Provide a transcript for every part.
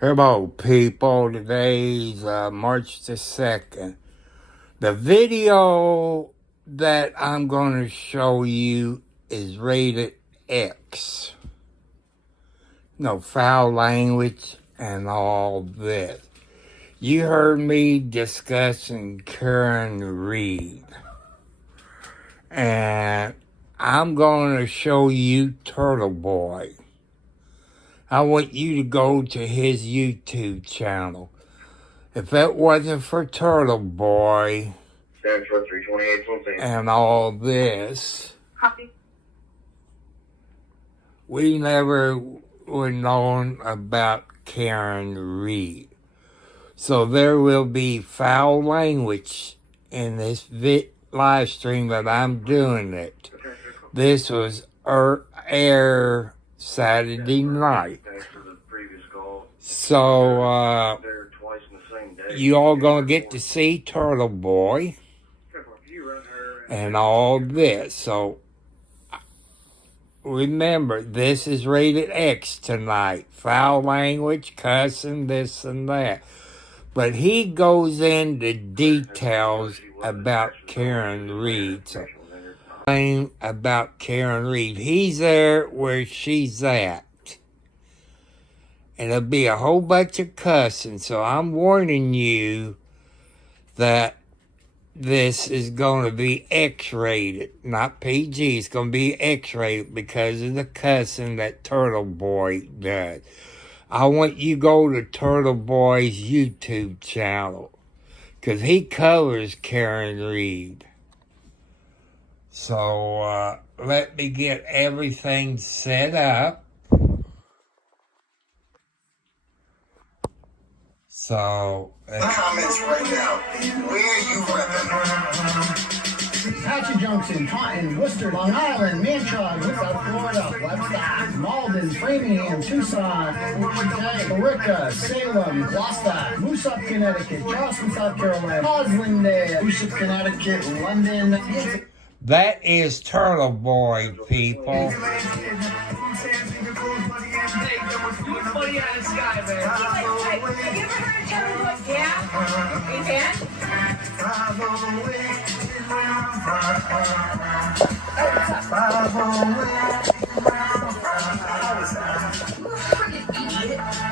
Hello, people. Today's March the 2nd. The video that I'm going to show you is rated X. No foul language and all this. You heard me discussing Karen Reed. And I'm going to show you turtleboy. I want you to go to his YouTube channel. If it wasn't for turtleboy and all this, we never would known about Karen Reed. So there will be foul language in this live stream that I'm doing it. This was air Saturday night. So, you all gonna get to see Turtleboy and all this. So, remember, this is rated X tonight. Foul language, cussing, this and that. But he goes into details about Karen Reed. So, about Karen Reed. He's there where she's at. And there'll be a whole bunch of cussing. So I'm warning you that this is going to be X-rated. Not PG. It's going to be X-rated because of the cussing that Turtleboy does. I want you to go to Turtleboy's YouTube channel. Because he covers Karen Reed. So, let me get everything set up. So, comments right now. Where you repping? Patchy Junction, Taunton, Worcester, Long Island, Manchog, South Florida, Webster, Malden, Framingham, Tucson, Barica, Salem, Gloucester, Moosop, Connecticut, Charleston, South Carolina, Roslindale, Moosop, Connecticut, London. That is Turtleboy, people.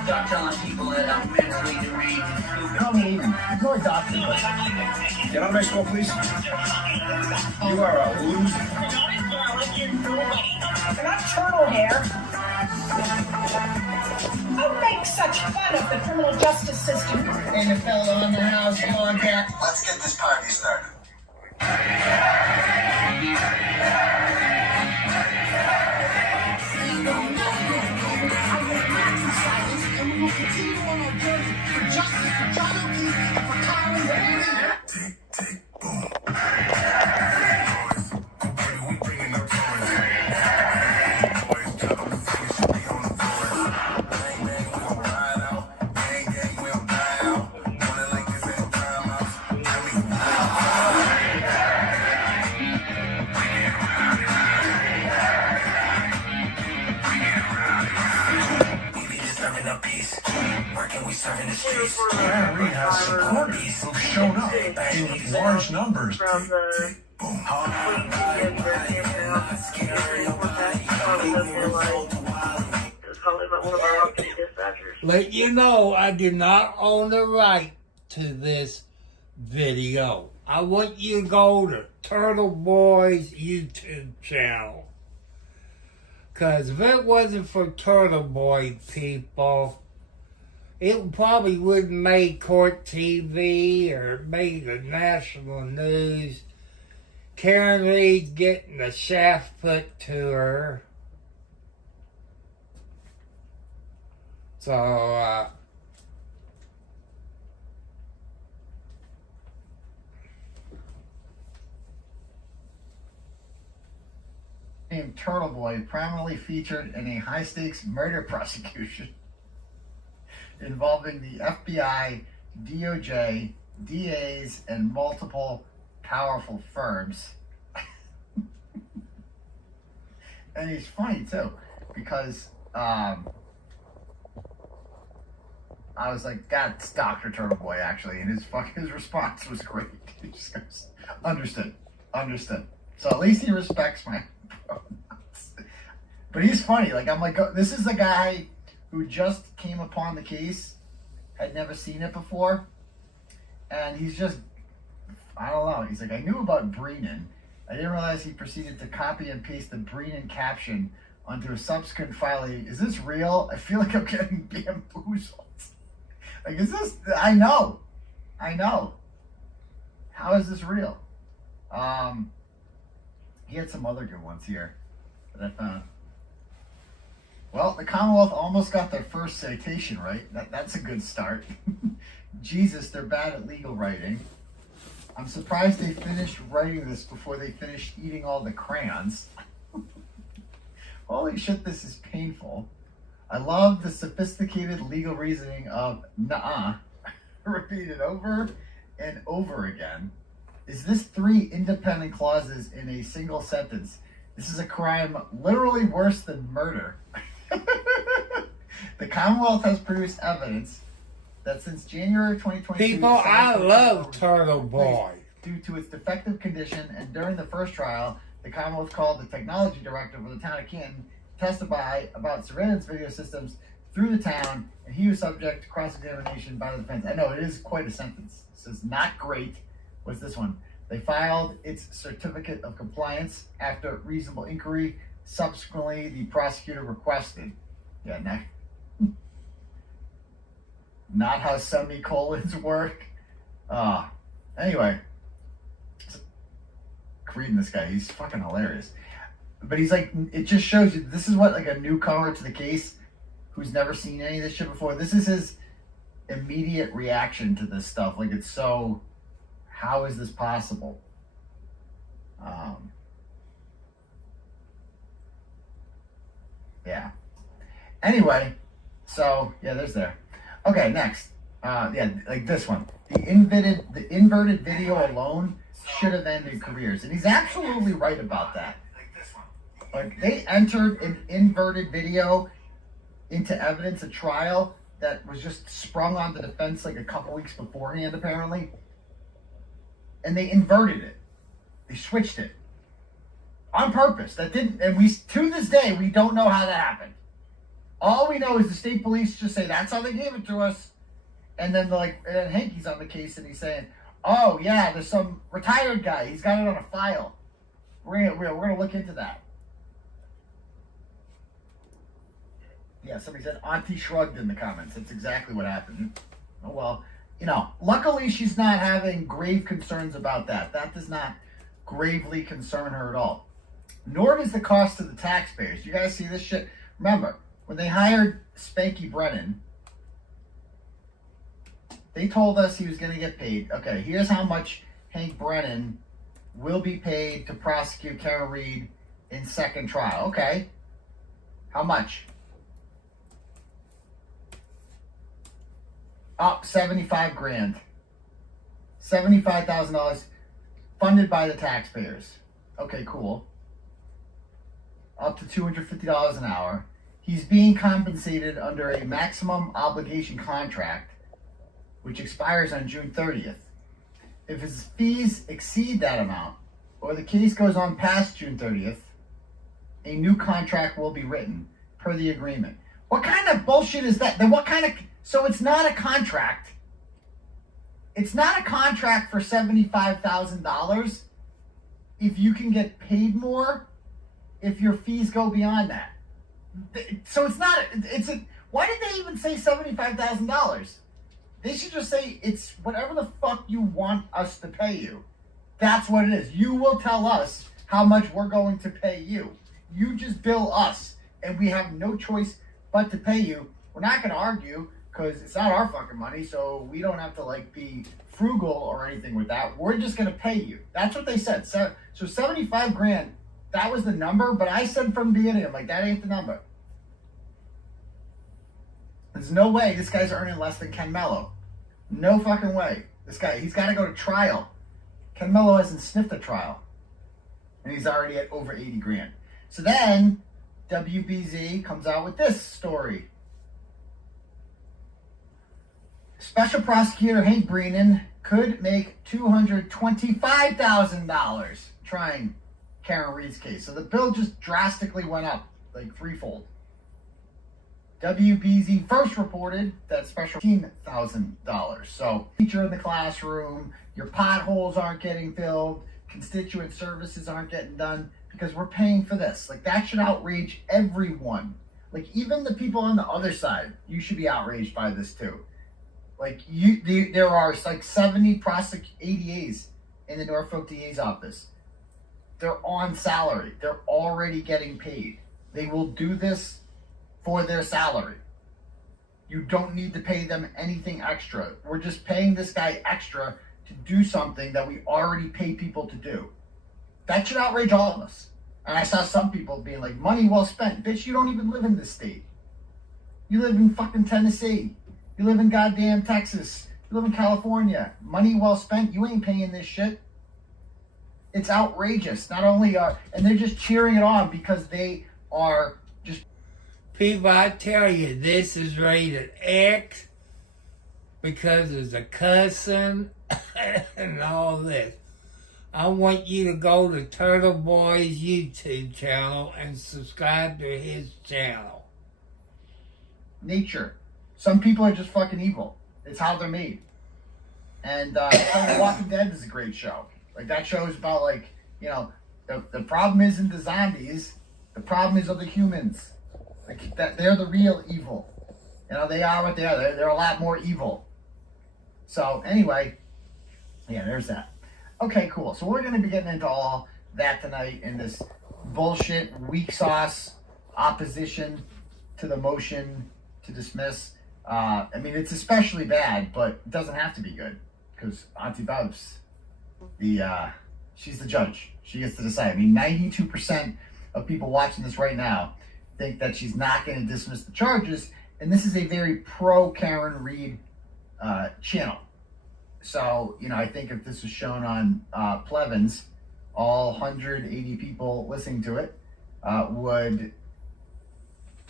Stop telling people that I'm mentally deranged. Come in. You're a doctor. Get on my school, please. You are a loser. They're not turtle hair. Who makes such fun of the criminal justice system? And the fellow on the house, come on, cat. Let's get this party started. Karen Reed has supporters who've shown up in large numbers. Let you know, I do not own the right to this video. I want you to go to Turtleboy's YouTube channel. Because if it wasn't for Turtleboy, people, it probably wouldn't make court TV or make the national news. Karen Reed getting the shaft put to her. So, Named Turtleboy, prominently featured in a high-stakes murder prosecution involving the FBI, DOJ, DAs, and multiple powerful firms. And he's funny too, because I was like, God, it's Dr. Turtleboy, actually. And his response was great. He just goes, understood. So at least he respects my pronouns. But he's funny. Like, I'm like, this is the guy who just came upon the case, had never seen it before. And he's just, I don't know. He's like, I knew about Brennan. I didn't realize he proceeded to copy and paste the Brennan caption onto a subsequent file. Is this real? I feel like I'm getting bamboozled. Like, is this? I know. How is this real? He had some other good ones here that I found. Well, the Commonwealth almost got their first citation right. That's a good start. Jesus, they're bad at legal writing. I'm surprised they finished writing this before they finished eating all the crayons. Holy shit, this is painful. I love the sophisticated legal reasoning of nuh-uh, repeated over and over again. Is this 3 independent clauses in a single sentence? This is a crime literally worse than murder. The Commonwealth has produced evidence that since January 2022... People, I love Turtle Boy. Due to its defective condition, and during the first trial, the Commonwealth called the technology director for the town of Canton to testify about surveillance video systems through the town, and he was subject to cross-examination by the defense. I know, it is quite a sentence. This is not great. What's this one? They filed its certificate of compliance after reasonable inquiry. Subsequently, the prosecutor requested. Yeah, not how semicolons work. Anyway, reading this guy, he's fucking hilarious. But he's like, it just shows you, this is what, like, a newcomer to the case who's never seen any of this shit before. This is his immediate reaction to this stuff. Like, it's so, how is this possible? Yeah. Anyway, so, yeah, there's there. Okay, next. Yeah, like this one. The inverted video alone should have ended careers. And he's absolutely right about that. Like, they entered an inverted video into evidence at trial that was just sprung on the defense like a couple weeks beforehand, apparently. And they inverted it. They switched it. On purpose. That didn't, and we, to this day, we don't know how that happened. All we know is the state police just say, that's how they gave it to us. And then and then Hankey's on the case and he's saying, oh yeah, there's some retired guy. He's got it on a file. We're gonna look into that. Yeah, somebody said Auntie shrugged in the comments. That's exactly what happened. Oh well, luckily she's not having grave concerns about that. That does not gravely concern her at all. Nor does the cost to the taxpayers. You guys see this shit? Remember, when they hired Spanky Brennan, they told us he was going to get paid. Okay, here's how much Hank Brennan will be paid to prosecute Karen Reed in second trial. Okay. How much? Up $75,000. $75,000 funded by the taxpayers. Okay, cool. Up to $250 an hour. He's being compensated under a maximum obligation contract, which expires on June 30th. If his fees exceed that amount, or the case goes on past June 30th, a new contract will be written per the agreement. What kind of bullshit is that? Then what kind of, so it's not a contract. It's not a contract for $75,000 if you can get paid more if your fees go beyond that. So it's not, why did they even say $75,000? They should just say it's whatever the fuck you want us to pay you. That's what it is. You will tell us how much we're going to pay you. You just bill us, and we have no choice but to pay you. We're not going to argue because it's not our fucking money, so we don't have to be frugal or anything with that. We're just going to pay you. That's what they said. So $75,000, that was the number, but I said from the beginning, I'm like, that ain't the number. There's no way this guy's earning less than Ken Mello. No fucking way. This guy, he's got to go to trial. Ken Mello hasn't sniffed a trial. And he's already at over $80,000. So then, WBZ comes out with this story. Special Prosecutor Hank Breenan could make $225,000 trying Karen Reed's case. So the bill just drastically went up, like threefold. WBZ first reported that special $15,000. So teacher in the classroom, your potholes aren't getting filled, constituent services aren't getting done because we're paying for this. Like that should outrage everyone. Like even the people on the other side, you should be outraged by this too. Like there are like 70 ADAs in the Norfolk DA's office. They're on salary. They're already getting paid. They will do this for their salary. You don't need to pay them anything extra. We're just paying this guy extra to do something that we already pay people to do. That should outrage all of us. And I saw some people being like, money well spent. Bitch, you don't even live in this state. You live in fucking Tennessee. You live in goddamn Texas. You live in California. Money well spent. You ain't paying this shit. It's outrageous. Not only and they're just cheering it on because they are just. People, I tell you, this is rated X because there's a cussing and all this. I want you to go to Turtle Boy's YouTube channel and subscribe to his channel. Nature. Some people are just fucking evil. It's how they're made. And The Walking Dead is a great show. Like that show is about like, you know, the problem isn't the zombies. The problem is other humans. Like that they're the real evil. You know, they are what they are. They're a lot more evil. So anyway, yeah, there's that. Okay, cool. So we're going to be getting into all that tonight in this bullshit, weak sauce opposition to the motion to dismiss. I mean, it's especially bad, but it doesn't have to be good because Auntie Bubs, she's the judge. She gets to decide. I mean, 92% of people watching this right now think that she's not going to dismiss the charges, and this is a very pro Karen Reed channel. So, you know, I think if this was shown on Plevins, all 180 people listening to it would,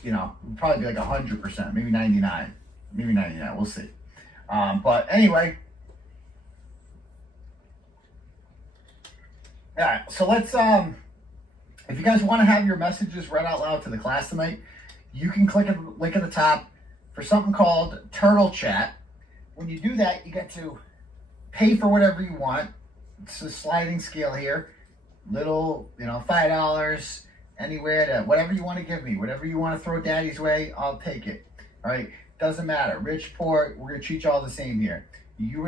you know, probably be like 100%, maybe 99, we'll see. But anyway, all right, so let's, if you guys want to have your messages read out loud to the class tonight, you can click the link at the top for something called Turtle Chat. When you do that, you get to pay for whatever you want. It's a sliding scale here. Little, you know, $5, anywhere to whatever you want to give me. Whatever you want to throw daddy's way, I'll take it. All right? Doesn't matter. Rich, poor, we're going to treat you all the same here. You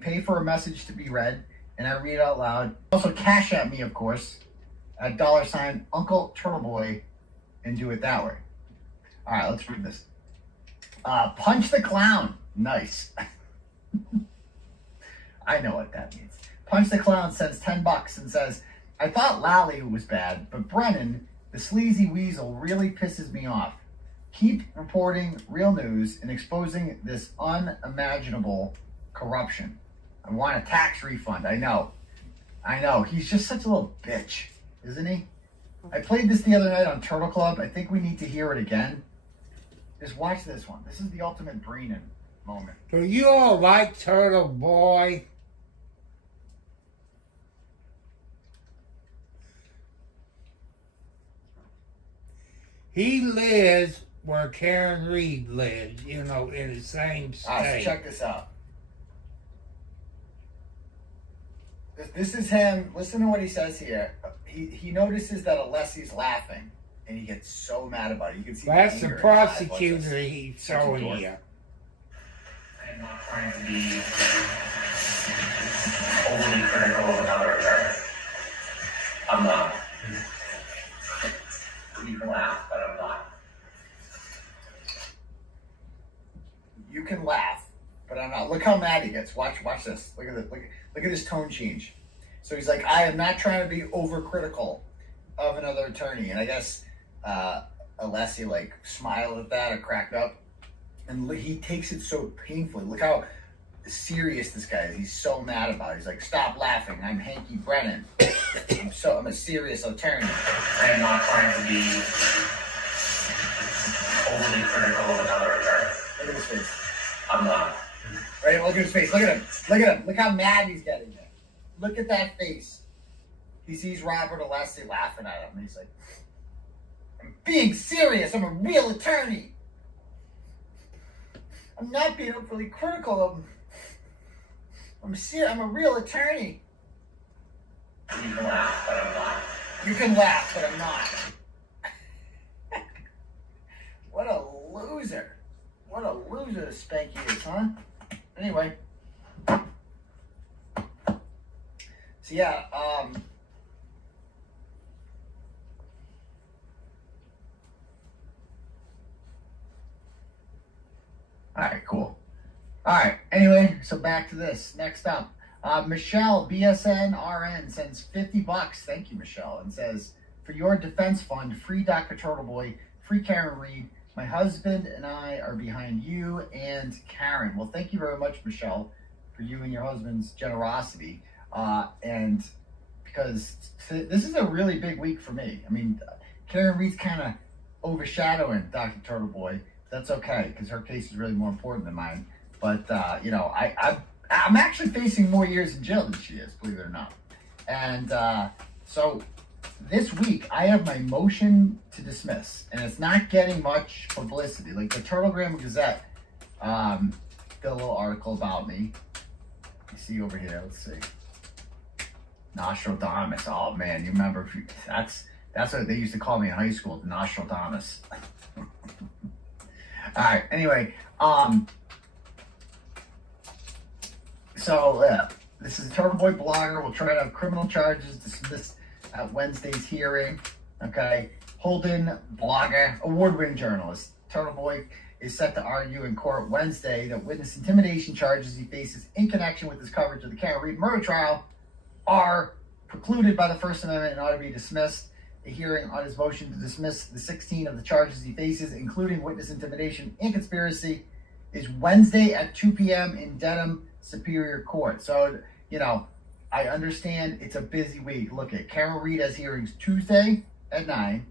pay for a message to be read, and I read it out loud. Also, cash at me, of course, at $ Uncle Turtleboy, and do it that way. All right, let's read this. Punch the clown. Nice. I know what that means. Punch the Clown sends $10 and says, I thought Lally was bad, but Brennan, the sleazy weasel, really pisses me off. Keep reporting real news and exposing this unimaginable corruption. I want a tax refund. I know. He's just such a little bitch, isn't he? I played this the other night on Turtle Club. I think we need to hear it again. Just watch this one. This is the ultimate Breenan moment. Do you all like Turtle Boy? He lives where Karen Reed lives, you know, in the same state. All right, so check this out. This is him. Listen to what he says here. He notices that Alessi's laughing, and he gets so mad about it. You can see that's the anger in his eyes. prosecutor he's showing you. I am not trying to be overly critical of another attorney. I'm not. You can laugh, but I'm not. You can laugh, but I'm not. Look how mad he gets. Watch this. Look at this. Look at his tone change. So he's like, I am not trying to be overcritical of another attorney. And I guess Alessi like smiled at that or cracked up. And he takes it so painfully. Look how serious this guy is. He's so mad about it. He's like, stop laughing. I'm Hanky Brennan. I'm a serious attorney. I am not trying to be overly critical of another attorney. Look at his face. I'm not. look at his face. Look at him. Look at him. Look how mad he's getting there. Look at that face. He sees Robert Alessi laughing at him. And he's like, I'm being serious. I'm a real attorney. I'm not being overly critical of him. I'm a real attorney. You can laugh, but I'm not. You can laugh, but I'm not. What a loser. What a loser Spanky is, huh? Anyway. So yeah, alright, cool. Alright, anyway, so back to this. Next up. Michelle, BSN RN, sends $50. Thank you, Michelle. And says, for your defense fund, free Dr. Turtleboy, free Karen Reed. My husband and I are behind you and Karen. Well, thank you very much, Michelle, for you and your husband's generosity. And because this is a really big week for me. I mean, Karen Reed's kind of overshadowing Dr. Turtleboy. That's okay, because her case is really more important than mine. But, you know, I'm actually facing more years in jail than she is, believe it or not. And so this week, I have my motion to dismiss, and it's not getting much publicity. Like the Turtlegram Gazette did a little article about me. You see over here, let's see. Nostradamus. Oh man, you remember? That's what they used to call me in high school, Nostradamus. All right. Anyway, so yeah, this is a Turtleboy blogger. We'll try to have criminal charges dismissed at Wednesday's hearing. Okay, Holden, blogger, award-winning journalist. Turtleboy is set to argue in court Wednesday that witness intimidation charges he faces in connection with his coverage of the Karen Reed murder trial are precluded by the First Amendment and ought to be dismissed. A hearing on his motion to dismiss the 16 of the charges he faces, including witness intimidation and conspiracy, is Wednesday at 2 p.m. in Dedham Superior Court. So, you know, I understand it's a busy week. Look at Karen Reed has hearings Tuesday at 9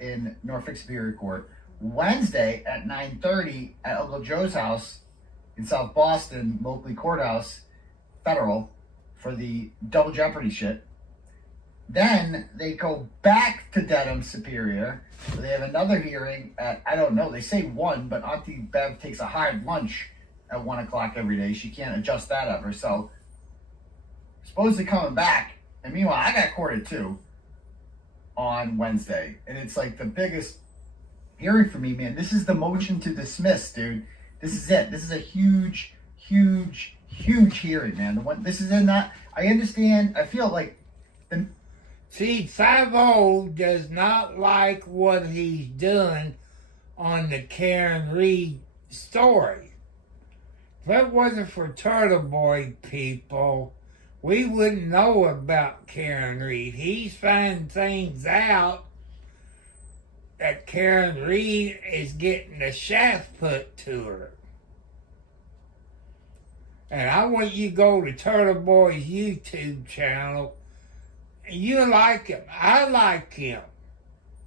in Norfolk Superior Court, Wednesday at 9:30 at Uncle Joe's house in South Boston, locally courthouse, federal, for the double jeopardy shit. Then they go back to Dedham Superior. So they have another hearing at, I don't know, they say 1, but Auntie Bev takes a hard lunch at 1 o'clock every day. She can't adjust that ever. So supposedly coming back. And meanwhile, I got court at 2 on Wednesday. And it's like the biggest hearing for me, man. This is the motion to dismiss, dude. This is it. This is a huge, huge, huge hearing, man. The one, this is in that, I understand. I feel like the, see, 5-0 does not like what he's doing on the Karen Reed story. If it wasn't for Turtleboy people, we wouldn't know about Karen Reed. He's finding things out that Karen Reed is getting the shaft put to her. And I want you to go to Turtleboy's YouTube channel. You like him. I like him.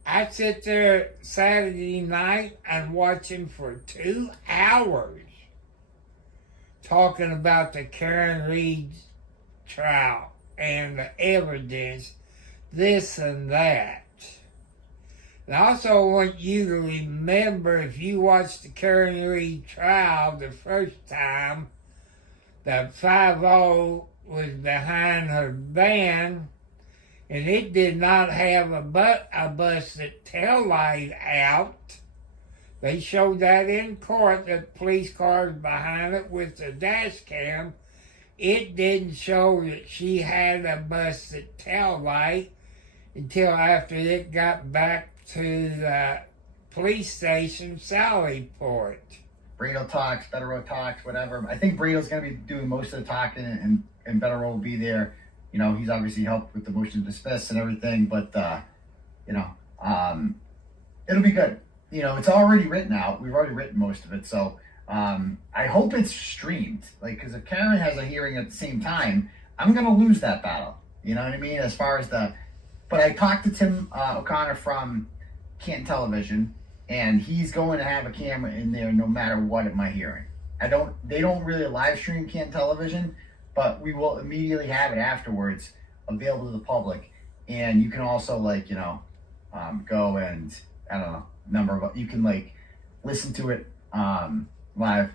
I sit there Saturday night and watch him for 2 hours talking about the Karen Reed trial and the evidence, this and that. And I also want you to remember, if you watched the Karen Reed trial the first time, that 5-0 was behind her van, and it did not have a busted tail light out. They showed that in court, the police cars behind it with the dash cam. It didn't show that she had a busted tail light until after it got back to the police station, Sallyport. Brado talks, Federal talks, whatever. I think Brado's going to be doing most of the talking, and Federal will be there. You know, he's obviously helped with the motion to dismiss and everything, but, you know, it'll be good. You know, it's already written out. We've already written most of it, so I hope it's streamed. Like, because if Karen has a hearing at the same time, I'm going to lose that battle. You know what I mean? As far as the... But I talked to Tim O'Connor from Canton Television, and he's going to have a camera in there no matter what at my hearing. They don't really live stream Canton Television, but we will immediately have it afterwards available to the public. And you can also go and I don't know, you can listen to it live.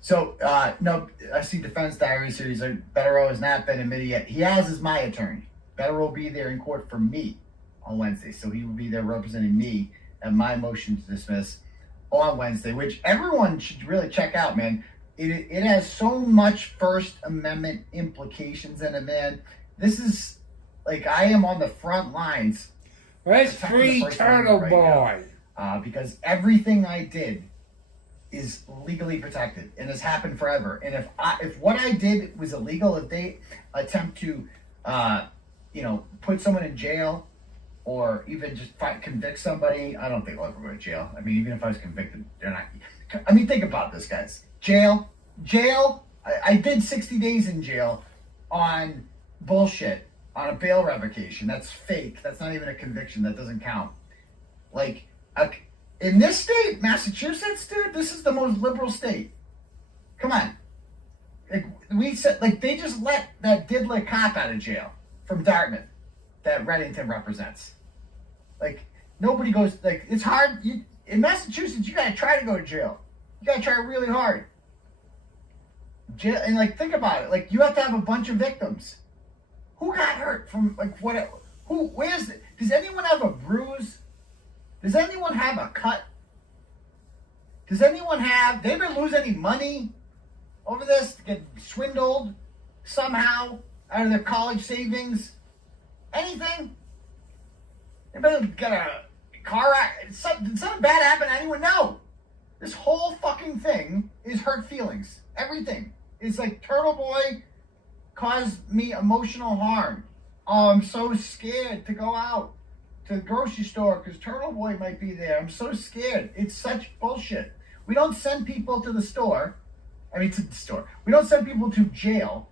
So no, I see Defense Diaries here. He's like, Better has not been admitted yet. He has as my attorney. Better will be there in court for me on Wednesday. So he will be there representing me and my motion to dismiss on Wednesday, which everyone should really check out, man. It has so much First Amendment implications in it, man. This is I am on the front lines. Let's free Turtle Boy. Because everything I did is legally protected and has happened forever. And if what I did was illegal, if they attempt to, put someone in jail or even just convict somebody, I don't think I'll ever go to jail. I mean, even if I was convicted, they're not. I mean, think about this, guys. Jail. I did 60 days in jail on bullshit, on a bail revocation. That's fake. That's not even a conviction. That doesn't count. In this state, Massachusetts, dude, this is the most liberal state. Come on. They just let that diddler cop out of jail from Dartmouth that Reddington represents. Nobody goes, it's hard. In Massachusetts, you gotta try to go to jail. You gotta try really hard. Jail, and think about it. You have to have a bunch of victims. Who got hurt from what? Where's it? Does anyone have a bruise? Does anyone have a cut? Does anyone they ever lose any money over this? Get swindled somehow out of their college savings? Anything? Anybody got a car accident? Did something bad happen to anyone? No. This whole fucking thing is hurt feelings. Everything. It's Turtle Boy caused me emotional harm. Oh, I'm so scared to go out to the grocery store because Turtle Boy might be there. I'm so scared. It's such bullshit. We don't send people to the store. To the store. We don't send people to jail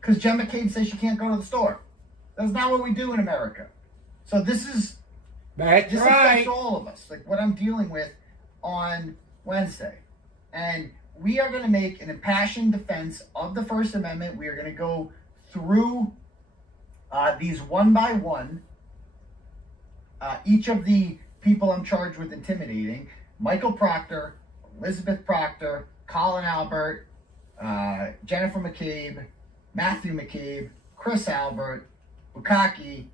because Jen McCabe says she can't go to the store. That's not what we do in America. So this affects all of us. What I'm dealing with on Wednesday. And we are going to make an impassioned defense of the First Amendment. We are going to go through these one by one. Each of the people I'm charged with intimidating: Michael Proctor, Elizabeth Proctor, Colin Albert, Jennifer McCabe, Matthew McCabe, Chris Albert, Bukaki,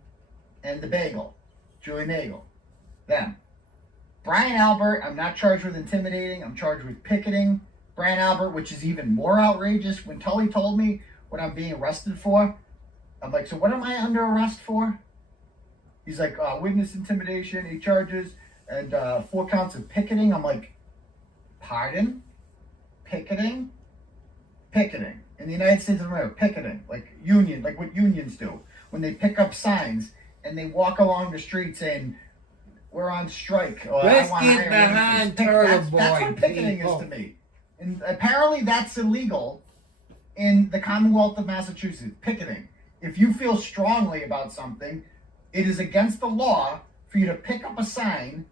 and the Bagel, Julie Nagel. Them. Brian Albert, I'm not charged with intimidating. I'm charged with picketing. Brian Albert, which is even more outrageous. When Tully told me what I'm being arrested for, I'm like, so what am I under arrest for? He's like, witness intimidation, 8 charges, and 4 counts of picketing. I'm like, pardon? Picketing? Picketing. In the United States of America, picketing. What unions do. When they pick up signs and they walk along the street saying, we're on strike. Or, Let's get behind Turtle Boy. That's what picketing is to me. And apparently that's illegal in the Commonwealth of Massachusetts. Picketing. If you feel strongly about something, it is against the law for you to pick up a sign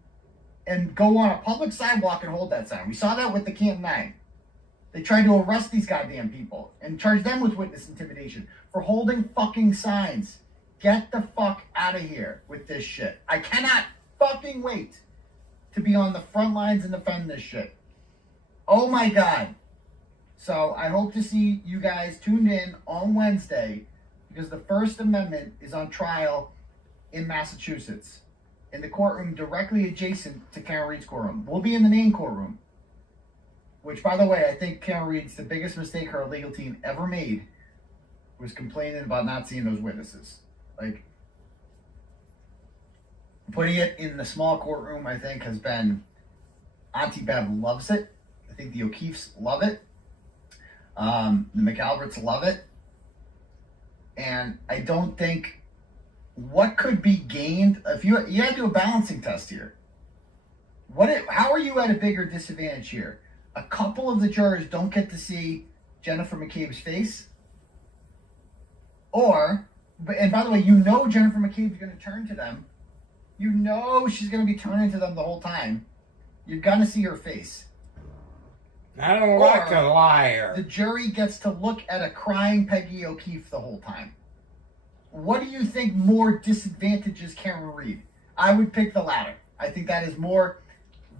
and go on a public sidewalk and hold that sign. We saw that with the Canton 9. They tried to arrest these goddamn people and charge them with witness intimidation for holding fucking signs. Get the fuck out of here with this shit. I cannot fucking wait to be on the front lines and defend this shit. Oh my God. So I hope to see you guys tuned in on Wednesday because the First Amendment is on trial in Massachusetts in the courtroom directly adjacent to Karen Reed's courtroom. We'll be in the main courtroom, which, by the way, I think Karen Reed's the biggest mistake her legal team ever made was complaining about not seeing those witnesses. Putting it in the small courtroom, I think, has been... Auntie Bev loves it. I think the O'Keefes love it. The McAlberts love it. And I don't think... What could be gained... If you had to do a balancing test here. How are you at a bigger disadvantage here? A couple of the jurors don't get to see Jennifer McCabe's face. And by the way, Jennifer McCabe's going to turn to them. She's going to be turning to them the whole time. You're going to see her face. I don't like a The liar. jury gets to look at a crying Peggy O'Keefe the whole time. What do you think more disadvantages Karen Reed? I would pick the latter. I think that is more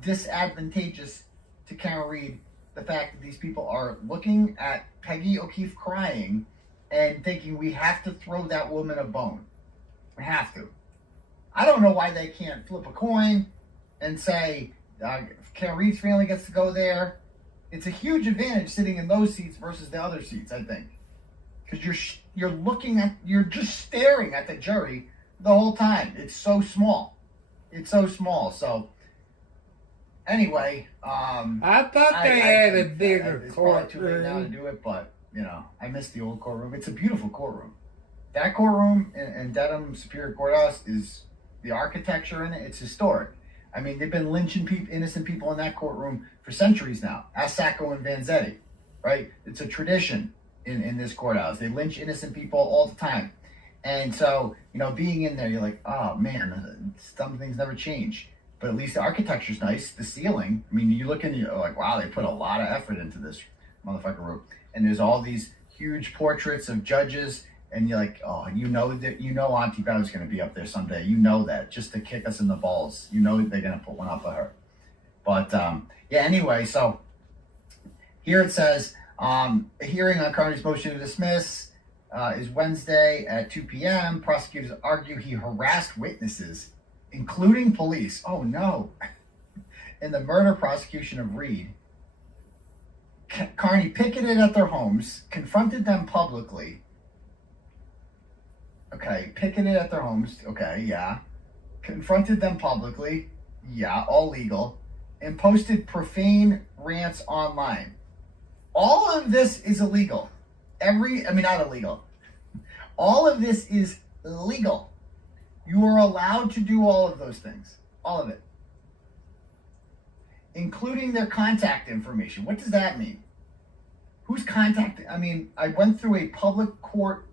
disadvantageous to Karen Reed, the fact that these people are looking at Peggy O'Keefe crying and thinking we have to throw that woman a bone. We have to. I don't know why they can't flip a coin and say Karen Reed's family gets to go there. It's a huge advantage sitting in those seats versus the other seats, I think, because you're just staring at the jury the whole time. It's so small. So anyway, I thought they had a bigger it's probably too late now to courtroom. do it, but I miss the old courtroom. It's a beautiful courtroom. That courtroom in Dedham Superior Courthouse is the architecture in it. It's historic. I mean, they've been lynching innocent people in that courtroom for centuries now. Ask Sacco and Vanzetti, right? It's a tradition in this courthouse. They lynch innocent people all the time. And so, being in there, you're like, oh man, some things never change. But at least the architecture's nice. The ceiling, I mean, you look and you're like, wow, they put a lot of effort into this motherfucker room. And there's all these huge portraits of judges. And you're like, oh, Auntie Bev's going to be up there someday. You know that, just to kick us in the balls. They're going to put one up of her. But, anyway, so here it says, a hearing on Carney's motion to dismiss is Wednesday at 2 p.m. Prosecutors argue he harassed witnesses, including police. Oh, no. In the murder prosecution of Reed. Carney picketed at their homes, confronted them publicly. Okay, picketed at their homes. Okay, yeah. Confronted them publicly. Yeah, all legal. And posted profane rants online. All of this is illegal. Not illegal. All of this is legal. You are allowed to do all of those things. All of it. Including their contact information. What does that mean? Who's contacting? I went through a public court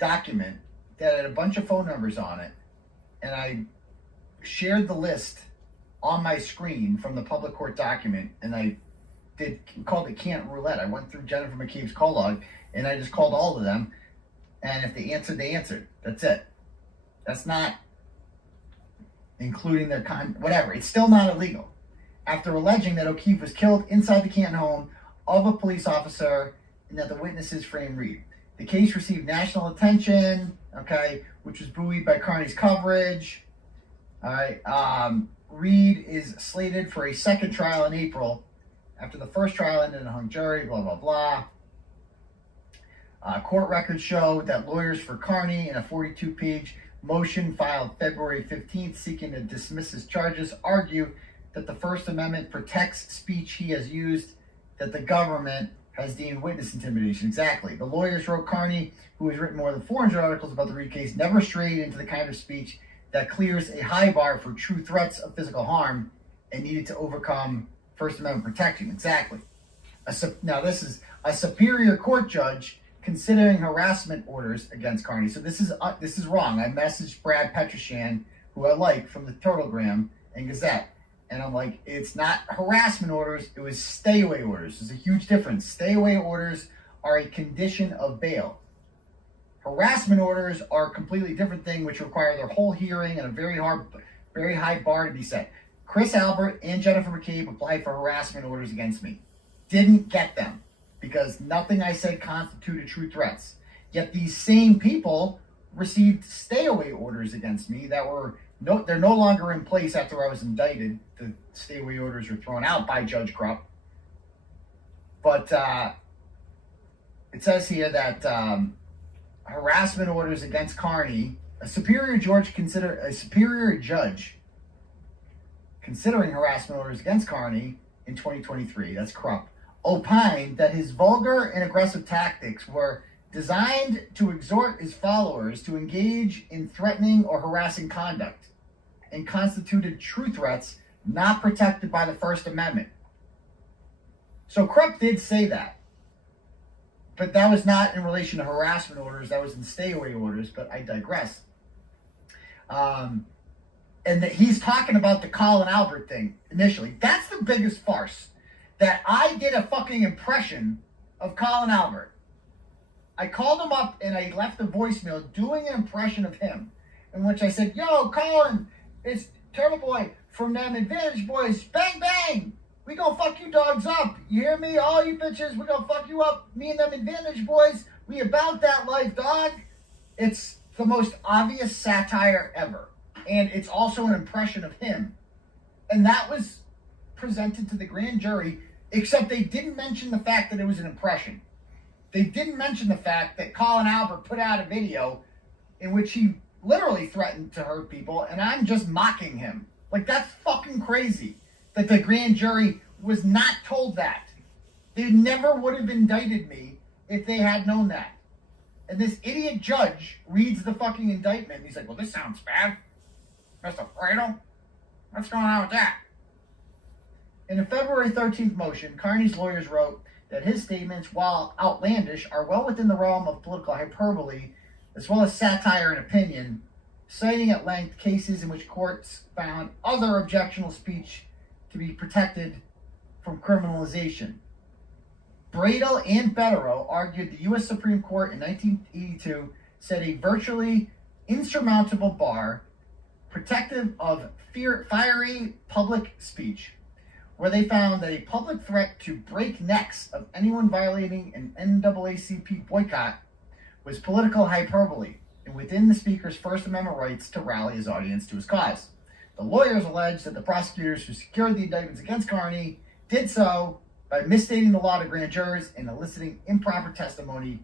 document that had a bunch of phone numbers on it, and I shared the list on my screen from the public court document, and I called it Can't Roulette. I went through Jennifer McCabe's call log, and I just called all of them, and if they answered, they answered. That's it. That's not including their whatever. It's still not illegal. After alleging that O'Keefe was killed inside the Canton home of a police officer and that the witnesses framed Reed. The case received national attention, which was buoyed by Carney's coverage. All right. Reed is slated for a second trial in April after the first trial ended in a hung jury, blah, blah, blah. Court records show that lawyers for Carney in a 42-page motion filed February 15th seeking to dismiss his charges argue that the First Amendment protects speech he has used that the government has deemed witness intimidation. Exactly. The lawyers wrote Carney, who has written more than 400 articles about the Reed case, never strayed into the kind of speech that clears a high bar for true threats of physical harm and needed to overcome First Amendment protection. Exactly. Now, this is a superior court judge considering harassment orders against Carney. So this is wrong. I messaged Brad Petroshan, who I like, from the Turtlegram and Gazette. And I'm like, it's not harassment orders, it was stay-away orders. There's a huge difference. Stay-away orders are a condition of bail. Harassment orders are a completely different thing, which require their whole hearing and a very high bar to be set. Chris Albert and Jennifer McCabe applied for harassment orders against me. Didn't get them, because nothing I said constituted true threats. Yet these same people received stay-away orders against me that were they're no longer in place after I was indicted. The stay-away orders were thrown out by Judge Krupp. But it says here that harassment orders against Carney, a superior judge considering harassment orders against Carney in 2023, that's Krupp, opined that his vulgar and aggressive tactics were designed to exhort his followers to engage in threatening or harassing conduct and constituted true threats not protected by the First Amendment. So Krupp did say that, but that was not in relation to harassment orders. That was in stay-away orders, but I digress. And that he's talking about the Colin Albert thing initially. That's the biggest farce. that I did a fucking impression of Colin Albert. I called him up and I left a voicemail doing an impression of him, in which I said, "Yo, Colin, it's Turtleboy from them Advantage Boys. Bang, bang. We gonna fuck you dogs up. You hear me? All you bitches, we gonna fuck you up. Me and them Advantage Boys, we about that life, dog." It's the most obvious satire ever. And it's also an impression of him. And that was presented to the grand jury, except they didn't mention the fact that it was an impression. They didn't mention the fact that Colin Albert put out a video in which he literally threatened to hurt people, and I'm just mocking him. Like, that's fucking crazy that the grand jury was not told that. They never would have indicted me if they had known that. And this idiot judge reads the fucking indictment, and he's like, "Well, this sounds bad. Mr. Fredo, what's going on with that?" In a February 13th motion, Carney's lawyers wrote that his statements, while outlandish, are well within the realm of political hyperbole, as well as satire and opinion, citing at length cases in which courts found other objectionable speech to be protected from criminalization. Bradel and Federer argued the U.S. Supreme Court in 1982 set a virtually insurmountable bar protective of fiery public speech, where they found that a public threat to break necks of anyone violating an NAACP boycott was political hyperbole and within the speaker's First Amendment rights to rally his audience to his cause. The lawyers alleged that the prosecutors who secured the indictments against Carney did so by misstating the law to grand jurors and eliciting improper testimony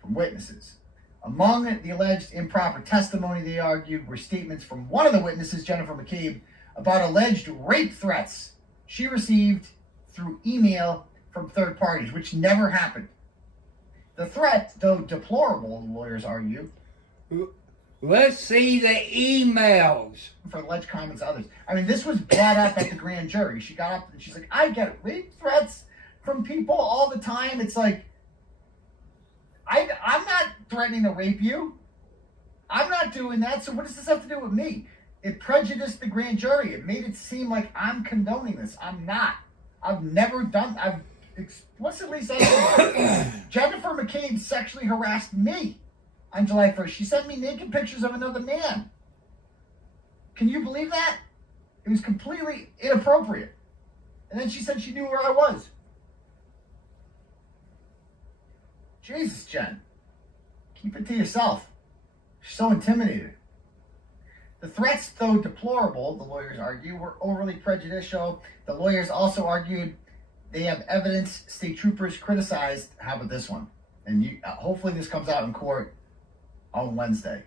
from witnesses. Among the alleged improper testimony, they argued, were statements from one of the witnesses, Jennifer McCabe, about alleged rape threats she received through email from third parties, which never happened. The threat, though deplorable, the lawyers argue, Let's see the emails. for alleged comments of others. I mean, this was brought up at the grand jury. She got up and she's like, "I get rape threats from people all the time." It's like, I'm not threatening to rape you. I'm not doing that. So what does this have to do with me? It prejudiced the grand jury. It made it seem like I'm condoning this. I'm not. I've never done. I've explicitly said Jennifer McCabe sexually harassed me on July 1st. She sent me naked pictures of another man. Can you believe that? It was completely inappropriate. And then she said she knew where I was. Jesus, Jen. Keep it to yourself. You're so intimidated. The threats, though deplorable, the lawyers argue, were overly prejudicial. The lawyers also argued they have evidence state troopers criticized. How about this one? And hopefully this comes out in court on Wednesday.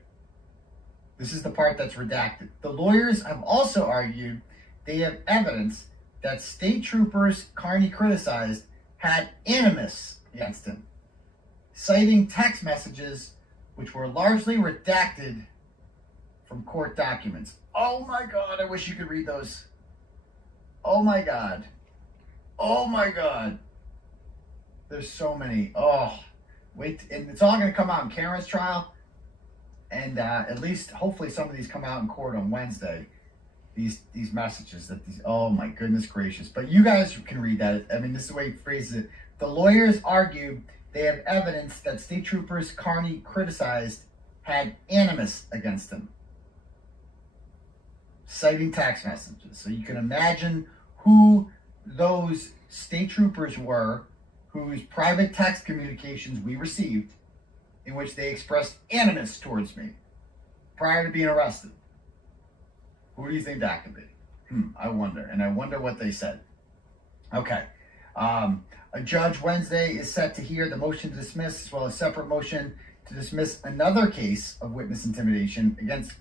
This is the part that's redacted. The lawyers have also argued they have evidence that state troopers Carney criticized had animus against him, citing text messages which were largely redacted from court documents. Oh my God, I wish you could read those. Oh my God. Oh my God. There's so many. Oh, wait. And it's all going to come out in Karen's trial. And at least, hopefully, some of these come out in court on Wednesday. These messages that these, oh my goodness gracious. But you guys can read that. I mean, this is the way he phrases it. The lawyers argue they have evidence that state troopers Carney criticized had animus against him, citing text messages. So you can imagine who those state troopers were, whose private text communications we received, in which they expressed animus towards me prior to being arrested. Who do you think that could be? I wonder. And I wonder what they said. Okay. A judge Wednesday is set to hear the motion to dismiss, as well as a separate motion to dismiss another case of witness intimidation against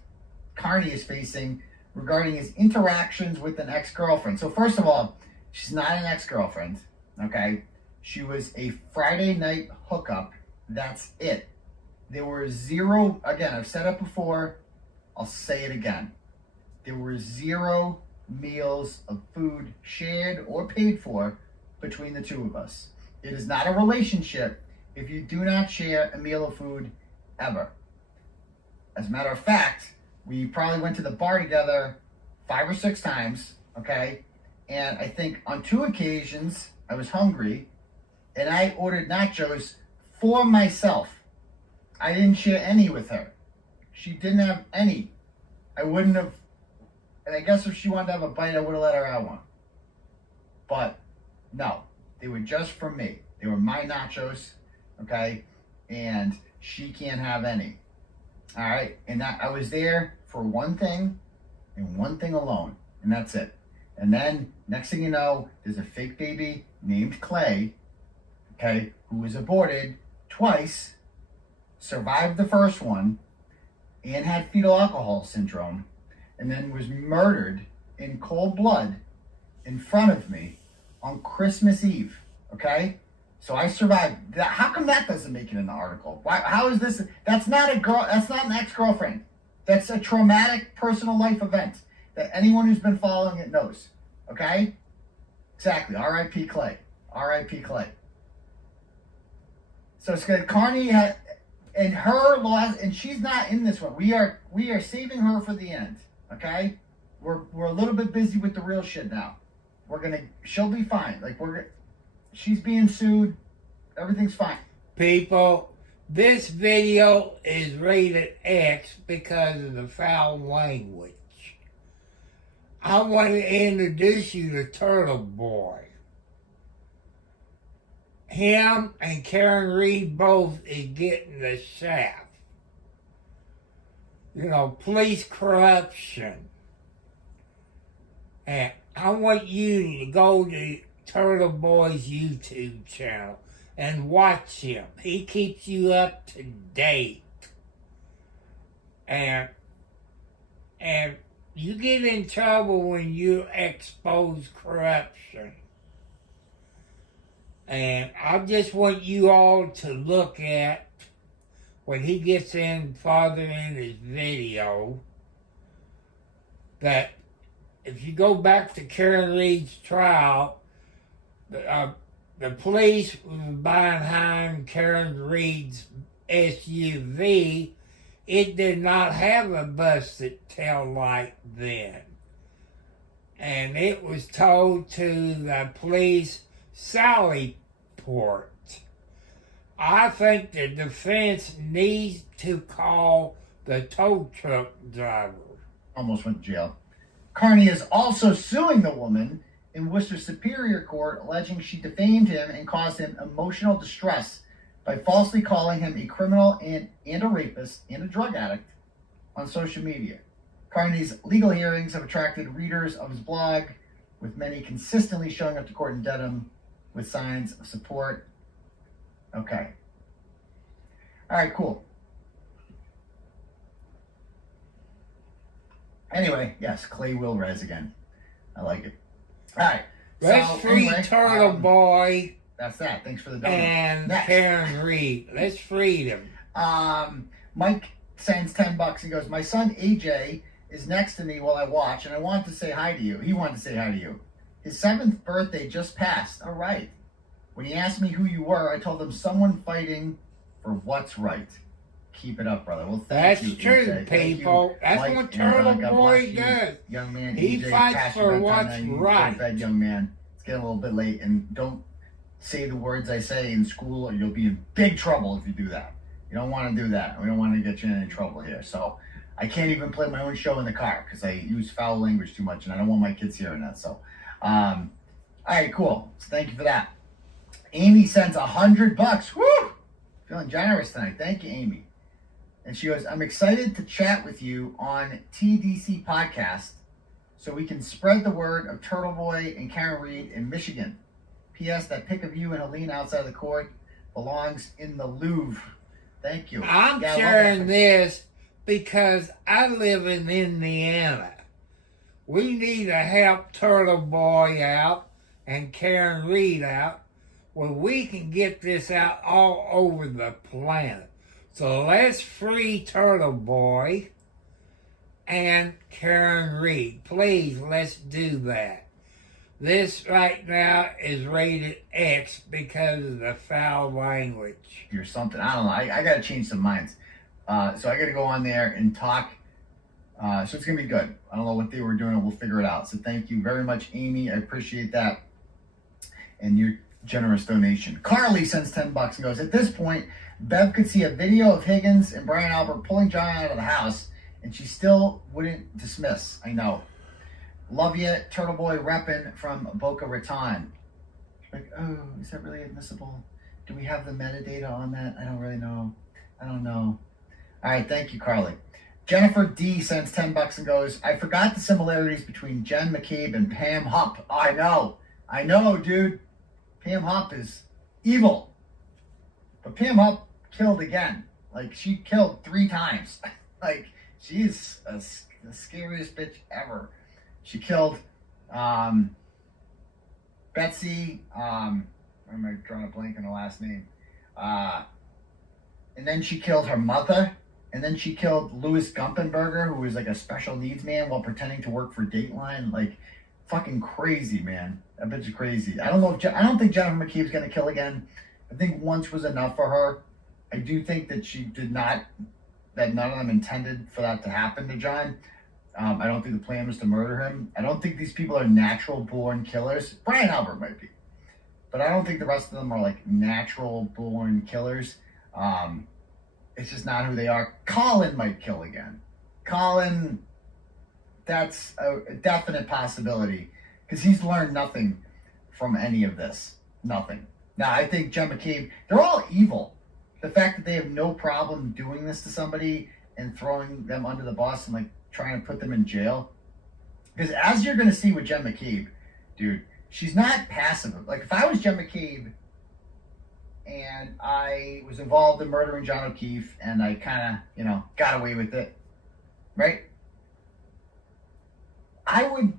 Carney is facing regarding his interactions with an ex-girlfriend. So first of all, she's not an ex-girlfriend, okay? She was a Friday night hookup. That's it. There were zero, again, I've said it before, I'll say it again. There were 0 meals of food shared or paid for between the two of us. It is not a relationship if you do not share a meal of food ever. As a matter of fact, we probably went to the bar together 5 or 6 times, okay? And I think on 2 occasions, I was hungry, and I ordered nachos for myself. I didn't share any with her. She didn't have any. I wouldn't have, and I guess if she wanted to have a bite, I would have let her have one. But no, they were just for me. They were my nachos, okay? And she can't have any. All right? And I was there for one thing and one thing alone, and that's it. And then next thing you know, there's a fake baby named Clay, okay, who was aborted twice, survived the first one, and had fetal alcohol syndrome, and then was murdered in cold blood in front of me on Christmas Eve, okay? So I survived. How come that doesn't make it in the article? Why? How is this? That's not a girl. That's not an ex-girlfriend. That's a traumatic personal life event that anyone who's been following it knows, okay? Exactly. R.I.P. Clay. R.I.P. Clay. So it's good. Carney had, and her loss, and she's not in this one. We are saving her for the end. Okay, we're a little bit busy with the real shit now. She'll be fine. Like she's being sued. Everything's fine. People, this video is rated X because of the foul language. I want to introduce you to Turtle Boy. Him and Karen Reed both is getting the shaft. You know, police corruption. And I want you to go to Turtle Boy's YouTube channel and watch him. He keeps you up to date. And you get in trouble when you expose corruption. And I just want you all to look at when he gets in farther in his video, that if you go back to Karen Reed's trial, the police was behind Karen Reed's SUV. It did not have a busted tail light then. And it was towed to the police Sally Port. I think the defense needs to call the tow truck driver. Almost went to jail. Carney is also suing the woman in Worcester Superior Court, alleging she defamed him and caused him emotional distress by falsely calling him a criminal and a rapist and a drug addict on social media. Carney's legal hearings have attracted readers of his blog, with many consistently showing up to court in Dedham with signs of support. Okay. All right, cool. Anyway, yes, Clay will rise again. I like it. All right. Let's free Turtle Boy. That's that. Thanks for the donut. And Next. Karen Reed. Let's free them. Mike sends $10. He goes, my son AJ is next to me while I watch, and I wanted to say hi to you. He wanted to say hi to you. His 7th birthday just passed. All right. When he asked me who you were, I told him someone fighting for what's right. Keep it up, brother. Well, thank you. That's true, AJ. people. That's Mike, what Turtle God Boy bless you, does. young man. He AJ, fights past for your bedtime what's now. You can right. Go to bed, young man. It's getting a little bit late, and don't say the words I say in school, or you'll be in big trouble if you do that. You don't want to do that. We don't want to get you in any trouble here. So I can't even play my own show in the car because I use foul language too much, and I don't want my kids hearing that. So, all right, cool. So thank you for that. Amy sends $100. Woo! Feeling generous tonight. Thank you, Amy. And she goes, I'm excited to chat with you on TDC podcast so we can spread the word of Turtle Boy and Karen Reed in Michigan. P.S. That pic of you and Helene outside the court belongs in the Louvre. Thank you. I'm sharing this because I live in Indiana. We need to help Turtle Boy out and Karen Reed out where we can get this out all over the planet. So let's free Turtle Boy and Karen Reed. Please, let's do that. This right now is rated X because of the foul language. Or something. I don't know. I got to change some minds. So I got to go on there and talk. So it's going to be good. I don't know what they were doing. We'll figure it out. So thank you very much, Amy. I appreciate that. and your generous donation. Carly sends $10 and goes, at this point, Bev could see a video of Higgins and Brian Albert pulling John out of the house, and she still wouldn't dismiss. I know. Love you, Turtle Boy reppin' from Boca Raton. Like, oh, is that really admissible? Do we have the metadata on that? I don't really know. I don't know. All right, thank you, Carly. Jennifer D sends $10 and goes, I forgot the similarities between Jen McCabe and Pam Hupp. I know, dude. Pam Hupp is evil. But Pam Hupp killed again. Like, she killed 3 times. Like, she's the scariest bitch ever. She killed Betsy, where am I drawing a blank on her last name? And then she killed her mother. And then she killed Louis Gumpenberger, who was like a special needs man while pretending to work for Dateline. Like, fucking crazy, man. That bitch is crazy. I don't think Jennifer McCabe's gonna kill again. I think once was enough for her. I do think that that none of them intended for that to happen to John. I don't think the plan was to murder him. I don't think these people are natural born killers. Brian Albert might be. But I don't think the rest of them are like natural born killers. It's just not who they are. Colin might kill again. Colin, that's a definite possibility because he's learned nothing from any of this. Nothing. Now, I think Jen McCabe, they're all evil. The fact that they have no problem doing this to somebody and throwing them under the bus and like trying to put them in jail. Because as you're going to see with Jen McCabe, dude, she's not passive. Like if I was Jen McCabe and I was involved in murdering John O'Keefe and I kind of, got away with it, right? I would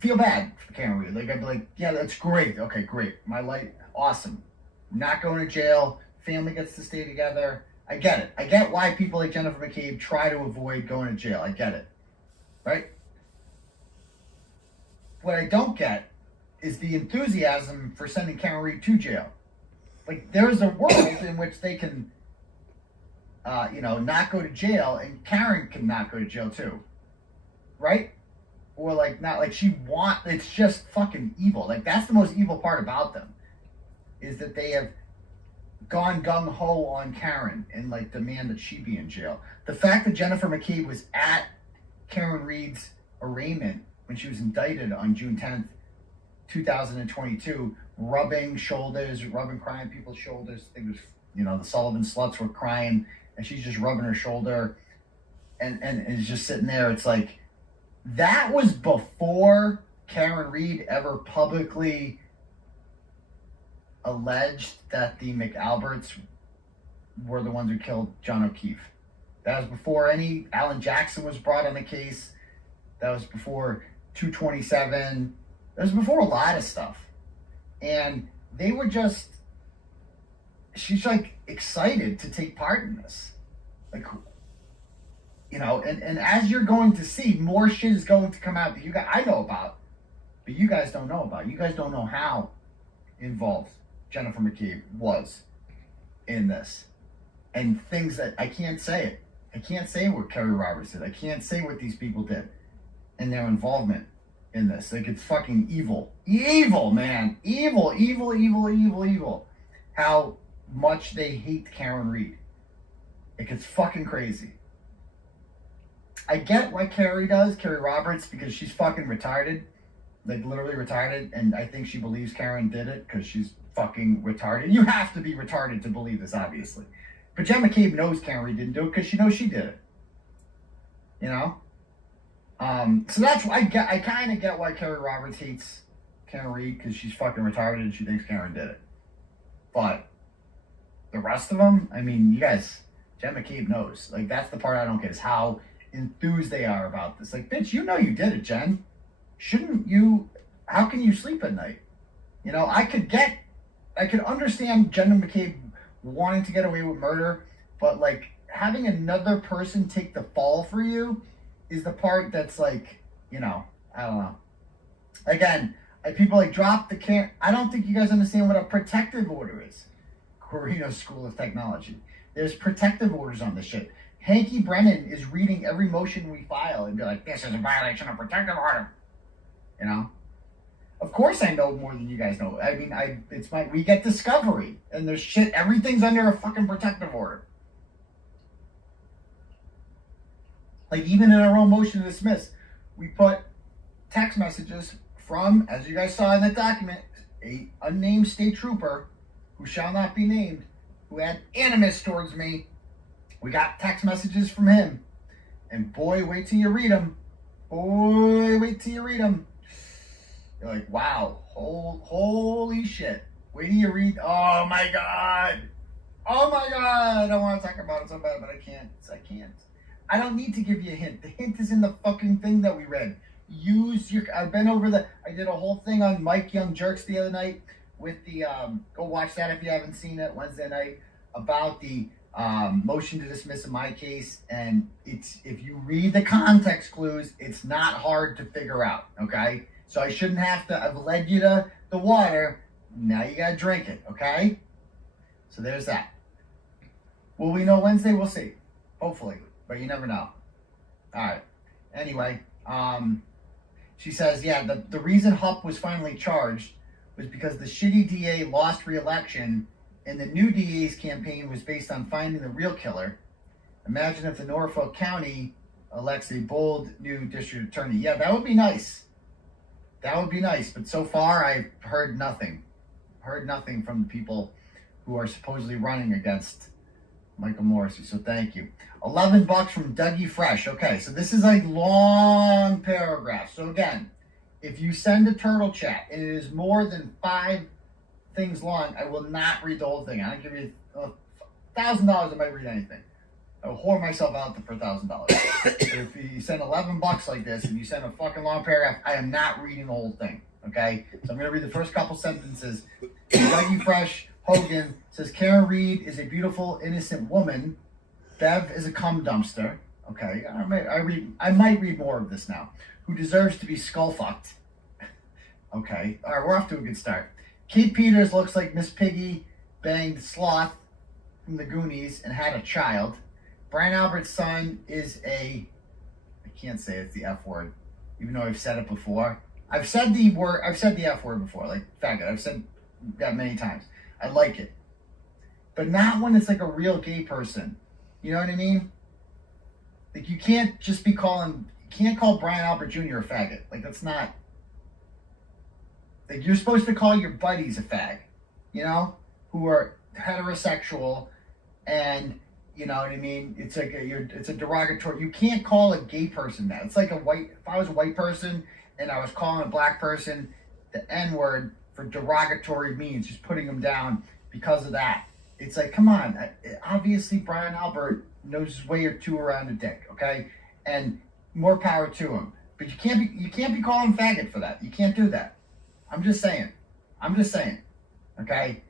feel bad for Karen Reed. Like I'd be like, yeah, that's great. Okay, great. My life, awesome. Not going to jail. Family gets to stay together. I get it. I get why people like Jennifer McCabe try to avoid going to jail. I get it. Right? What I don't get is the enthusiasm for sending Karen Reed to jail. Like, there's a world in which they can, not go to jail, and Karen can not go to jail too. Right? Or, like, not like it's just fucking evil. Like, that's the most evil part about them, is that they have gone gung-ho on Karen and, like, demand that she be in jail. The fact that Jennifer McCabe was at Karen Reed's arraignment when she was indicted on June 10th, 2022, rubbing crying people's shoulders. I think it was, the Sullivan sluts were crying, and she's just rubbing her shoulder and is just sitting there. It's like, that was before Karen Reed ever publicly alleged that the McAlberts were the ones who killed John O'Keefe. That was before Alan Jackson was brought on the case. That was before 227. That was before a lot of stuff. And they were she's like excited to take part in this. Like, and as you're going to see, more shit is going to come out that I know about, but you guys don't know about. You guys don't know how involved Jennifer McCabe was in this. And things that I can't say it. I can't say what Kerry Roberts did. I can't say what these people did and their involvement in this. Like, it's fucking evil. Evil, man. Evil, evil, evil, evil, evil. How much they hate Karen Reed. Like, it's fucking crazy. I get what Kerry Roberts, because she's fucking retarded. Like, literally retarded. And I think she believes Karen did it because she's fucking retarded. You have to be retarded to believe this, obviously. But Jen McCabe knows Karen Reed didn't do it because she knows she did it. So that's why I kind of get why Kerry Roberts hates Karen Reed, because she's fucking retarded and she thinks Karen did it. But the rest of them, I mean, you guys, Jen McCabe knows. Like, that's the part I don't get, is how enthused they are about this. Like, bitch, you know you did it, Jen. Shouldn't you? How can you sleep at night? I could understand Jen McCabe wanting to get away with murder, but like having another person take the fall for you is the part that's like, I don't know. Again, people like drop the can. I don't think you guys understand what a protective order is. Corino School of Technology. There's protective orders on this shit. Hanky Brennan is reading every motion we file and be like, this is a violation of protective order. Of course I know more than you guys know. I mean, we get Discovery, and there's shit, everything's under a fucking protective order. Like, even in our own motion to dismiss, we put text messages from, as you guys saw in that document, a unnamed state trooper who shall not be named, who had animus towards me. We got text messages from him. And boy, wait till you read them. Boy, wait till you read them. You're like, wow, holy shit. Wait till you read, oh my God. Oh my God. I want to talk about it so bad, but I can't. I don't need to give you a hint. The hint is in the fucking thing that we read. I've been over I did a whole thing on Mike Young Jerks the other night with the, go watch that if you haven't seen it, Wednesday night, about the motion to dismiss in my case. And if you read the context clues, it's not hard to figure out, okay? So I shouldn't have to, I've led you to the water, now you gotta drink it, okay? So there's that. Will we know Wednesday? We'll see. Hopefully, but you never know. All right. Anyway, she says, yeah, the reason Hupp was finally charged was because the shitty DA lost re-election and the new DA's campaign was based on finding the real killer. Imagine if the Norfolk County elects a bold new district attorney. Yeah, that would be nice. That would be nice. But so far, I've heard nothing. Heard nothing from the people who are supposedly running against Michael Morrissey. So thank you. $11 from Dougie Fresh. Okay, so this is a long paragraph. So again, if you send a turtle chat and it is more than 5 things long, I will not read the whole thing. I'll give you $1,000. I might read anything. I'll whore myself out for $1,000. If you send $11 like this and you send a fucking long paragraph, I am not reading the whole thing. Okay, so I'm gonna read the first couple sentences. Dougie Fresh Hogan says Karen Reed is a beautiful, innocent woman. Bev is a cum dumpster. Okay, I might read more of this now. Who deserves to be skull fucked. Okay, all right, we're off to a good start. Kate Peters looks like Miss Piggy banged Sloth from the Goonies and had a child. Brian Albert's son is I can't say it's the F word, even though I've said it before. I've said the F word before, like faggot. I've said that many times. I like it. But not when it's like a real gay person. You know what I mean? Like, you can't call Brian Albert Jr. a faggot. Like, that's not, like, you're supposed to call your buddies a fag, you know, who are heterosexual, and you know what I mean? It's like it's a derogatory. You can't call a gay person that. It's like if I was a white person and I was calling a black person the N-word for derogatory means, just putting them down because of that. It's like, come on. Obviously, Brian Albert knows his way or two around a dick, okay? And more power to him. But you can't be calling him faggot for that. You can't do that. I'm just saying. Okay?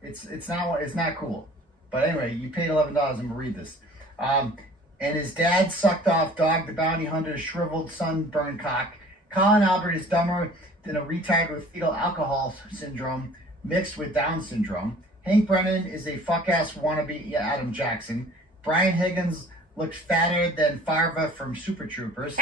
It's not cool. But anyway, you paid $11. I'm gonna read this. And his dad sucked off Dog the Bounty Hunter's shriveled sunburned cock. Colin Albert is dumber than a retard with fetal alcohol syndrome mixed with Down syndrome. Hank Brennan is a fuck-ass wannabe Adam Jackson. Brian Higgins looks fatter than Farva from Super Troopers.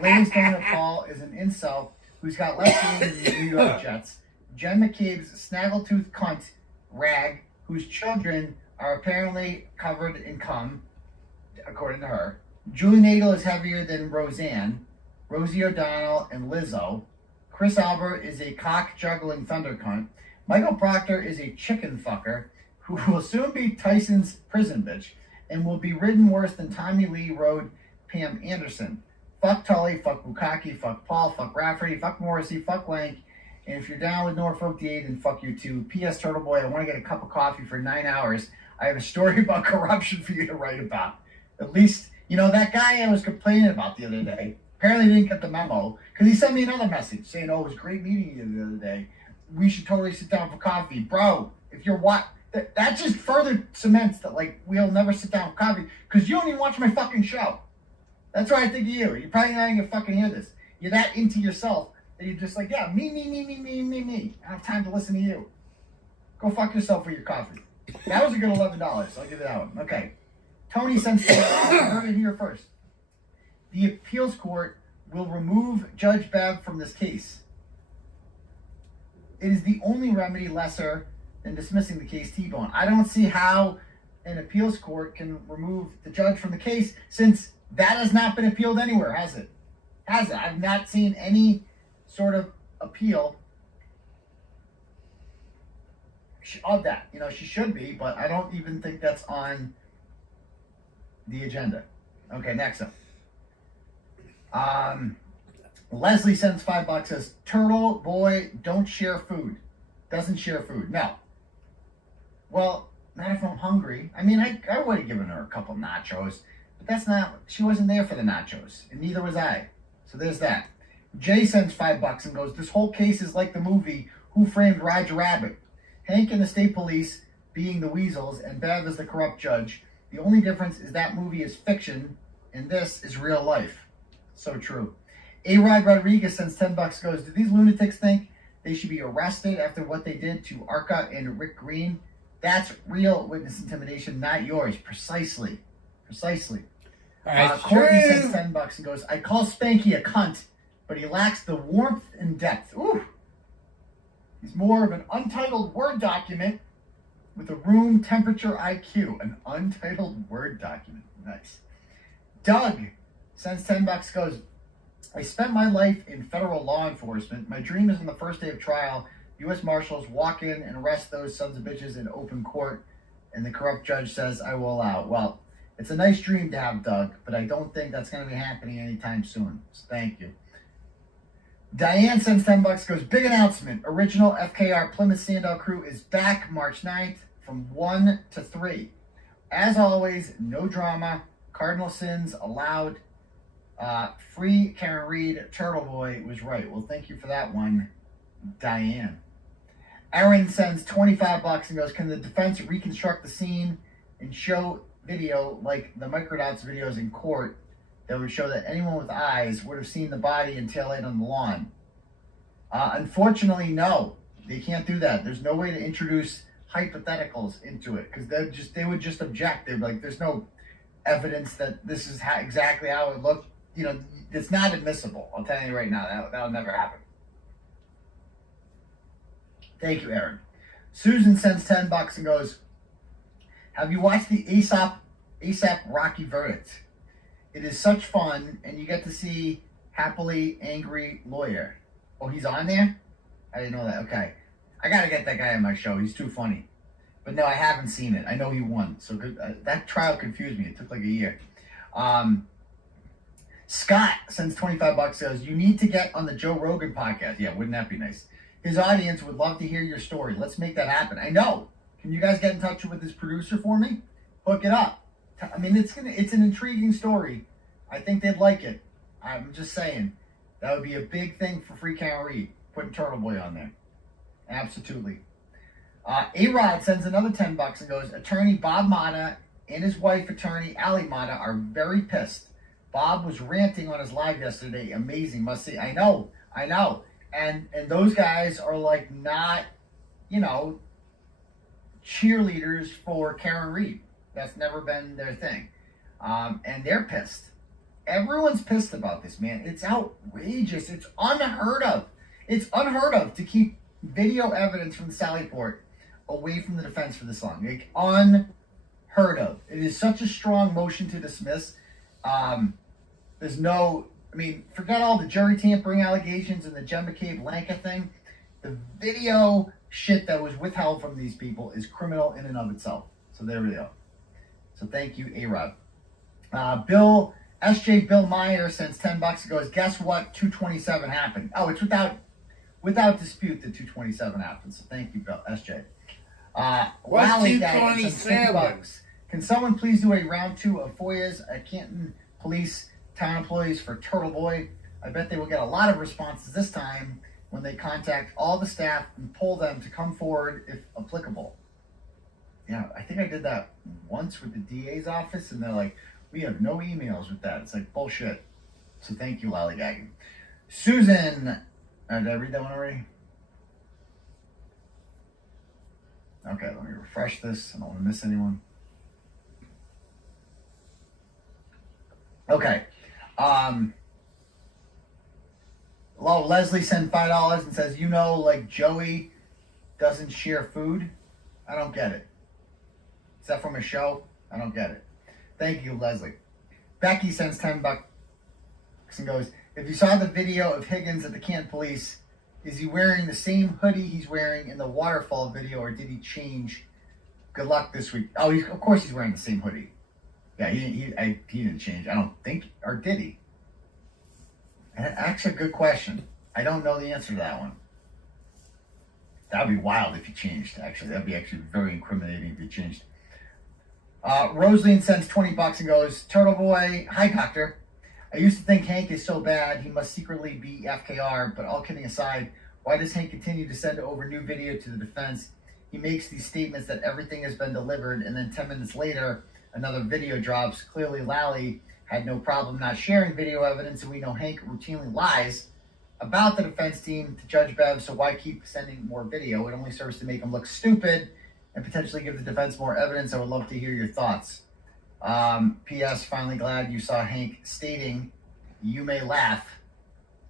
Ladies Dana Paul is an incel who's got less games than the New York Jets. Jen McCabe's snaggletooth cunt, Rag, whose children are apparently covered in cum, according to her. Julie Nagel is heavier than Roseanne, Rosie O'Donnell, and Lizzo. Chris Albert is a cock-juggling thunder cunt. Michael Proctor is a chicken fucker who will soon be Tyson's prison bitch and will be ridden worse than Tommy Lee rode Pam Anderson. Fuck Tully, fuck Bukaki, fuck Paul, fuck Rafferty, fuck Morrissey, fuck Wank. And if you're down with Norfolk DA, then fuck you too. P.S. Turtleboy, I want to get a cup of coffee for 9 hours. I have a story about corruption for you to write about. At least, you know, that guy I was complaining about the other day, apparently didn't get the memo, because he sent me another message saying, oh, it was great meeting you the other day. We should totally sit down for coffee. Bro, if you're that just further cements that, like, we'll never sit down for coffee, because you don't even watch my fucking show. That's what I think of you. You're probably not even going to fucking hear this. You're that into yourself that you're just like, yeah, me. I don't have time to listen to you. Go fuck yourself with your coffee. That was a good $11. I'll give you that one. Okay. Tony sends I heard it here first. The appeals court will remove Judge Bev from this case. It is the only remedy lesser than dismissing the case T-Bone. I don't see how an appeals court can remove the judge from the case, since that has not been appealed anywhere, has it? Has it? I've not seen any sort of appeal of that. You know, she should be, but I don't even think that's on the agenda. Okay, next up. Leslie sends $5, says, Turtle Boy, don't share food. Doesn't share food. No. Well, not if I'm hungry. I mean, I would have given her a couple nachos, but that's not, she wasn't there for the nachos, and neither was I. So there's that. Jay sends $5 and goes, this whole case is like the movie Who Framed Roger Rabbit. Hank and the state police being the weasels, and Bev is the corrupt judge. The only difference is that movie is fiction, and this is real life. So true. A-Rod Rodriguez sends $10, goes, do these lunatics think they should be arrested after what they did to Arca and Rick Green? That's real witness intimidation, not yours. Precisely. Courtney sends $10 and goes, I call Spanky a cunt, but he lacks the warmth and depth. Ooh. He's more of an untitled Word document with a room temperature IQ. An untitled Word document. Nice. Doug sends $10, goes, I spent my life in federal law enforcement. My dream is on the first day of trial, U.S. Marshals walk in and arrest those sons of bitches in open court, and the corrupt judge says, I will allow. Well, it's a nice dream to have, Doug, but I don't think that's going to be happening anytime soon. So thank you. Diane sends $10, goes, big announcement. Original FKR Plymouth Standout crew is back March 9th from 1 to 3. As always, no drama. Cardinal sins allowed. Free Karen Reed. Turtle Boy was right. Well, thank you for that one, Diane. Aaron sends $25 and goes, can the defense reconstruct the scene and show video like the microdots videos in court that would show that anyone with eyes would have seen the body and taillight on the lawn? Unfortunately, no. They can't do that. There's no way to introduce hypotheticals into it, because they would just object. They'd be like, there's no evidence that this is exactly how it looked. You know, it's not admissible. I'll tell you right now, that'll never happen. Thank you, Aaron. Susan sends $10 and goes, have you watched the ASAP Rocky Verdict? It is such fun, and you get to see happily angry lawyer. Oh, he's on there? I didn't know that. Okay. I got to get that guy on my show. He's too funny. But no, I haven't seen it. I know he won. So good. That trial confused me. It took like a year. Scott sends $25, says, you need to get on the Joe Rogan podcast. Yeah, wouldn't that be nice? His audience would love to hear your story. Let's make that happen. I know. Can you guys get in touch with his producer for me? Hook it up. I mean, it's an intriguing story. I think they'd like it. I'm just saying. That would be a big thing for Free Karen Reed, putting Turtle Boy on there. Absolutely. A-Rod sends another $10 and goes, attorney Bob Mata and his wife, attorney Ali Mata, are very pissed. Bob was ranting on his live yesterday. Amazing. Must see. I know. And those guys are like not, cheerleaders for Karen Reed. That's never been their thing. And they're pissed. Everyone's pissed about this, man. It's outrageous. It's unheard of. It's unheard of to keep video evidence from the Sally Port away from the defense for this long. Like, unheard of. It is such a strong motion to dismiss. There's no, forget all the jury tampering allegations and the Jen McCabe Lanka thing. The video shit that was withheld from these people is criminal in and of itself. So there we go. So thank you, A-Rod. Bill Meyer sends $10 and goes, guess what? 227 happened. Oh, it's without dispute that 227 happened. So thank you, Bill, SJ. What's 227? Can someone please do a round 2 of FOIAs at Canton Police Town employees for Turtle Boy? I bet they will get a lot of responses this time when they contact all the staff and pull them to come forward if applicable. Yeah, I think I did that once with the DA's office, and they're like, we have no emails with that. It's like bullshit. So thank you, Lollygagging. Susan, did I read that one already? Okay, let me refresh this. I don't want to miss anyone. Okay. Leslie sent $5 and says, like Joey doesn't share food. I don't get it. Is that from a show? I don't get it. Thank you, Leslie. Becky sends $10 and goes, if you saw the video of Higgins at the Canton Police, is he wearing the same hoodie he's wearing in the waterfall video, or did he change? Good luck this week. Oh, of course he's wearing the same hoodie. Yeah, he didn't change. I don't think, or did he? Actually, a good question. I don't know the answer to that one. That would be wild if he changed, actually. That would be actually very incriminating if he changed. Rosaline sends $20 and goes, Turtle Boy, hi, Doctor. I used to think Hank is so bad he must secretly be FKR, but all kidding aside, why does Hank continue to send over new video to the defense? He makes these statements that everything has been delivered, and then 10 minutes later, another video drops. Clearly, Lally had no problem not sharing video evidence, and we know Hank routinely lies about the defense team to Judge Bev, so why keep sending more video? It only serves to make him look stupid and potentially give the defense more evidence. I would love to hear your thoughts. P.S. Finally glad you saw Hank stating, you may laugh,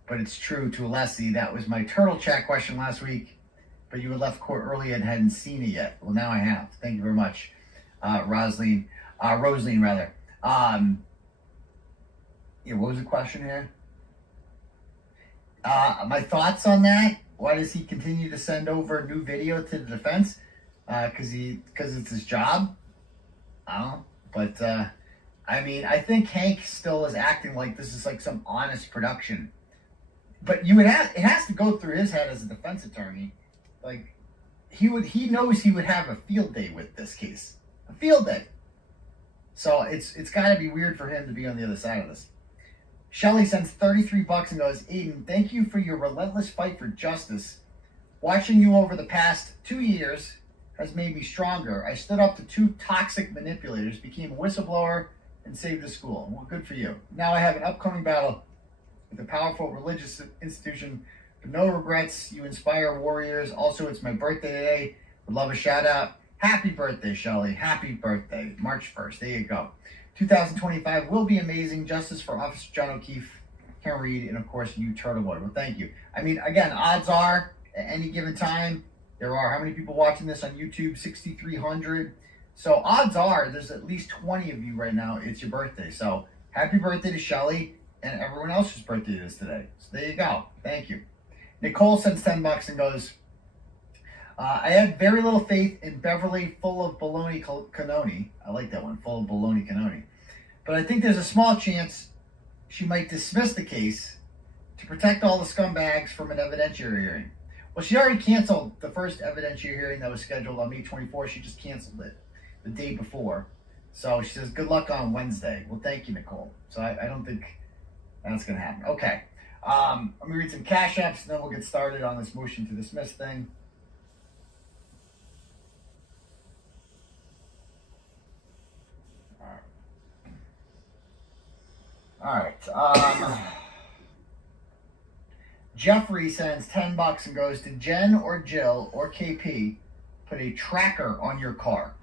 but it's true to Alessi. That was my turtle chat question last week, but you had left court early and hadn't seen it yet. Well, now I have. Thank you very much, Rosaline, rather. Yeah, what was the question here? My thoughts on that. Why does he continue to send over new video to the defense? Because it's his job. I don't know. But I mean, I think Hank still is acting like this is like some honest production. But it has to go through his head as a defense attorney. Like he knows he would have a field day with this case. A field day. So it's gotta be weird for him to be on the other side of this. Shelly sends $33 and goes, Aiden, thank you for your relentless fight for justice. Watching you over the past 2 years has made me stronger. I stood up to 2 toxic manipulators, became a whistleblower, and saved the school. Well, good for you. Now I have an upcoming battle with a powerful religious institution. But no regrets. You inspire warriors. Also, it's my birthday today. Would love a shout out. Happy birthday, Shelly. Happy birthday. March 1st. There you go. 2025 will be amazing. Justice for Officer John O'Keefe, Ken Reed, and of course you, Turtle Boy. Well, thank you. I mean, again, odds are at any given time there are how many people watching this on YouTube? 6,300. So odds are there's at least 20 of you right now. It's your birthday. So happy birthday to Shelly and everyone else whose birthday it is today. So there you go. Thank you. Nicole sends $10 and goes, I had very little faith in Beverly full of baloney cannoni. I like that one, full of baloney cannoni. But I think there's a small chance she might dismiss the case to protect all the scumbags from an evidentiary hearing. Well, she already canceled the first evidentiary hearing that was scheduled on May 24th. She just canceled it the day before. So she says, good luck on Wednesday. Well, thank you, Nicole. So I don't think that's going to happen. Okay. I'm going to read some cash apps, and then we'll get started on this motion to dismiss thing. All right. Jeffrey sends $10 and goes, did Jen or Jill or KP put a tracker on your car?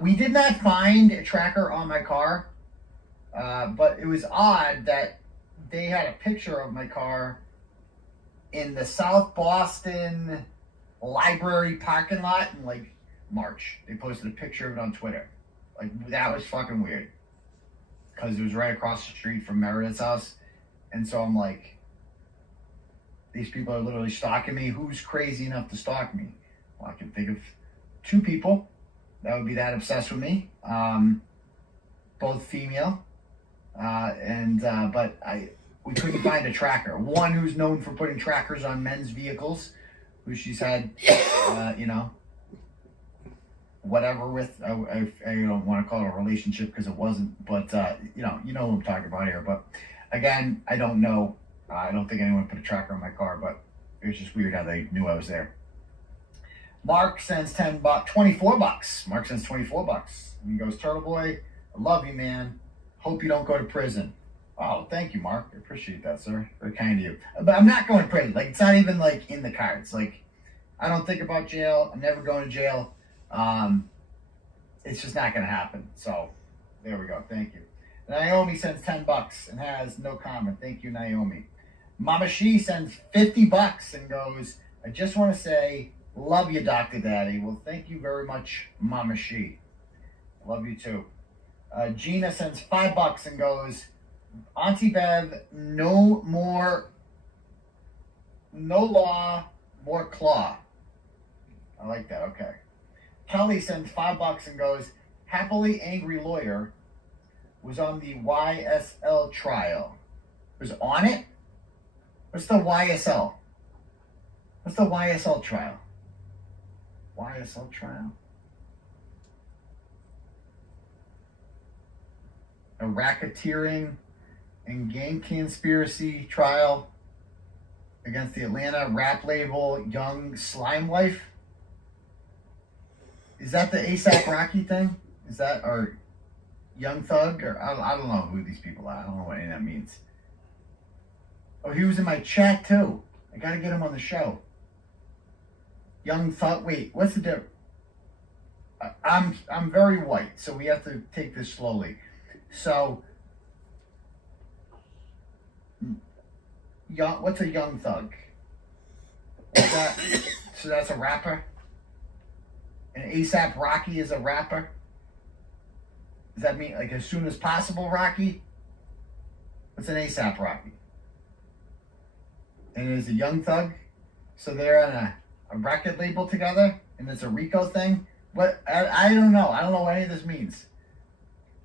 We did not find a tracker on my car, but it was odd that they had a picture of my car in the South Boston library parking lot in like March. They posted a picture of it on Twitter. Like, that was fucking weird. Because it was right across the street from Meredith's house. And so I'm like, these people are literally stalking me. Who's crazy enough to stalk me? Well, I can think of 2 people that would be that obsessed with me. Both female. But we couldn't find a tracker. One who's known for putting trackers on men's vehicles, who she's had, whatever with. I don't want to call it a relationship because it wasn't, but you know what I'm talking about here. But again, I don't know. I don't think anyone put a tracker on my car, but it was just weird how they knew I was there. Mark sends $24. Mark sends $24. And he goes, Turtle Boy, I love you, man. Hope you don't go to prison. Oh, thank you, Mark. I appreciate that, sir. Very kind of you. But I'm not going to prison. Like, it's not even like in the cards. Like, I don't think about jail. I'm never going to jail. It's just not going to happen. So there we go. Thank you. Naomi sends $10 and has no comment. Thank you, Naomi. Mama She sends $50 and goes, I just want to say, love you, Dr. Daddy. Well, thank you very much, Mama She. Love you too. Gina sends $5 and goes, Auntie Bev, no law, more claw. I like that. Okay. Kelly sends $5 and goes, happily angry lawyer was on the YSL trial. Was on it? What's the YSL? What's the YSL trial? YSL trial? A racketeering and gang conspiracy trial against the Atlanta rap label Young Slime Life. Is that the ASAP Rocky thing? Is that or Young Thug? Or I don't know who these people are. I don't know what any of that means. Oh, he was in my chat too. I gotta get him on the show. Young Thug. Wait, what's the difference? I'm very white, so we have to take this slowly. So, what's a Young Thug? What's that? So that's a rapper? And ASAP Rocky is a rapper? Does that mean like as soon as possible Rocky? What's an ASAP Rocky? And it is a Young Thug? So they're on a record label together? And it's a Rico thing? But I don't know. I don't know what any of this means.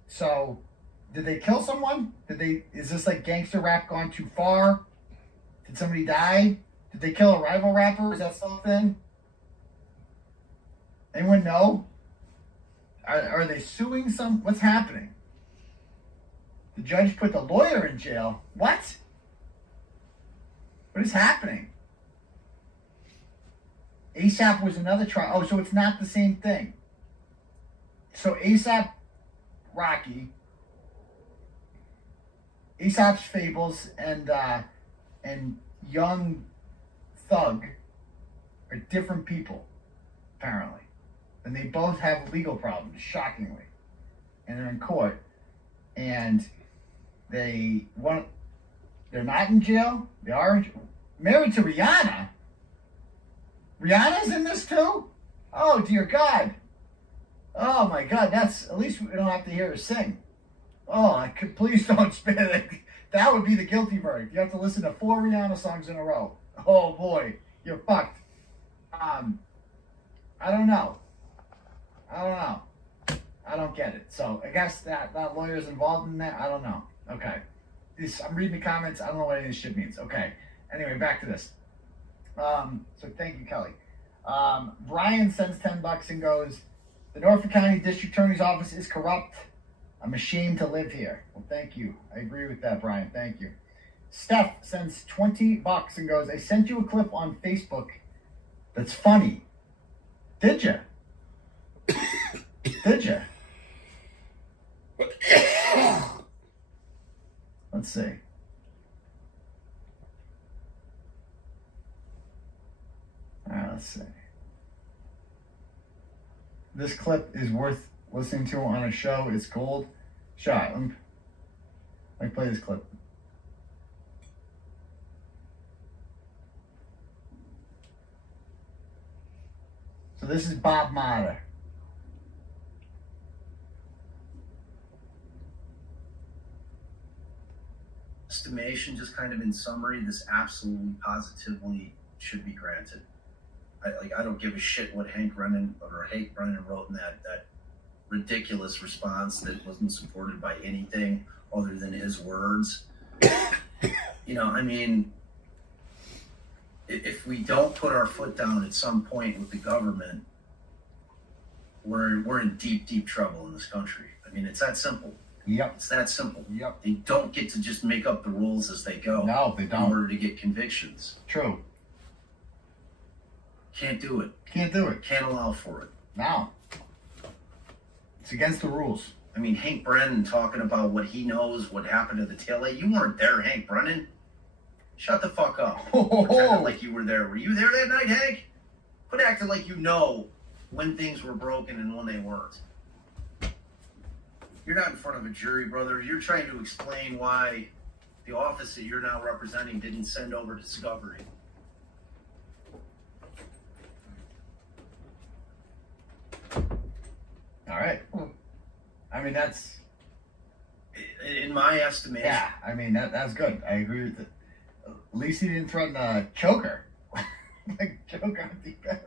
So, did they kill someone? Is this like gangster rap gone too far? Did somebody die? Did they kill a rival rapper? Is that something? Anyone know? Are they suing some? What's happening? The judge put the lawyer in jail. What? What is happening? ASAP was another trial. Oh, so it's not the same thing. So ASAP Rocky, Aesop's Fables, and Young Thug are different people, apparently. And they both have legal problems, shockingly. And they're in court. And they're not in jail. They are married to Rihanna. Rihanna's in this too? Oh, dear God. Oh, my God. At least we don't have to hear her sing. Oh, please don't spit it. That would be the guilty verdict. You have to listen to 4 Rihanna songs in a row. Oh, boy. You're fucked. I don't know. I don't get it. So I guess that lawyer's involved in that. I don't know. Okay. I'm reading the comments. I don't know what any of this shit means. Okay. Anyway, back to this. So thank you, Kelly. Brian sends $10 and goes, the Norfolk County District Attorney's Office is corrupt. I'm ashamed to live here. Well, thank you. I agree with that, Brian. Thank you. Steph sends $20 and goes, I sent you a clip on Facebook that's funny. Did you? Did you? Let's see. Let's see. This clip is worth listening to on a show. It's gold. Shot. Let me play this clip. So this is Bob Motter. Estimation, just kind of in summary, this absolutely positively should be granted. I don't give a shit what Hank Brennan wrote in that ridiculous response that wasn't supported by anything other than his words. You know, I mean, if we don't put our foot down at some point with the government, we're in deep trouble in this country. I mean, it's that simple. Yep. It's that simple. Yep. They don't get to just make up the rules as they go. No, they don't. In order to get convictions. True. Can't do it. Can't do it. Can't allow for it. No. It's against the rules. I mean, Hank Brennan talking about what he knows, what happened to the tailgate. You weren't there, Hank Brennan. Shut the fuck up. Pretending like you were there. Were you there that night, Hank? Quit acting like you know when things were broken and when they weren't. You're not in front of a jury, brother. You're trying to explain why the office that you're now representing didn't send over discovery. All right. I mean, that's, In my estimation, yeah, I mean, that's good. I agree with it. At least he didn't threaten to choke her. Like, choke on the bed.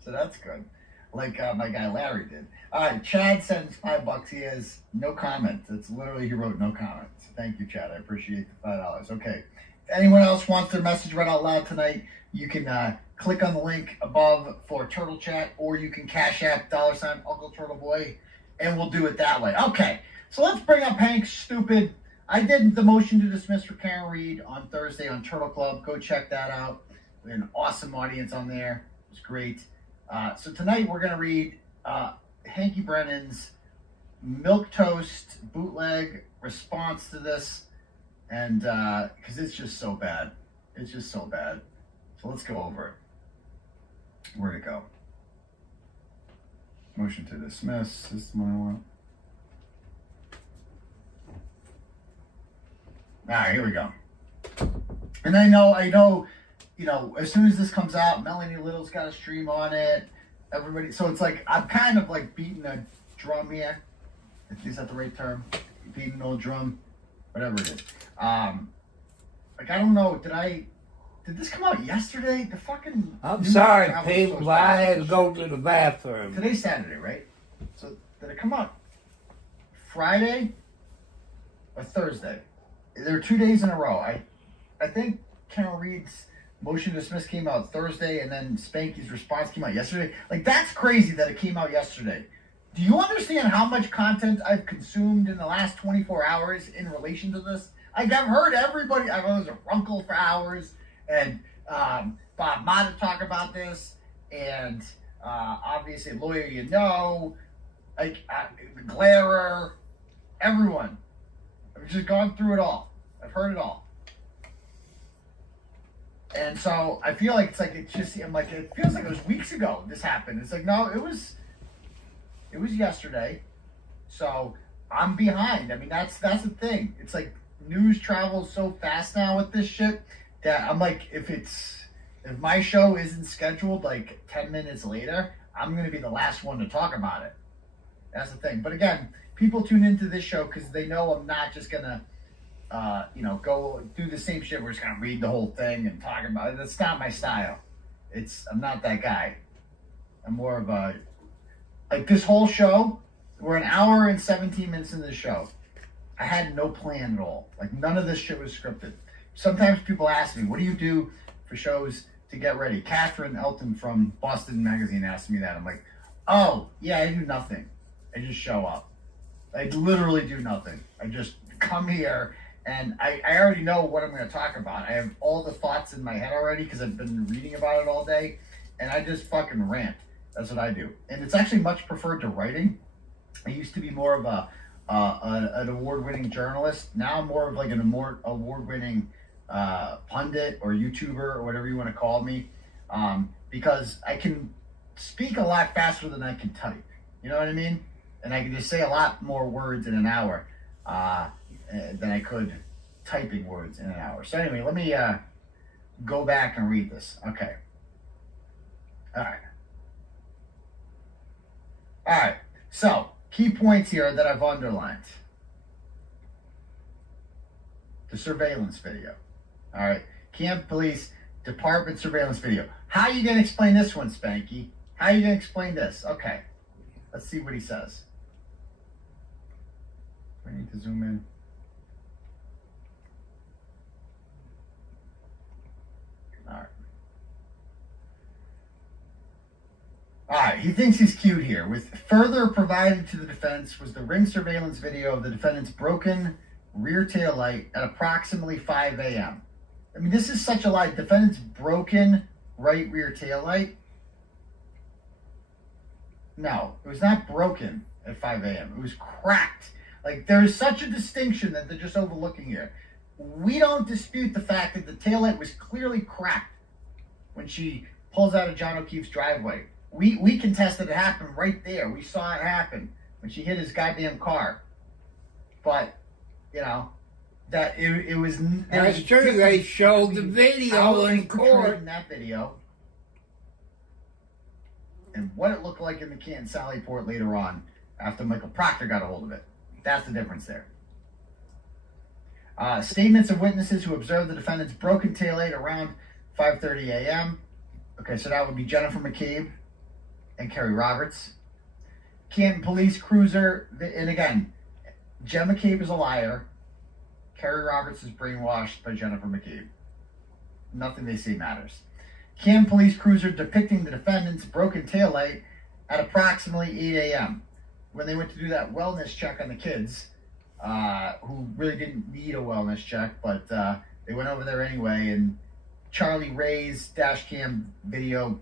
So that's good. Like my guy Larry did. All right, Chad sends $5. He has no comment. It's literally, he wrote no comment. So thank you, Chad. I appreciate the $5. Okay. If anyone else wants their message read out loud tonight, you can click on the link above for Turtle Chat, or you can Cash App $ Uncle Turtle Boy, and we'll do it that way. Okay. So let's bring up Hank's stupid. I did the motion to dismiss for Karen Reed on Thursday on Turtle Club. Go check that out. We had an awesome audience on there. It was great. So tonight we're going to read Hanky Brennan's milquetoast bootleg response to this, and because it's just so bad. It's just so bad. So let's go over it. Where'd it go? Motion to dismiss. This is the one I want. All right, here we go. And I know, you know, as soon as this comes out, Melanie Little's got a stream on it. Everybody, so it's like, I'm kind of like beating a drum here. Is that the right term? Beating an old drum, whatever it is. Like, I don't know, did this come out yesterday? The fucking. I'm news sorry, travel people, so but I had to fast. go to the bathroom. Today's Saturday, right? So did it come out Friday or Thursday? There were 2 days in a row. I think Karen Reed's motion to dismiss came out Thursday, and then Spanky's response came out yesterday. Like, that's crazy that it came out yesterday. Do you understand how much content I've consumed in the last 24 hours in relation to this? Like, I've heard everybody. I've heard Runkle for hours, and Bob Mata talk about this, and obviously Lawyer You Know, like Glairer, everyone. I've just gone through it all. I've heard it all. And so I feel like I'm like, it feels like it was weeks ago this happened. It's like, no, it was yesterday. So I'm behind. I mean, that's the thing. It's like news travels so fast now with this shit that I'm like, if my show isn't scheduled like 10 minutes later, I'm going to be the last one to talk about it. That's the thing. But again, people tune into this show because they know I'm not just going to, go do the same shit. We're just going to read the whole thing and talk about it. That's not my style. I'm not that guy. I'm more of a, like this whole show, we're an hour and 17 minutes into the show. I had no plan at all. Like none of this shit was scripted. Sometimes people ask me, what do you do for shows to get ready? Catherine Elton from Boston Magazine asked me that. I'm like, oh, yeah, I do nothing. I just show up. I literally do nothing. I just come here, and I already know what I'm going to talk about. I have all the thoughts in my head already because I've been reading about it all day, and I just fucking rant. That's what I do. And it's actually much preferred to writing. I used to be more of an award-winning journalist. Now I'm more of like an award-winning pundit or YouTuber or whatever you want to call me, because I can speak a lot faster than I can type. You know what I mean? And I can just say a lot more words in an hour than I could typing words in an hour. So anyway, let me go back and read this. Okay. All right. So key points here that I've underlined. The surveillance video. All right. Camp Police Department surveillance video. How are you going to explain this one, Spanky? How are you going to explain this? Okay. Let's see what he says. I need to zoom in. All right, he thinks he's cute here. With further provided to the defense was the ring surveillance video of the defendant's broken rear tail light at approximately 5 a.m. I mean, this is such a lie. Defendant's broken right rear tail light. No, it was not broken at 5 a.m. It was cracked. Like, there is such a distinction that they're just overlooking here. We don't dispute the fact that the taillight was clearly cracked when she pulls out of John O'Keefe's driveway. We contest that it happened right there. We saw it happen when she hit his goddamn car. But, that it was. That's true. They showed the video in court. In that video, and what it looked like in the Canton Sally Port later on, after Michael Proctor got a hold of it. That's the difference there. Statements of witnesses who observed the defendant's broken taillight around 5:30 a.m. Okay, so that would be Jennifer McCabe and Kerry Roberts. Canton police cruiser, and again, Jen McCabe is a liar. Kerry Roberts is brainwashed by Jennifer McCabe. Nothing they say matters. Canton police cruiser depicting the defendant's broken taillight at approximately 8 a.m. when they went to do that wellness check on the kids, who really didn't need a wellness check, but they went over there anyway, and Charlie Ray's dash cam video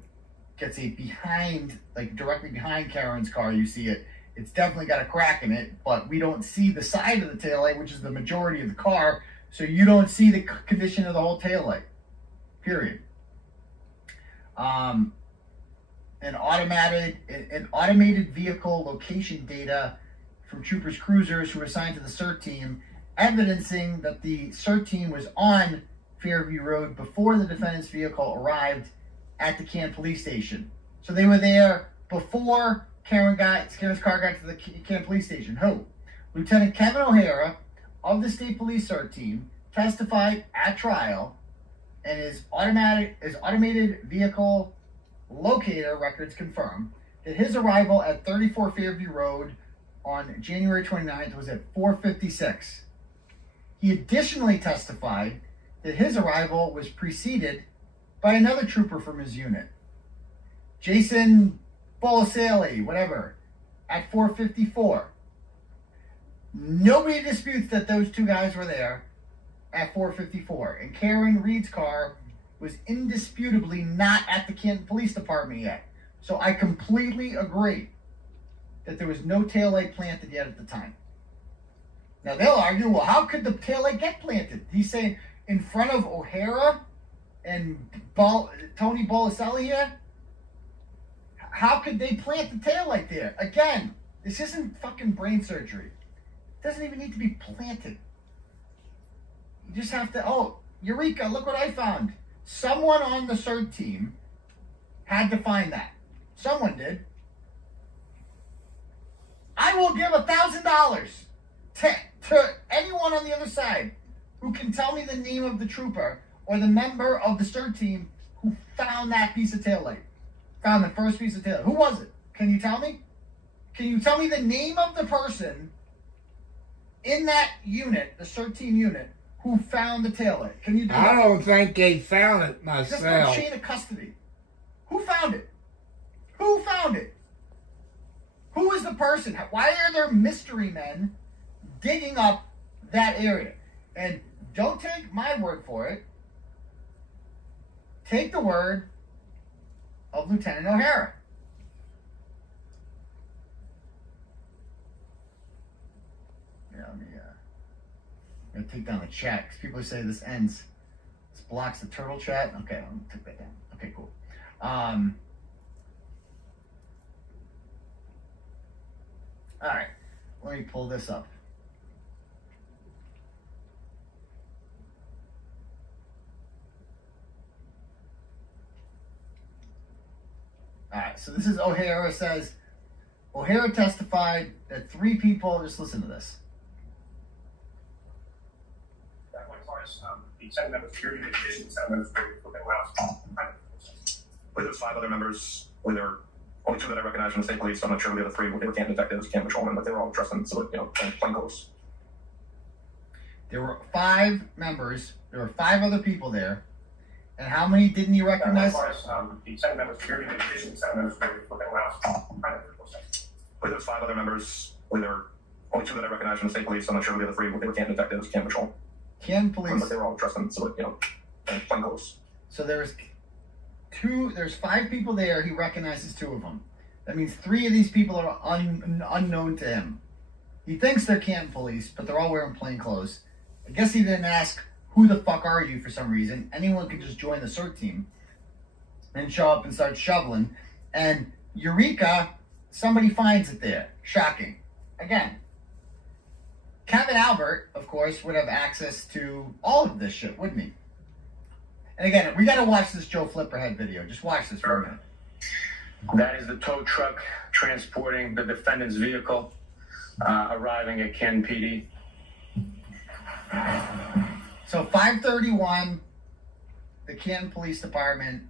gets a behind, like directly behind Karen's car. You see it. It's definitely got a crack in it, but we don't see the side of the taillight, which is the majority of the car, so you don't see the condition of the whole taillight. Period. An automated vehicle location data from Troopers Cruisers who were assigned to the CERT team, evidencing that the CERT team was on Fairview Road before the defendant's vehicle arrived at the Canton police station. So they were there before Karen's car got to the Canton police station. Who? Lieutenant Kevin O'Hara of the state police CERT team testified at trial, and his automated vehicle locator records confirm that his arrival at 34 Fairview Road on January 29th was at 4:56. He additionally testified that his arrival was preceded by another trooper from his unit, Jason Bolasali, whatever, at 4:54. Nobody disputes that those two guys were there at 4:54, and Karen Reed's car was indisputably not at the Canton Police Department yet. So I completely agree that there was no taillight planted yet at the time. Now they'll argue, well, how could the taillight get planted? He's saying in front of O'Hara and Tony Bolasali here? How could they plant the taillight there? Again, this isn't fucking brain surgery. It doesn't even need to be planted. You just have to, oh, Eureka, look what I found. Someone on the CERT team had to find that. Someone did. I will give $1,000 to anyone on the other side who can tell me the name of the trooper or the member of the CERT team who found that piece of taillight. Found the first piece of taillight. Who was it? Can you tell me? Can you tell me the name of the person in that unit, the CERT team unit, who found the taillight? Can you do that? I don't think they found it Just myself. a chain of custody. Who found it? Who found it? Who is the person? Why are there mystery men digging up that area? And don't take my word for it. Take the word of Lieutenant O'Hara. Yeah, let me I'm gonna take down the chat because people say this ends. This blocks the turtle chat. Okay, I'm gonna take that down. Okay, cool. All right, let me pull this up. All right, so this is O'Hara says, O'Hara testified that 3 people, just listen to this. That went as far as the 7 members of your unit, 7 members for the House. Were there 5 other members? Were there only 2 that I recognize from the state police? So I'm not sure who the other 3 were. They were camp detectives, camp patrolmen, but they were all dressed in plain clothes. There were 5 members. There were 5 other people there. And how many didn't you recognize? As far as the 7 members of your unit, 7 members for the House. Were there 5 other members? Were there only 2 that I recognize from the state police? So I'm not sure who the other 3 were. They were camp detectives, camp patrol. Camp police. But they were all dressed in plain clothes. So there's 5 people there. He recognizes 2 of them. That means 3 of these people are unknown to him. He thinks they're Canton police, but they're all wearing plain clothes. I guess he didn't ask, who the fuck are you, for some reason. Anyone could just join the CERT team and show up and start shoveling. And Eureka, somebody finds it there. Shocking. Again, Kevin Albert, of course, would have access to all of this shit, wouldn't he? And again, we got to watch this Joe Flipperhead video. Just watch this for a minute. That is the tow truck transporting the defendant's vehicle, arriving at Canton PD. So 5:31, the Canton Police Department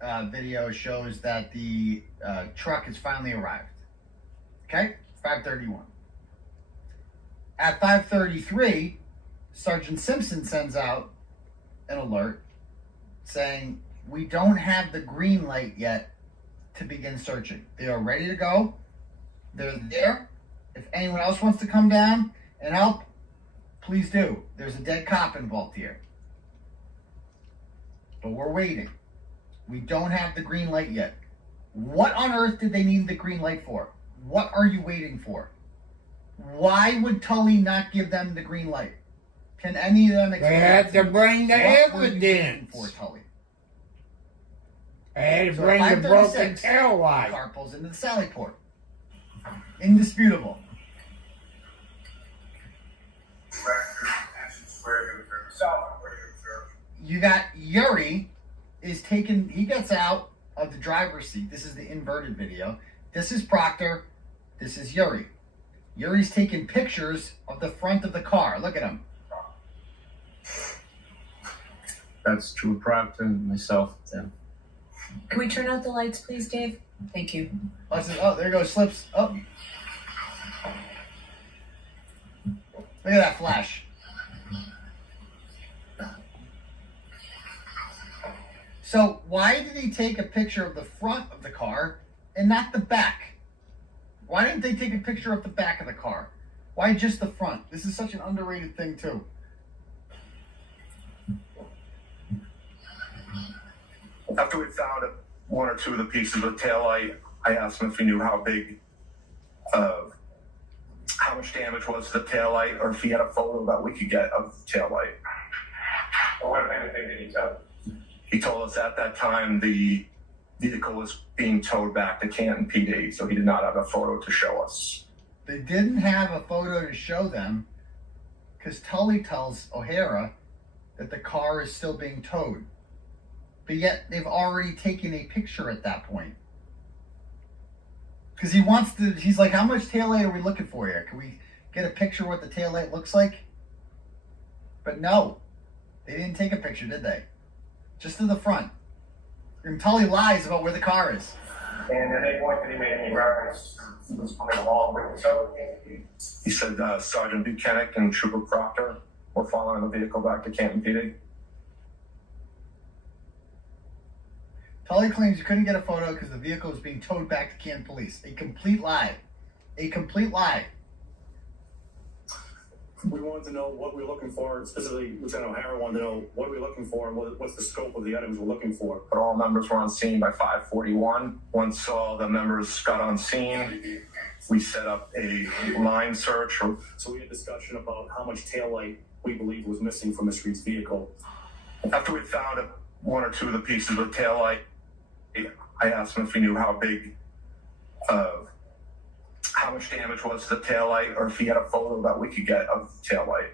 video shows that the truck has finally arrived. Okay, 5:31. At 5:33, Sergeant Simpson sends out an alert saying, we don't have the green light yet to begin searching. They are ready to go. They're there. If anyone else wants to come down and help, please do. There's a dead cop involved here. But we're waiting. We don't have the green light yet. What on earth did they need the green light for? What are you waiting for? Why would Tully not give them the green light? Can any of them explain? They had to bring the What were you waiting evidence. for, Tully? They had to So bring at the broken 5:36, tail light. car pulls into the Sally Port. Indisputable. You got Yuri is taken, he gets out of the driver's seat. This is the inverted video. This is Proctor. This is Yuri. Yuri's taking pictures of the front of the car. Look at him. That's true, Proctor and myself. Yeah. Can we turn out the lights, please, Dave? Thank you. Oh, there goes Slips. Oh. Look at that flash. So why did he take a picture of the front of the car and not the back? Why didn't they take a picture of the back of the car? Why just the front? This is such an underrated thing too. After we found one or two of the pieces of the taillight, I asked him if he knew how much damage was to the taillight, or if he had a photo that we could get of the taillight. What anything did he tell? He told us at that time the vehicle was being towed back to Canton PD, so he did not have a photo to show us. They didn't have a photo to show them because Tully tells O'Hara that the car is still being towed. But yet they've already taken a picture at that point. Because he's like, how much taillight are we looking for here? Can we get a picture of what the taillight looks like? But no, they didn't take a picture, did they? Just to the front. And Tully lies about where the car is. And at any point did he make any reference to was coming along with the tow? He said Sergeant Buchanan and Trooper Proctor were following the vehicle back to Canton PD. Tully claims you couldn't get a photo because the vehicle was being towed back to Canton Police. A complete lie. A complete lie. We wanted to know what we were looking for. Specifically, Lieutenant O'Hara wanted to know what we were looking for and what's the scope of the items we're looking for. But all members were on scene by 5:41. Once all the members got on scene, we set up a line search. So we had discussion about how much taillight we believe was missing from the street's vehicle. After we found one or two of the pieces of the taillight, I asked him if he knew how much damage was to the taillight, or if he had a photo that we could get of the taillight.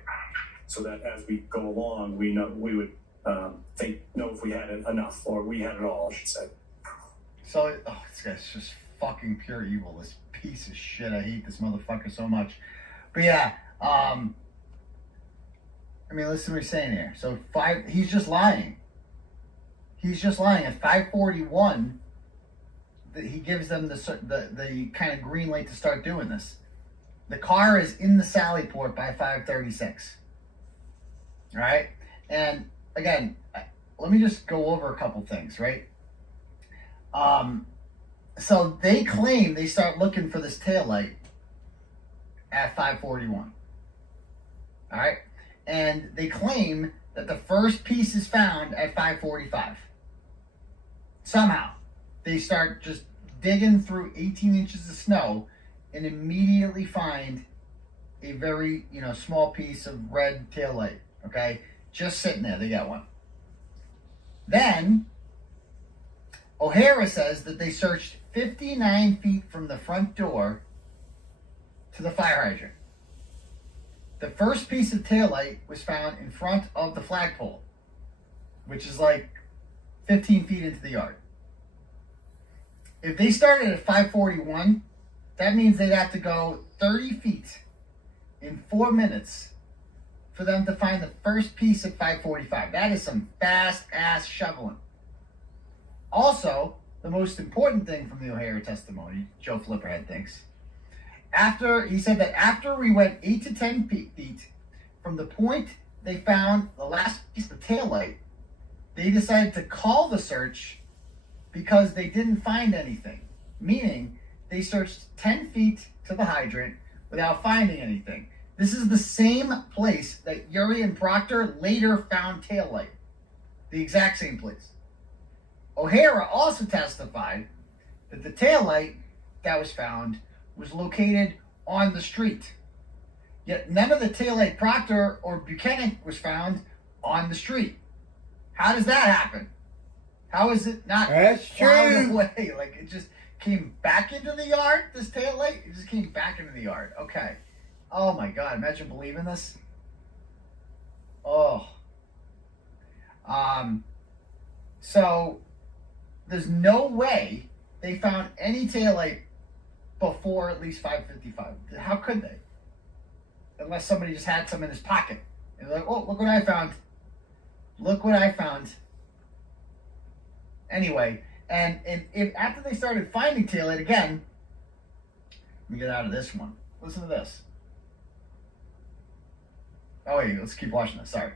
So that as we go along, we would know if we had enough, or we had it all, I should say. So, this guy's just fucking pure evil. This piece of shit. I hate this motherfucker so much. But yeah, I mean, listen to what he's saying here. So he's just lying. He's just lying. At 5:41, he gives them the kind of green light to start doing this. The car is in the Sally Port by 5:36. All right? And again, let me just go over a couple things, right? So they claim they start looking for this taillight at 5:41. All right? And they claim that the first piece is found at 5:45. Somehow, they start just digging through 18 inches of snow and immediately find a very, small piece of red taillight, okay? Just sitting there, they got one. Then, O'Hara says that they searched 59 feet from the front door to the fire hydrant. The first piece of taillight was found in front of the flagpole, which is like 15 feet into the yard. If they started at 541, that means they'd have to go 30 feet in 4 minutes for them to find the first piece at 545. That is some fast ass shoveling. Also, the most important thing from the O'Hara testimony, Joe Flipperhead thinks, he said that after we went 8 to 10 feet from the point they found the last piece of taillight, they decided to call the search because they didn't find anything. Meaning, they searched 10 feet to the hydrant without finding anything. This is the same place that Yuri and Proctor later found taillight. The exact same place. O'Hara also testified that the taillight that was found was located on the street. Yet none of the taillight Proctor or Buchanan was found on the street. How does that happen? How is it not plowed away? Like it just came back into the yard, this taillight? It just came back into the yard. Okay. Oh my God, imagine believing this. Oh. So there's no way they found any taillight before at least 5:55. How could they? Unless somebody just had some in his pocket. And they're like, oh, look what I found. Look what I found. Anyway, and if after they started finding taillight again, let me get out of this one. Listen to this. Oh wait, let's keep watching this. Sorry.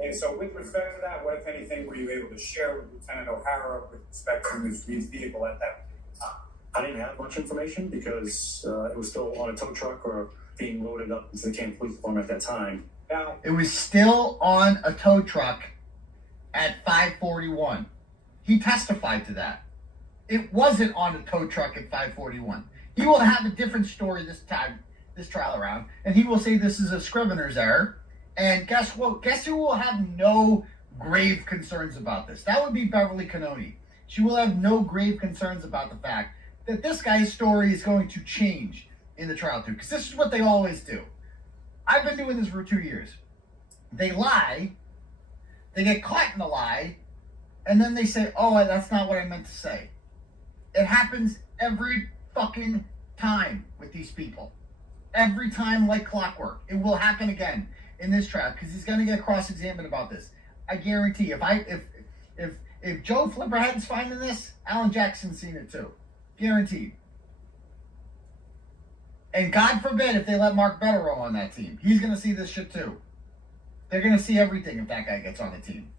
And so with respect to that, what, if anything, were you able to share with Lieutenant O'Hara with respect to his vehicle at that time? I didn't have much information because it was still on a tow truck or being loaded up into the Canton Police Department at that time. Now, it was still on a tow truck at 5:41. He testified to that. It wasn't on a tow truck at 5:41. He will have a different story this time, this trial around, and he will say this is a scrivener's error. And guess what? Guess who will have no grave concerns about this? That would be Beverly Cannoni. She will have no grave concerns about the fact that this guy's story is going to change in the trial too, because this is what they always do. I've been doing this for 2 years. They lie, they get caught in the lie, and then they say, oh, that's not what I meant to say. It happens every fucking time with these people. Every time like clockwork. It will happen again in this trial, because he's going to get cross-examined about this. I guarantee if Joe Flipperhead's finding this, Alan Jackson's seen it too. Guaranteed. And God forbid if they let Mark Betterow on that team. He's going to see this shit too. They're going to see everything if that guy gets on the team.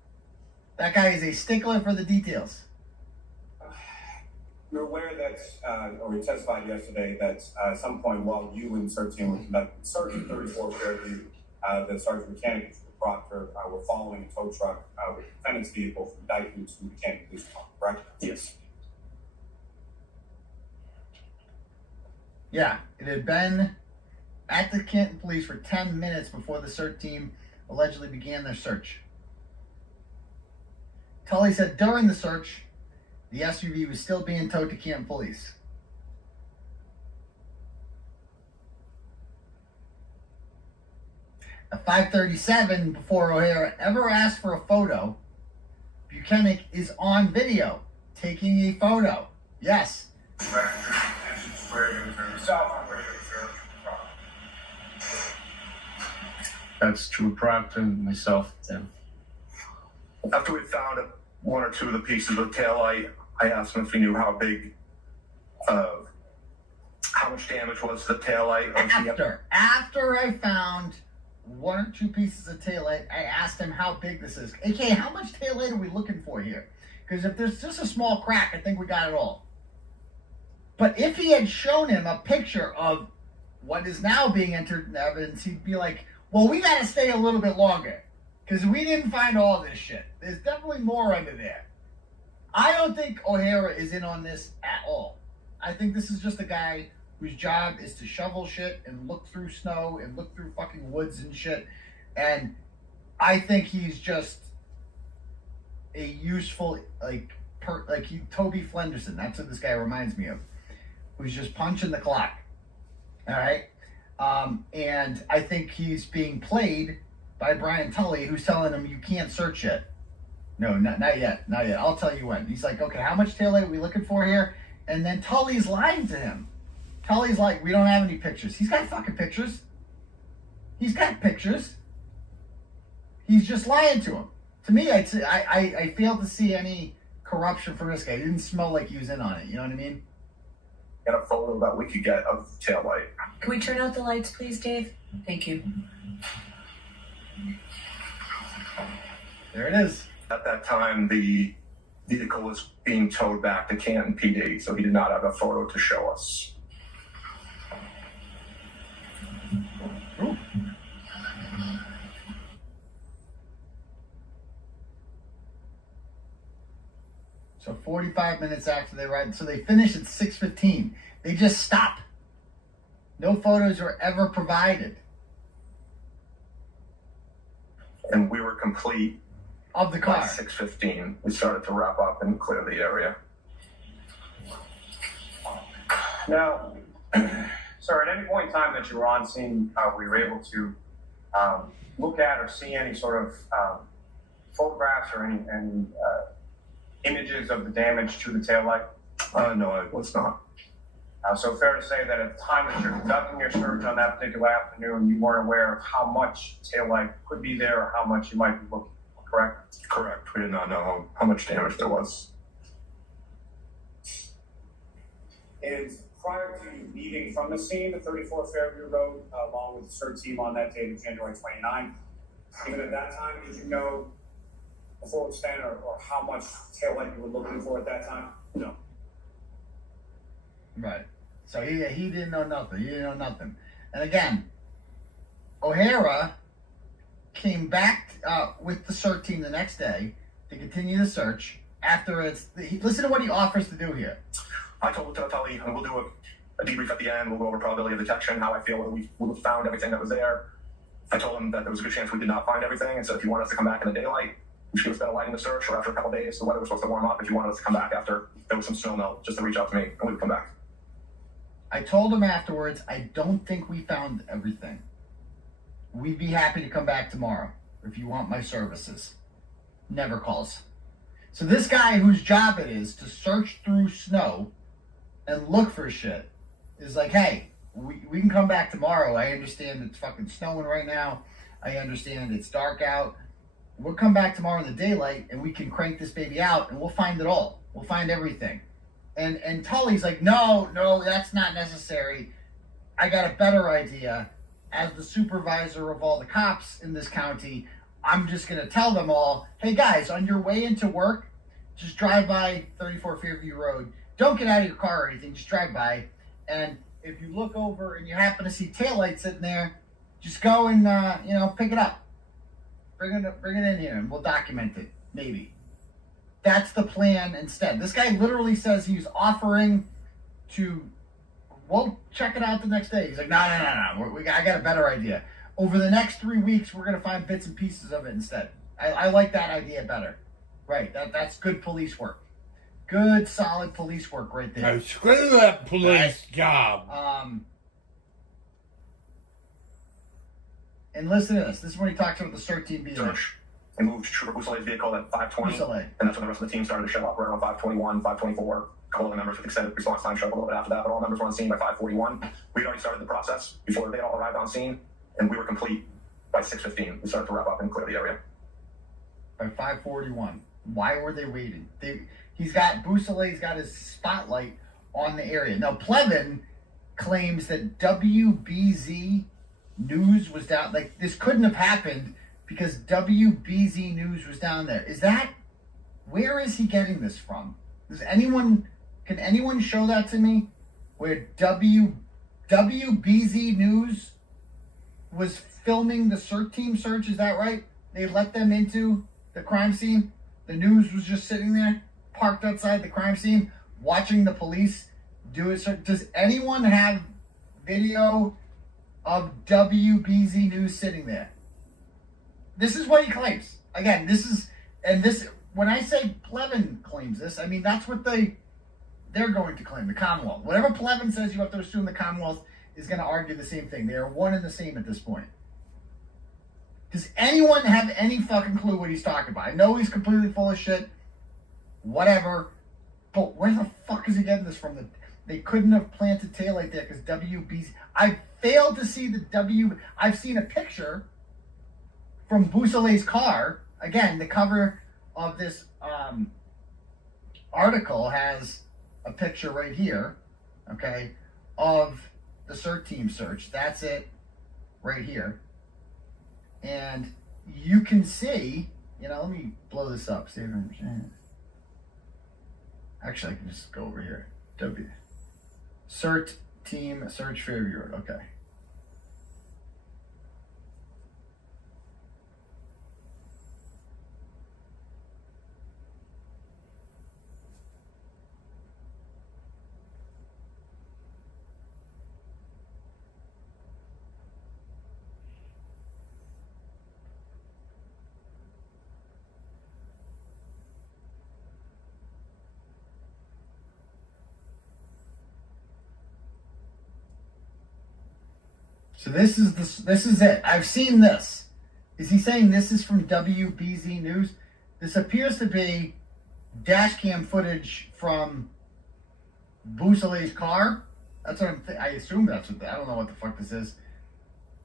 That guy is a stickler for the details. You're aware that, or you testified yesterday, that at some point while you and CERT team were conducting search at 34 Fairview, that Sergeant Mechanic and Proctor were following a tow truck with the defendant's vehicle from Dyke to the Canton Police Department, correct? Yes. Yeah, it had been at the Canton Police for 10 minutes before the CERT team allegedly began their search. Tully said during the search, the SUV was still being towed to Canton Police. At 5:37, before O'Hara ever asked for a photo, Buchanan is on video taking a photo. Yes. That's true. Proctor, myself, then. After we found one or two of the pieces of taillight, I asked him if he knew how big, how much damage was to the taillight. After I found one or two pieces of taillight, I asked him how big this is. AKA, how much taillight are we looking for here? Because if there's just a small crack, I think we got it all. But if he had shown him a picture of what is now being entered in evidence, he'd be like, well, we got to stay a little bit longer. Because we didn't find all this shit. There's definitely more under there. I don't think O'Hara is in on this at all. I think this is just a guy whose job is to shovel shit and look through snow and look through fucking woods and shit. And I think he's just a useful, Toby Flenderson. That's what this guy reminds me of. Who's just punching the clock. All right? And I think he's being played by Brian Tully, who's telling him you can't search it. No, not yet. Not yet. I'll tell you when. He's like, okay, how much taillight are we looking for here? And then Tully's lying to him. Tully's like, we don't have any pictures. He's got fucking pictures. He's got pictures. He's just lying to him. To me, I failed to see any corruption from this guy. He didn't smell like he was in on it. You know what I mean? Get a photo that we could get of the taillight. Can we turn out the lights, please, Dave? Thank you. There it is. At that time, the vehicle was being towed back to Canton PD, so he did not have a photo to show us. Ooh. So 45 minutes after they ride, so they finish at 6:15. They just stop. No photos were ever provided And we were complete of the by car. 6:15. We started to wrap up and clear the area. Now, sir, at any point in time that you were on scene, were you able to look at or see any sort of photographs or any images of the damage to the taillight? No, I was not. So fair to say that at the time that you're conducting your search on that particular afternoon, you weren't aware of how much taillight could be there or how much you might be looking for, correct? Correct. We did not know how much damage there was. Is prior to you leaving from the scene, the 34 Fairview Road, along with the CERT team on that date of January 29th, even at that time, did you know the full extent or how much taillight you were looking for at that time? No. Right. So he didn't know nothing. He didn't know nothing. And again, O'Hara came back with the CERT team the next day to continue the search. After listen to what he offers to do here. I told Tully, and we'll do a debrief at the end. We'll go over probability of detection, how I feel that we would have found everything that was there. I told him that there was a good chance we did not find everything, and so if you want us to come back in the daylight, we should have spent a light in the search, or after a couple of days, the weather was supposed to warm up. If you wanted us to come back after there was some snow melt, just to reach out to me, and we would come back. I told him afterwards, I don't think we found everything. We'd be happy to come back tomorrow if you want my services. Never calls. So this guy whose job it is to search through snow and look for shit is like, hey, we can come back tomorrow. I understand it's fucking snowing right now. I understand it's dark out. We'll come back tomorrow in the daylight and we can crank this baby out and we'll find it all. We'll find everything. And Tully's like, no, that's not necessary. I got a better idea. As the supervisor of all the cops in this county, I'm just going to tell them all, hey guys, on your way into work, just drive by 34 Fairview Road. Don't get out of your car or anything, just drive by. And if you look over and you happen to see taillights sitting there, just go and, pick it up. Bring it in here and we'll document it, maybe. That's the plan instead. This guy literally says he's offering to, we'll check it out the next day. He's like, no. I got a better idea. Over the next 3 weeks, we're going to find bits and pieces of it instead. I like that idea better. Right, that's good police work. Good, solid police work right there. Now, screw that police job. And listen to this. This is when he talks about the CERT team being Search. They moved Trooper Boussolet's vehicle at 5:20, and that's when the rest of the team started to show up around 5:21, 5:24. A couple of the members with extended response time showed up a little bit after that, but all members were on scene by 5:41. We had already started the process before they all arrived on scene, and we were complete by 6:15. We started to wrap up and clear the area. By 5:41. Why were they waiting? He's got Boussolet's got his spotlight on the area. Now, Plevin claims that WBZ News was down. Like, this couldn't have happened because WBZ News was down there. Where is he getting this from? Can anyone show that to me? Where WBZ News was filming the CERT team search, is that right? They let them into the crime scene. The news was just sitting there, parked outside the crime scene, watching the police do it. So does anyone have video of WBZ News sitting there? This is what he claims. Again, when I say Plevin claims this, I mean, that's what they're going to claim, the Commonwealth. Whatever Plevin says, you have to assume the Commonwealth is going to argue the same thing. They are one and the same at this point. Does anyone have any fucking clue what he's talking about? I know he's completely full of shit. Whatever. But where the fuck is he getting this from? They couldn't have planted taillight there because WBZ. I failed to see I've seen a picture from Boussolet's car. Again, the cover of this article has a picture right here, okay, of the CERT team search. That's it right here. And you can see, let me blow this up. Actually, I can just go over here. CERT team search Fairview Road. Okay. So this is it. I've seen this. Is he saying this is from WBZ News? This appears to be dash cam footage from Boussolet's car. That's what I assume that's what. I don't know what the fuck this is.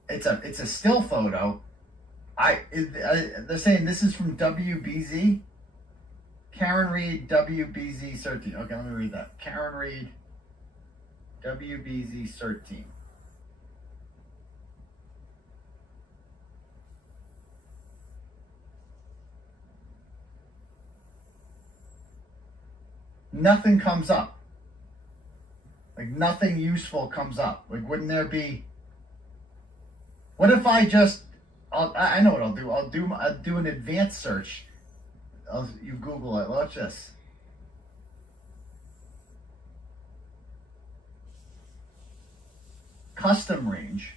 It's a still photo. They're saying this is from WBZ. Karen Reed, WBZ CERT team. Okay, let me read that. Karen Reed, WBZ CERT team. Nothing comes up. Like, nothing useful comes up. Like, wouldn't there be... What if I just... I know what I'll do. I'll do an advanced search. You Google it. Watch this. Custom range.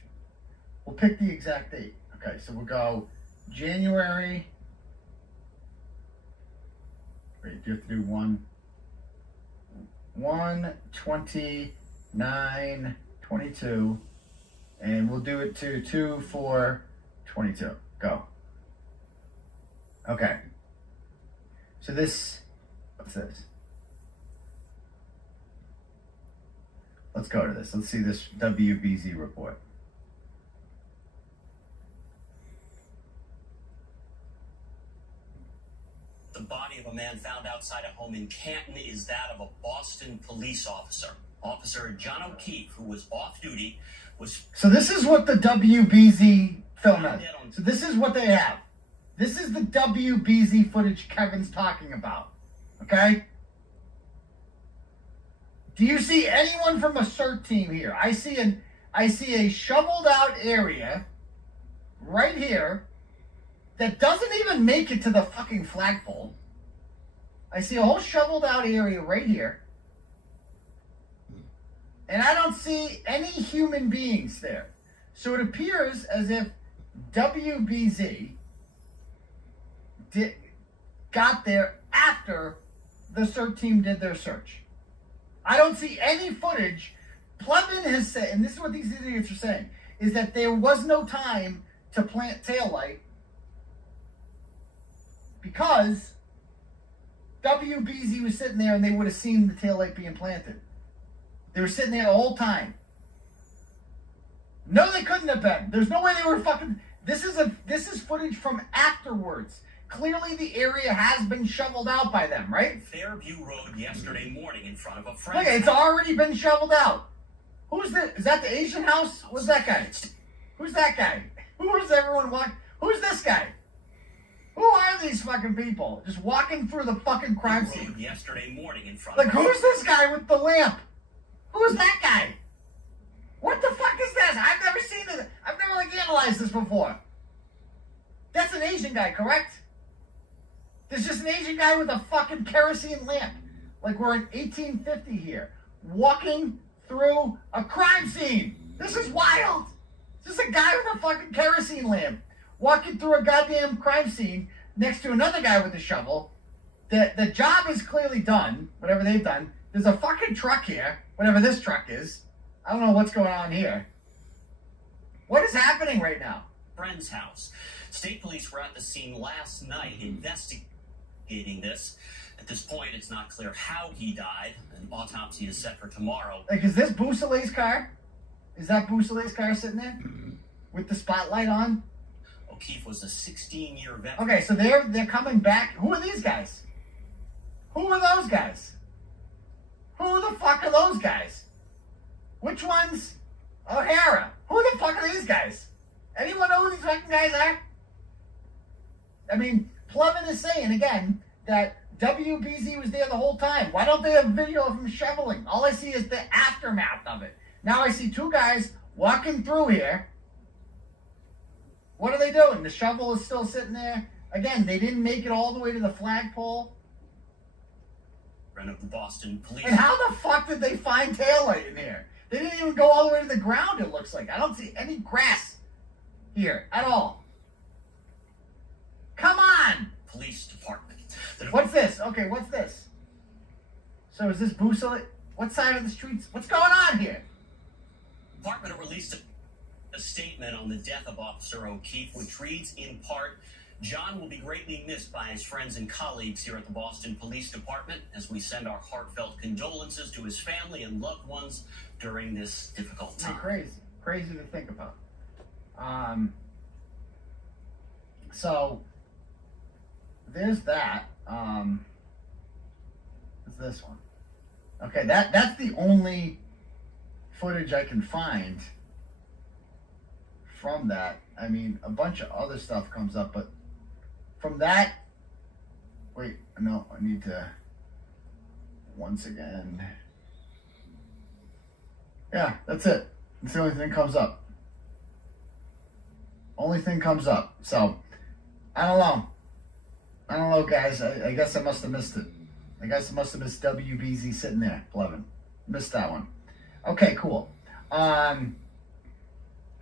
We'll pick the exact date. Okay, so we'll go January... Wait, do you have to do 1/29/22, and we'll do it to 2/4/22. Go. Okay. So what's this? Let's go to this. Let's see this WBZ report. The body of a man found outside a home in Canton is that of a Boston police officer. Officer John O'Keefe, who was off duty, was... So this is what the WBZ film has. So this is what they have. This is the WBZ footage Kevin's talking about. Okay? Do you see anyone from a CERT team here? I see a shoveled out area right here that doesn't even make it to the fucking flagpole. I see a whole shoveled out area right here. And I don't see any human beings there. So it appears as if WBZ got there after the CERT team did their search. I don't see any footage. Plevin has said, and this is what these idiots are saying, is that there was no time to plant taillight because WBZ was sitting there and they would have seen the taillight being planted. They were sitting there the whole time. No, they couldn't have been. There's no way they were fucking... This is footage from afterwards. Clearly the area has been shoveled out by them, right? Fairview Road yesterday morning in front of a friend. Look, it's already been shoveled out. Who's the... Is that the Asian house? What's that guy? Who's that guy? Who is everyone walking... Who's this guy? Who are these fucking people? Just walking through the fucking crime scene. Yesterday morning in front like, who's this guy with the lamp? Who's that guy? What the fuck is this? I've never seen this. I've never, analyzed this before. That's an Asian guy, correct? There's just an Asian guy with a fucking kerosene lamp. Like we're in 1850 here. Walking through a crime scene. This is wild. This is a guy with a fucking kerosene lamp. Walking through a goddamn crime scene next to another guy with a shovel. The job is clearly done, whatever they've done. There's a fucking truck here, whatever this truck is. I don't know what's going on here. What is happening right now? Friend's house. State police were at the scene last night investigating this. At this point, it's not clear how he died. An autopsy is set for tomorrow. Like, is this Boussalet's car? Is that Boussalet's car sitting there? With the spotlight on? O'Keefe was a 16-year veteran. Okay, so they're coming back. Who are these guys? Who are those guys? Who the fuck are those guys? Which ones? O'Hara. Who the fuck are these guys? Anyone know who these fucking guys are? I mean, Plevin is saying, again, that WBZ was there the whole time. Why don't they have video of him shoveling? All I see is the aftermath of it. Now I see two guys walking through here. What are they doing? The shovel is still sitting there. Again, they didn't make it all the way to the flagpole. Of the Boston police. And how the fuck did they find taillight in here? They didn't even go all the way to the ground, it looks like. I don't see any grass here at all. Come on! Police department. What's this? Okay, what's this? So is this Boussalet? What side of the streets? What's going on here? Department released a statement on the death of Officer O'Keefe, which reads in part, John will be greatly missed by his friends and colleagues here at the Boston Police Department as we send our heartfelt condolences to his family and loved ones during this difficult time. Crazy to think about. So there's that. What's this one? Okay, that's the only footage I can find from that. I mean, a bunch of other stuff comes up, but from that, wait, no, I need to, once again. Yeah, that's it. That's the only thing that comes up. Only thing comes up. So, I don't know, guys. I guess I must have missed it. I guess I must have missed WBZ sitting there, Plevin. Missed that one. Okay, cool. Or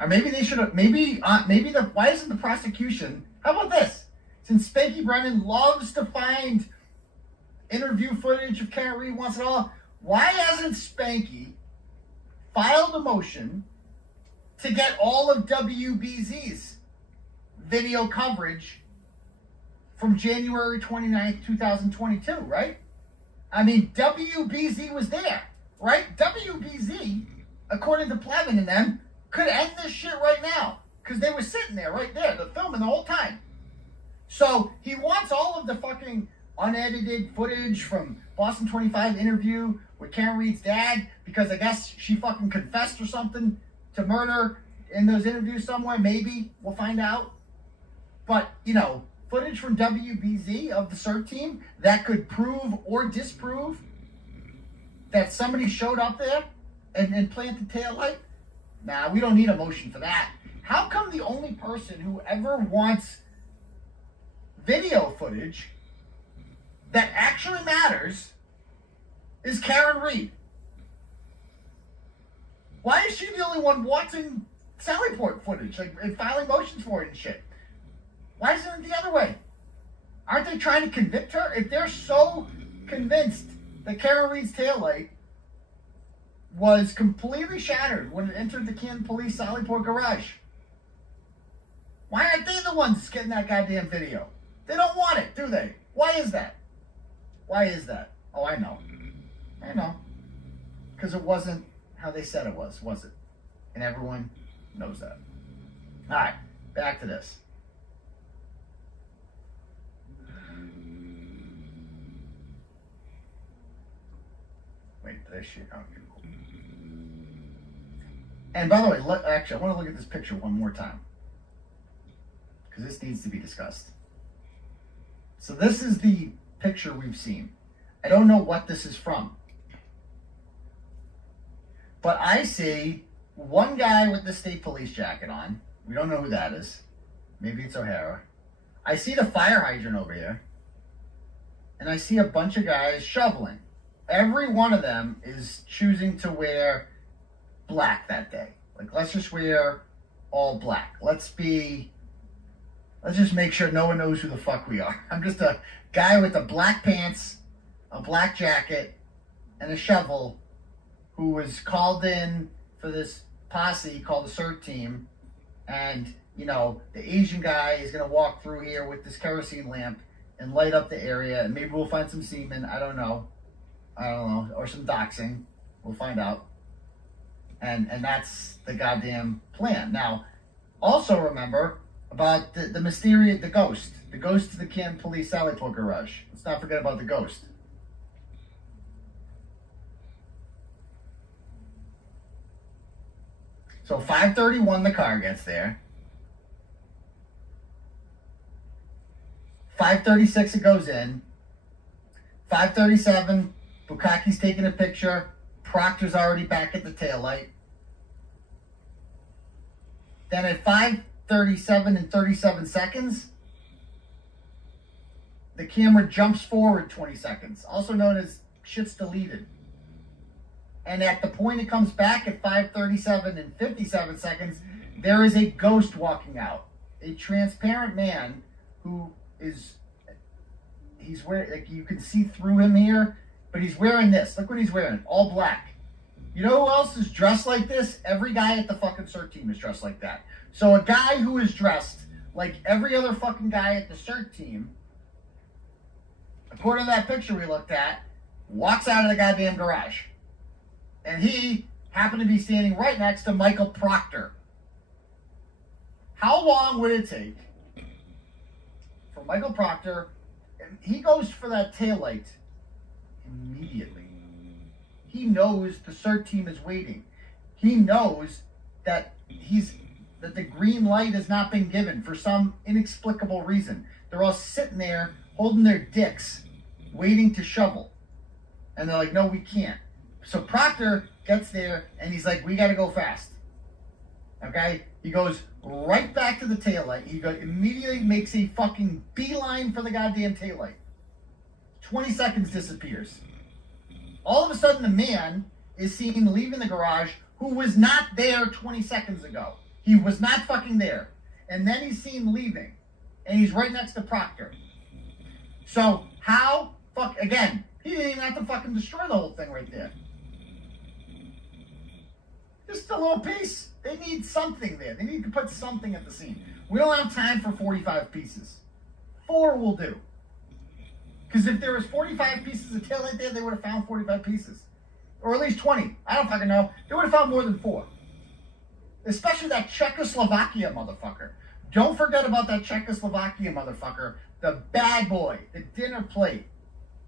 maybe they should have, why isn't the prosecution, how about this? Since Spanky Brennan loves to find interview footage of Karen Reed, wants it all, why hasn't Spanky filed a motion to get all of WBZ's video coverage from January 29th, 2022, right? I mean, WBZ was there, right? WBZ, according to Plevin and them, could end this shit right now because they were sitting there right there, the filming the whole time. So he wants all of the fucking unedited footage from Boston 25 interview with Karen Reed's dad because I guess she fucking confessed or something to murder in those interviews somewhere. Maybe we'll find out. But, you know, footage from WBZ of the CERT team that could prove or disprove that somebody showed up there and planted taillight. Nah, we don't need a motion for that. How come the only person who ever wants video footage that actually matters is Karen Reed? Why is she the only one wanting Sallyport footage, like, and filing motions for it and shit? Why isn't it the other way? Aren't they trying to convict her? If they're so convinced that Karen Reed's taillight was completely shattered when it entered the Canton Police Sallyport garage, why aren't they the ones getting that goddamn video? They don't want it, do they? Why is that? Why is that? Oh, I know. I know. Because it wasn't how they said it was it? And everyone knows that. All right, back to this. Wait, did I share? Oh, okay, cool. And by the way, actually, I want to look at this picture one more time because this needs to be discussed. So this is the picture we've seen. I don't know what this is from, but I see one guy with the state police jacket on. We don't know who that is. Maybe it's O'Hara. I see the fire hydrant over here, and I see a bunch of guys shoveling. Every one of them is choosing to wear black that day. Like, let's just wear all black. Let's just make sure no one knows who the fuck we are. I'm just a guy with the black pants, a black jacket, and a shovel who was called in for this posse called the CERT team, and you know the Asian guy is gonna walk through here with this kerosene lamp and light up the area, and maybe we'll find some semen. I don't know, or some doxing. We'll find out. And that's the goddamn plan. Now, also remember about the mysterious, the ghost to the Canton Police Sally Port Garage. Let's not forget about the ghost. So 5:31, the car gets there. 5:36, it goes in. 5:37, Bukkake's taking a picture. Proctor's already back at the taillight. Then at 5:37 and 37 seconds, the camera jumps forward 20 seconds, also known as shit's deleted. And at the point it comes back at 5:37 and 57 seconds, there is a ghost walking out. A transparent man who he's wearing, like you can see through him here, but he's wearing this. Look what he's wearing, all black. You know who else is dressed like this? Every guy at the fucking CERT team is dressed like that. So a guy who is dressed like every other fucking guy at the CERT team, according to that picture we looked at, walks out of the goddamn garage. And he happened to be standing right next to Michael Proctor. How long would it take for Michael Proctor, and he goes for that taillight immediately. He knows the CERT team is waiting. He knows that that the green light has not been given for some inexplicable reason. They're all sitting there holding their dicks, waiting to shovel. And they're like, no, we can't. So Proctor gets there and he's like, we got to go fast. Okay? He goes right back to the taillight. He immediately makes a fucking beeline for the goddamn taillight. 20 seconds disappears. All of a sudden, the man is seen leaving the garage who was not there 20 seconds ago. He was not fucking there. And then he's seen leaving. And he's right next to Proctor. So, again, he didn't even have to fucking destroy the whole thing right there. Just a little piece. They need something there. They need to put something at the scene. We don't have time for 45 pieces. 4 will do. Because if there was 45 pieces of taillight there, they would have found 45 pieces. Or at least 20. I don't fucking know. They would have found more than 4. Especially that Czechoslovakia motherfucker. Don't forget about that Czechoslovakia motherfucker. The bad boy. The dinner plate.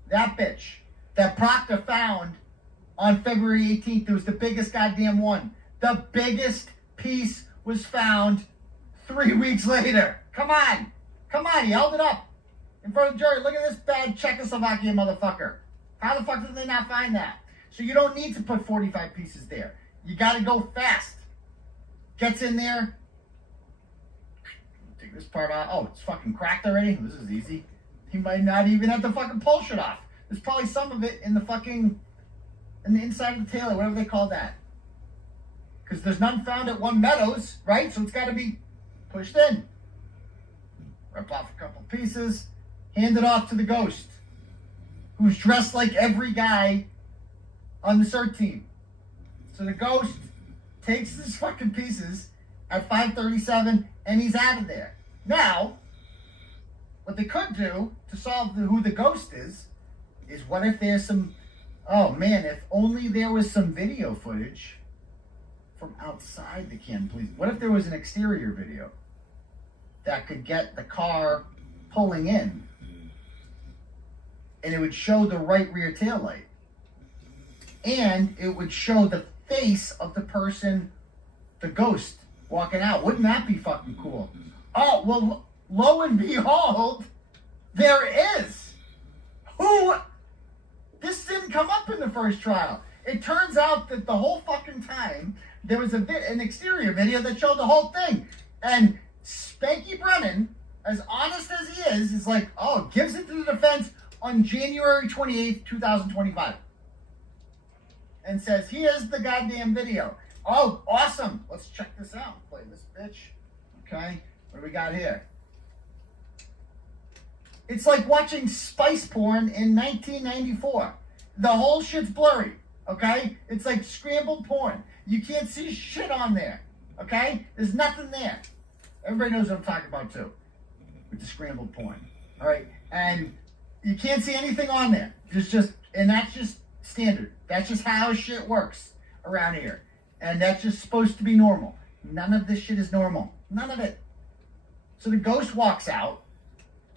That bitch. That Proctor found on February 18th. It was the biggest goddamn one. The biggest piece was found 3 weeks later. Come on. Come on. He held it up in front of the jury. Look at this bad Czechoslovakia motherfucker. How the fuck did they not find that? So you don't need to put 45 pieces there. You got to go fast. Gets in there. Take this part out. Oh, it's fucking cracked already? This is easy. He might not even have to fucking pull shit off. There's probably some of it in the inside of the tailor, whatever they call that. Because there's none found at One Meadows, right? So it's got to be pushed in. Rip off a couple pieces. Hand it off to the ghost, who's dressed like every guy on the CERT team. So the ghost takes his fucking pieces at 5:37 and he's out of there. Now, what they could do to solve who the ghost is what if there's some, oh man, if only there was some video footage from outside the Canton Police. What if there was an exterior video that could get the car pulling in and it would show the right rear taillight and it would show the face of the person, the ghost, walking out? Wouldn't that be fucking cool? Oh, well, lo and behold, there is. Who? This didn't come up in the first trial. It turns out that the whole fucking time there was an exterior video that showed the whole thing. And Spanky Brennan, as honest as he is like, oh, gives it to the defense on January 28th, 2025. And says, here's the goddamn video. Oh, awesome. Let's check this out. Play this bitch. Okay. What do we got here? It's like watching spice porn in 1994. The whole shit's blurry. okay? It's like scrambled porn. You can't see shit on there, okay? There's nothing there. Everybody knows what I'm talking about too, with the scrambled porn, all right? And you can't see anything on there. And that's just standard. That's just how shit works around here. And that's just supposed to be normal. None of this shit is normal. None of it. So the ghost walks out,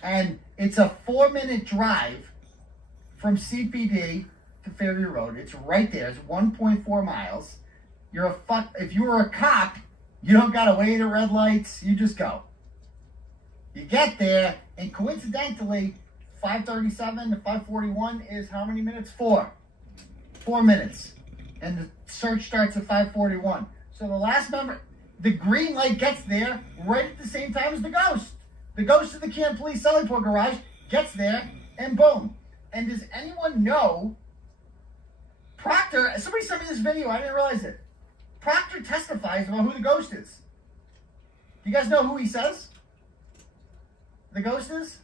and it's a 4-minute drive from CPD to Fairview Road. It's right there. It's 1.4 miles. If you were a cop, you don't gotta wait at red lights. You just go. You get there, and coincidentally, 5:37 to 5:41 is how many minutes? 4 minutes. And the search starts at 5:41. So the last member, the green light gets there right at the same time as the ghost. The ghost of the Canton Police Selling Point Garage gets there, and boom. And does anyone know Proctor? Somebody sent me this video. I didn't realize it. Proctor testifies about who the ghost is. Do you guys know who he says the ghost is?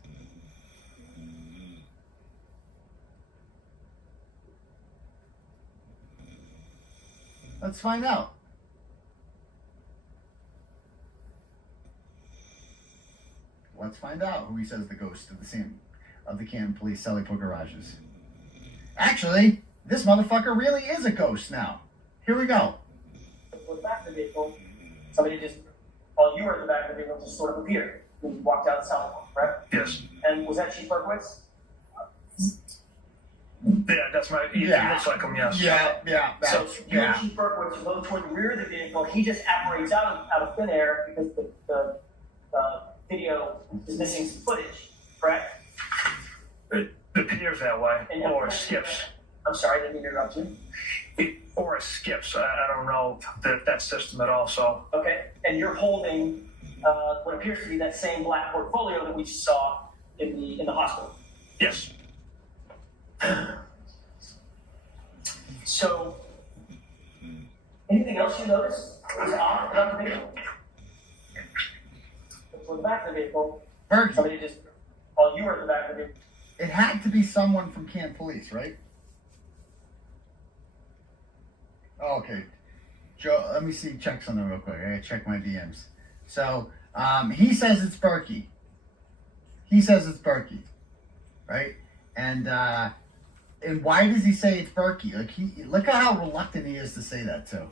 Let's find out. Let's find out who he says the ghost of the Canton Police Selling Point Garages. Actually, this motherfucker really is a ghost now. Here we go. Was back in the vehicle. Somebody just, while you were in the back of the vehicle, just sort of appeared. You walked out the south, correct? Yes. And was that Chief Berkowitz? Yeah, that's right. He looks like him, yes. Yeah. So you and Chief Berkowitz go toward the rear of the vehicle. He just apparates out of thin air because the video is missing some footage, correct? It appears that way, or it skips. I'm sorry, I didn't mean to interrupt you. Or it skips. I don't know that system at all. So. Okay, and you're holding what appears to be that same black portfolio that we saw in the hospital. Yes. So, anything else you noticed was odd about the video? Toward the back of the vehicle, somebody just, while you were in the back of the vehicle. It had to be someone from Canton Police, right? Oh, okay. Joe, let me see, check something real quick. I gotta check my DMs. So, he says it's Berkey. Right? And why does he say it's Berkey? Like, look at how reluctant he is to say that, too.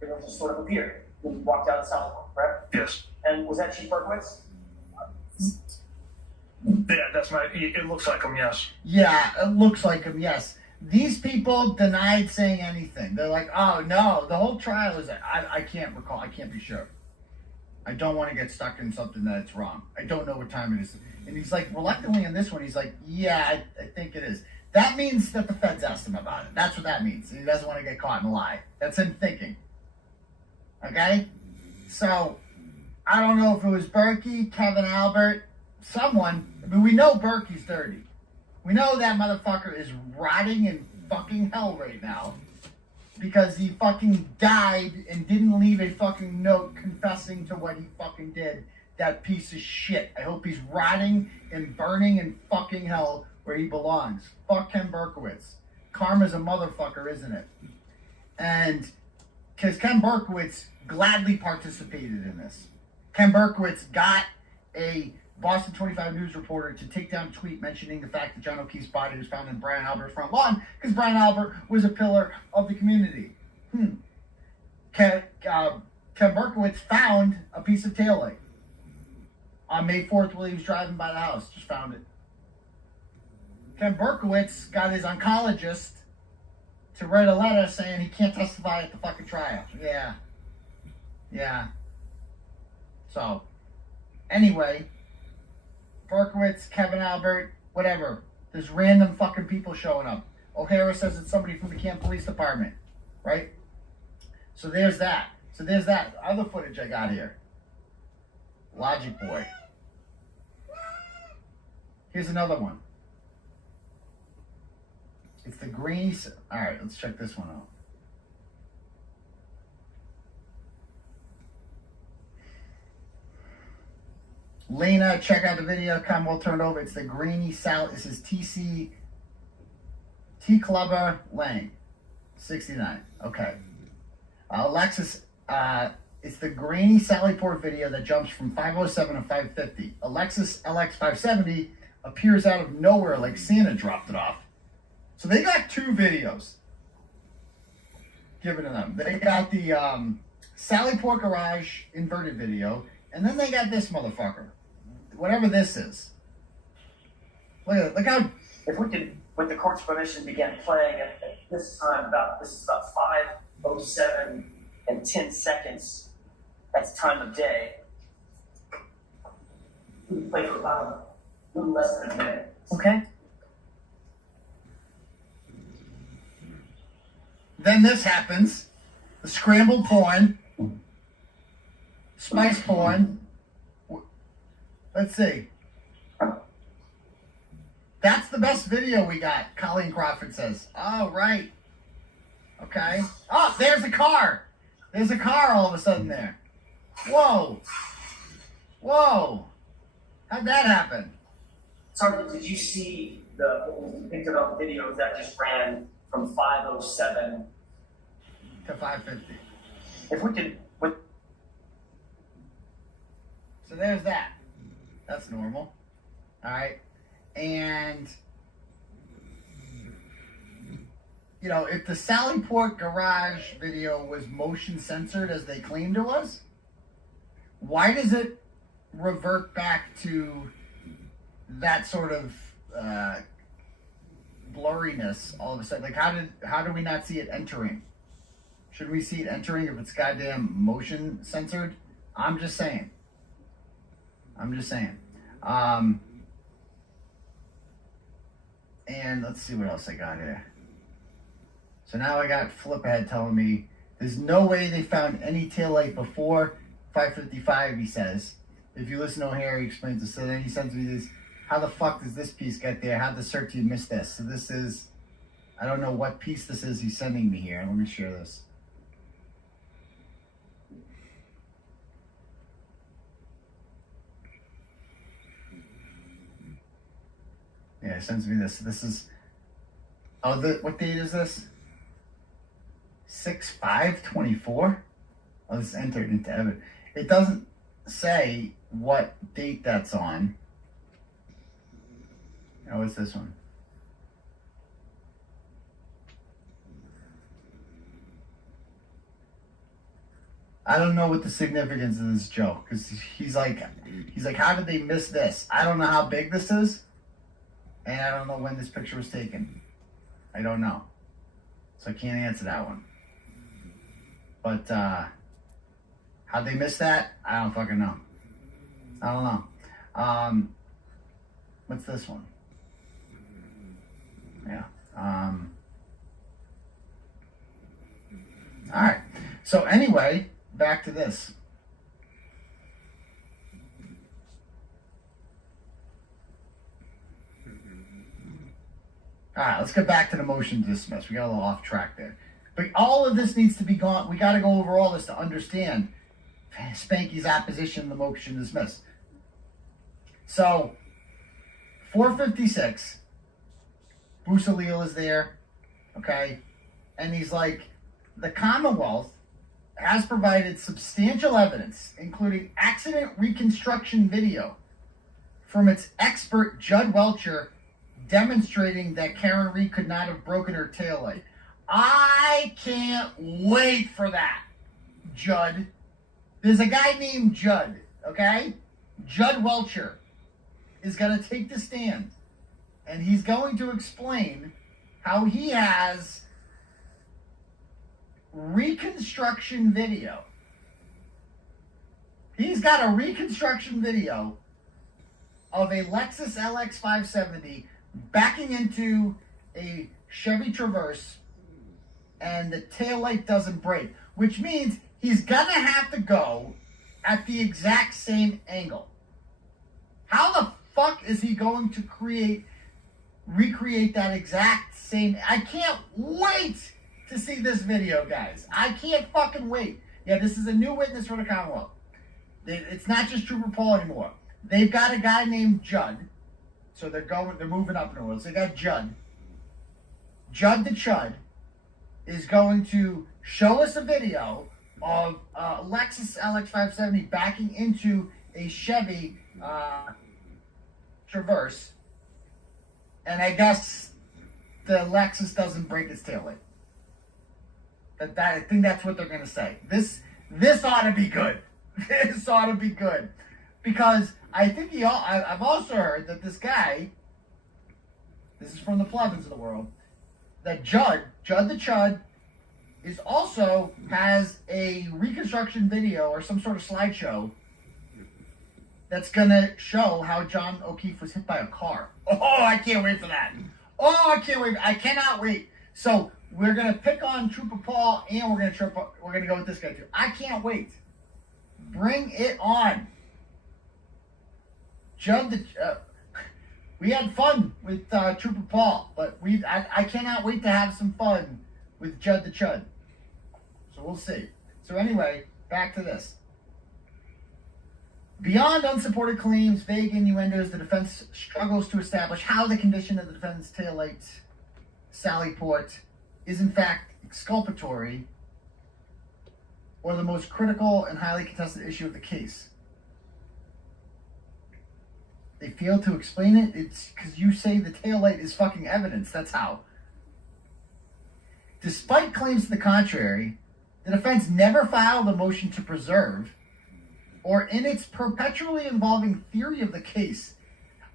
It just sort of appeared. You walked out the south, correct? Yes. And was that Chief Berkowitz? Yeah, that's right. It looks like him, yes. Yeah, it looks like him, yes. These people denied saying anything. They're like, oh, no, the whole trial is, I can't recall. I can't be sure. I don't want to get stuck in something that's wrong. I don't know what time it is. And he's like, reluctantly in this one, he's like, yeah, I think it is. That means that the feds asked him about it. That's what that means. He doesn't want to get caught in a lie. That's him thinking. Okay? So, I don't know if it was Berkey, Kevin Albert, someone. I mean, we know Berkey's dirty. We know that motherfucker is rotting in fucking hell right now because he fucking died and didn't leave a fucking note confessing to what he fucking did. That piece of shit. I hope he's rotting and burning in fucking hell where he belongs. Fuck Ken Berkowitz. Karma's a motherfucker, isn't it? And because Ken Berkowitz gladly participated in this. Ken Berkowitz got a Boston 25 News reporter to take down a tweet mentioning the fact that John O'Keefe's body was found in Brian Albert's front lawn because Brian Albert was a pillar of the community. Ken Berkowitz found a piece of taillight on May 4th while he was driving by the house. Just found it. Ken Berkowitz got his oncologist to write a letter saying he can't testify at the fucking trial. Yeah. So, anyway, Berkowitz, Kevin Albert, whatever. There's random fucking people showing up. O'Hara says it's somebody from the Canton Police Department, right? So there's that. So there's that other footage I got here. Logic Boy. Here's another one. It's the greeny. All right, let's check this one out. Lena, check out the video. Commonwealth turned over. It's the grainy salad. This is T Clubber Lane. 69. Okay. Alexis, it's the grainy Sallyport video that jumps from 507 to 550. Alexis LX570 appears out of nowhere like Santa dropped it off. So they got two videos given to them. They got the Sallyport Garage inverted video, and then they got this motherfucker. Whatever this is. Look how... If we could, with the court's permission, begin playing at this time, this is about 5:07 and 10 seconds. That's time of day. We can play for about a little less than a minute. Okay. Then this happens. The scrambled porn. Spice porn. Let's see. That's the best video we got, Colleen Crawford says. Oh, right. Okay. Oh, there's a car. There's a car all of a sudden there. Whoa. Whoa. How'd that happen? Sorry, did you see what we picked up videos that just ran from 5:07 to 5:50? If we could... So there's that. That's normal. All right. And, you know, if the Sallyport Garage video was motion censored as they claimed it was, why does it revert back to that sort of blurriness all of a sudden? Like, how do we not see it entering? Should we see it entering if it's goddamn motion censored? I'm just saying. And let's see what else I got here. So now I got Flip Ahead telling me there's no way they found any taillight before 5:55, he says. If you listen to O'Hare, he explains it. So then he sends me this, how the fuck does this piece get there? How the search team miss this? So this is, I don't know what piece this is he's sending me here. Let me share this. Yeah, it sends me this. This is, what date is this? 6/5/24? Oh, this is entered into evidence. It doesn't say what date that's on. Oh, what's this one? I don't know what the significance of this joke, because he's like, how did they miss this? I don't know how big this is. And I don't know when this picture was taken. I don't know. So I can't answer that one. But how'd they miss that? I don't fucking know. I don't know. What's this one? Yeah. All right. So anyway, back to this. All right, let's get back to the motion to dismiss. We got a little off track there. But all of this needs to be gone. We got to go over all this to understand Spanky's opposition to the motion to dismiss. So, 456, Bruce O'Leal is there, okay? And he's like, the Commonwealth has provided substantial evidence, including accident reconstruction video from its expert Judd Welcher, demonstrating that Karen Reed could not have broken her taillight. I can't wait for that, Judd. There's a guy named Judd, okay? Judd Welcher is going to take the stand, and he's going to explain how he has reconstruction video. He's got a reconstruction video of a Lexus LX570 backing into a Chevy Traverse, and the taillight doesn't break, which means he's gonna have to go at the exact same angle. How the fuck is he going to recreate that exact same? I can't wait to see this video, guys. I can't fucking wait. Yeah, this is a new witness for the Commonwealth. It's not just Trooper Paul anymore. They've got a guy named Judd. So they're moving up in the world. So they got Judd the Chud, is going to show us a video of Lexus LX570 backing into a Chevy Traverse, and I guess the Lexus doesn't break its taillight. I think that's what they're gonna say. This ought to be good. This ought to be good, because I think I've also heard that this guy, this is from the Plevins of the world, that Judd the Chud, is also has a reconstruction video or some sort of slideshow that's gonna show how John O'Keefe was hit by a car. Oh, I can't wait for that. Oh, I can't wait. I cannot wait. So we're gonna pick on Trooper Paul, and we're gonna go with this guy too. I can't wait. Bring it on. Judd we had fun with Trooper Paul, but I cannot wait to have some fun with Judd the Chud. So we'll see. So anyway, back to this. Beyond unsupported claims, vague innuendos, the defense struggles to establish how the condition of the defendant's taillight sally port is in fact exculpatory or the most critical and highly contested issue of the case. They fail to explain it. It's because you say the taillight is fucking evidence. That's how. Despite claims to the contrary, the defense never filed a motion to preserve, or in its perpetually evolving theory of the case.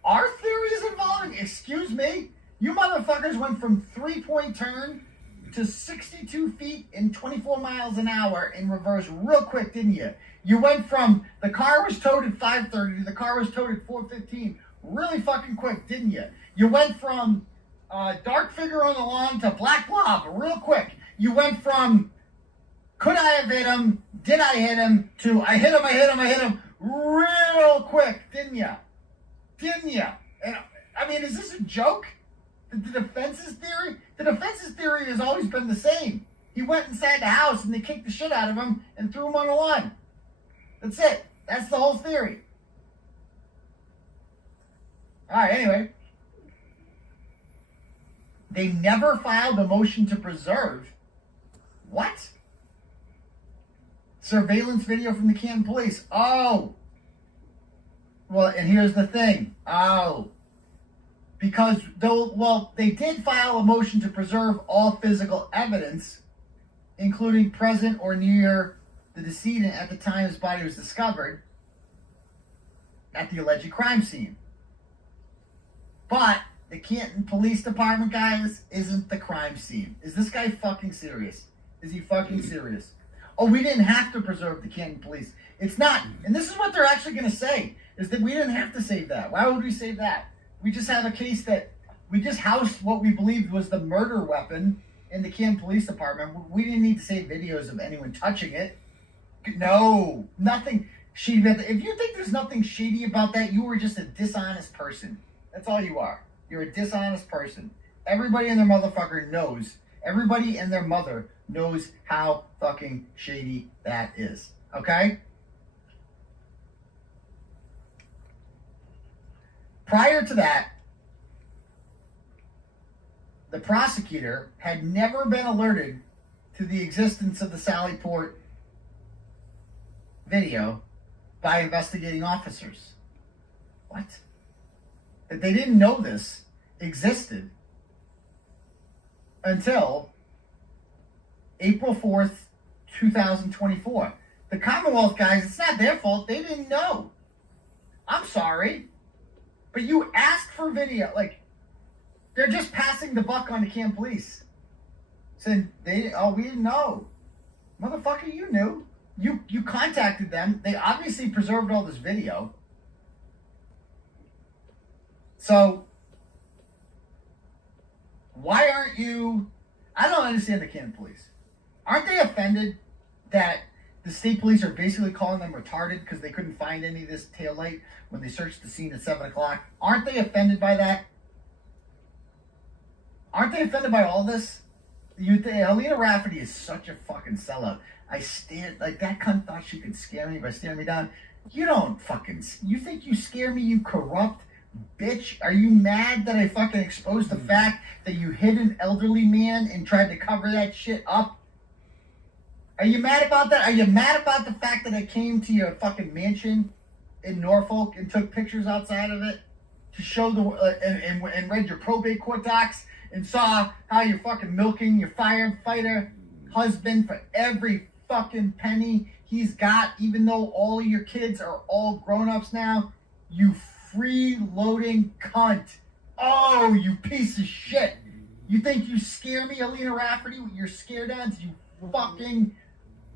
Our theory is evolving? Excuse me? You motherfuckers went from 3-point turn to 62 feet and 24 miles an hour in reverse real quick, didn't you? You went from the car was towed at 5:30 to the car was towed at 4:15 really fucking quick, didn't you? You went from dark figure on the lawn to black blob real quick. You went from could I have hit him? Did I hit him? To I hit him real quick, didn't you? Didn't you? And I mean, is this a joke? The defense's theory? The defense's theory has always been the same. He went inside the house and they kicked the shit out of him and threw him on the lawn. That's it. That's the whole theory. All right, anyway. They never filed a motion to preserve. What? Surveillance video from the Canton police. Oh. Well, and here's the thing. Oh. Because they did file a motion to preserve all physical evidence, including present or near the decedent at the time his body was discovered at the alleged crime scene. But the Canton Police Department, guys, isn't the crime scene. Is this guy fucking serious? Is he fucking serious? Oh, we didn't have to preserve the Canton Police. It's not, and this is what they're actually going to say, is that we didn't have to save that. Why would we save that? We just have a case that we just housed what we believed was the murder weapon in the Canton Police Department. We didn't need to save videos of anyone touching it. No, nothing shady about that. If you think there's nothing shady about that, you were just a dishonest person. That's all you are. You're a dishonest person. Everybody and their motherfucker knows. Everybody and their mother knows how fucking shady that is. Okay? Prior to that, the prosecutor had never been alerted to the existence of the Sally Port video by investigating officers. What? That they didn't know this existed until April 4th, 2024. The Commonwealth guys, it's not their fault. They didn't know. I'm sorry. But you asked for video. Like, they're just passing the buck on the Canton Police. Saying, we didn't know. Motherfucker, you knew. You contacted them. They obviously preserved all this video. So, why aren't you... I don't understand the Canton Police. Aren't they offended that the state police are basically calling them retarded because they couldn't find any of this taillight when they searched the scene at 7 o'clock? Aren't they offended by that? Aren't they offended by all this? Helena Rafferty is such a fucking sellout. That cunt thought she could scare me by staring me down. You don't fucking... You think you scare me, you corrupt, Bitch, are you mad that I fucking exposed the fact that you hit an elderly man and tried to cover that shit up? Are you mad about that? Are you mad about the fact that I came to your fucking mansion in Norfolk and took pictures outside of it to show the and read your probate court docs and saw how you're fucking milking your firefighter husband for every fucking penny he's got, even though all of your kids are all grown-ups now? You freeloading cunt. Oh, you piece of shit. You think you scare me, Alina Rafferty, with your scare dance? You fucking...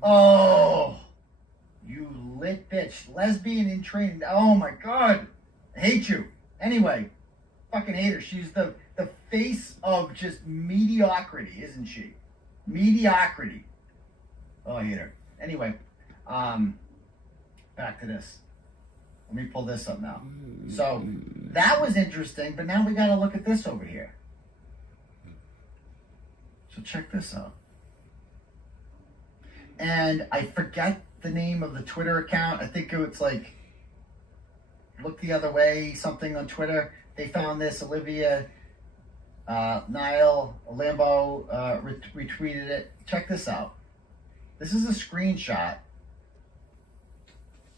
Oh, you lit bitch. Lesbian in training. Oh my God. I hate you. Anyway, fucking hate her. She's the face of just mediocrity, isn't she? Mediocrity. Oh, I hate her. Anyway, back to this. Let me pull this up now. So, that was interesting, but now we got to look at this over here. So check this out. And I forget the name of the Twitter account. I think it's like Look the Other Way, something on Twitter. They found this. Olivia Niall Lambo retweeted it. Check this out. This is a screenshot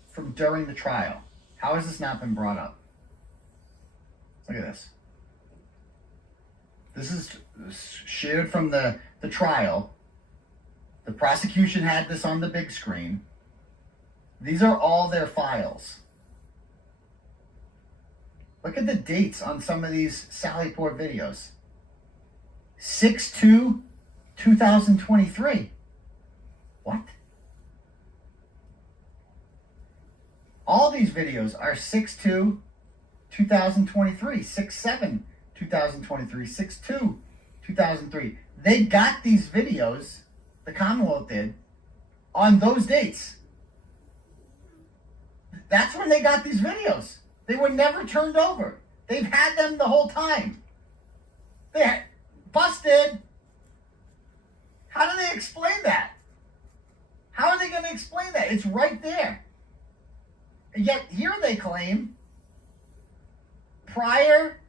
from during the trial. How has this not been brought up? Look at this. This is shared from the trial. The prosecution had this on the big screen. These are all their files. Look at the dates on some of these Sallyport videos. 6/2/2023. What? All these videos are 6/2/2023, 6/7/2023, 6/2/2003. They got these videos, the Commonwealth did, on those dates. That's when they got these videos. They were never turned over. They've had them the whole time. They're busted. How do they explain that? How are they going to explain that? It's right there. And yet here they claim, prior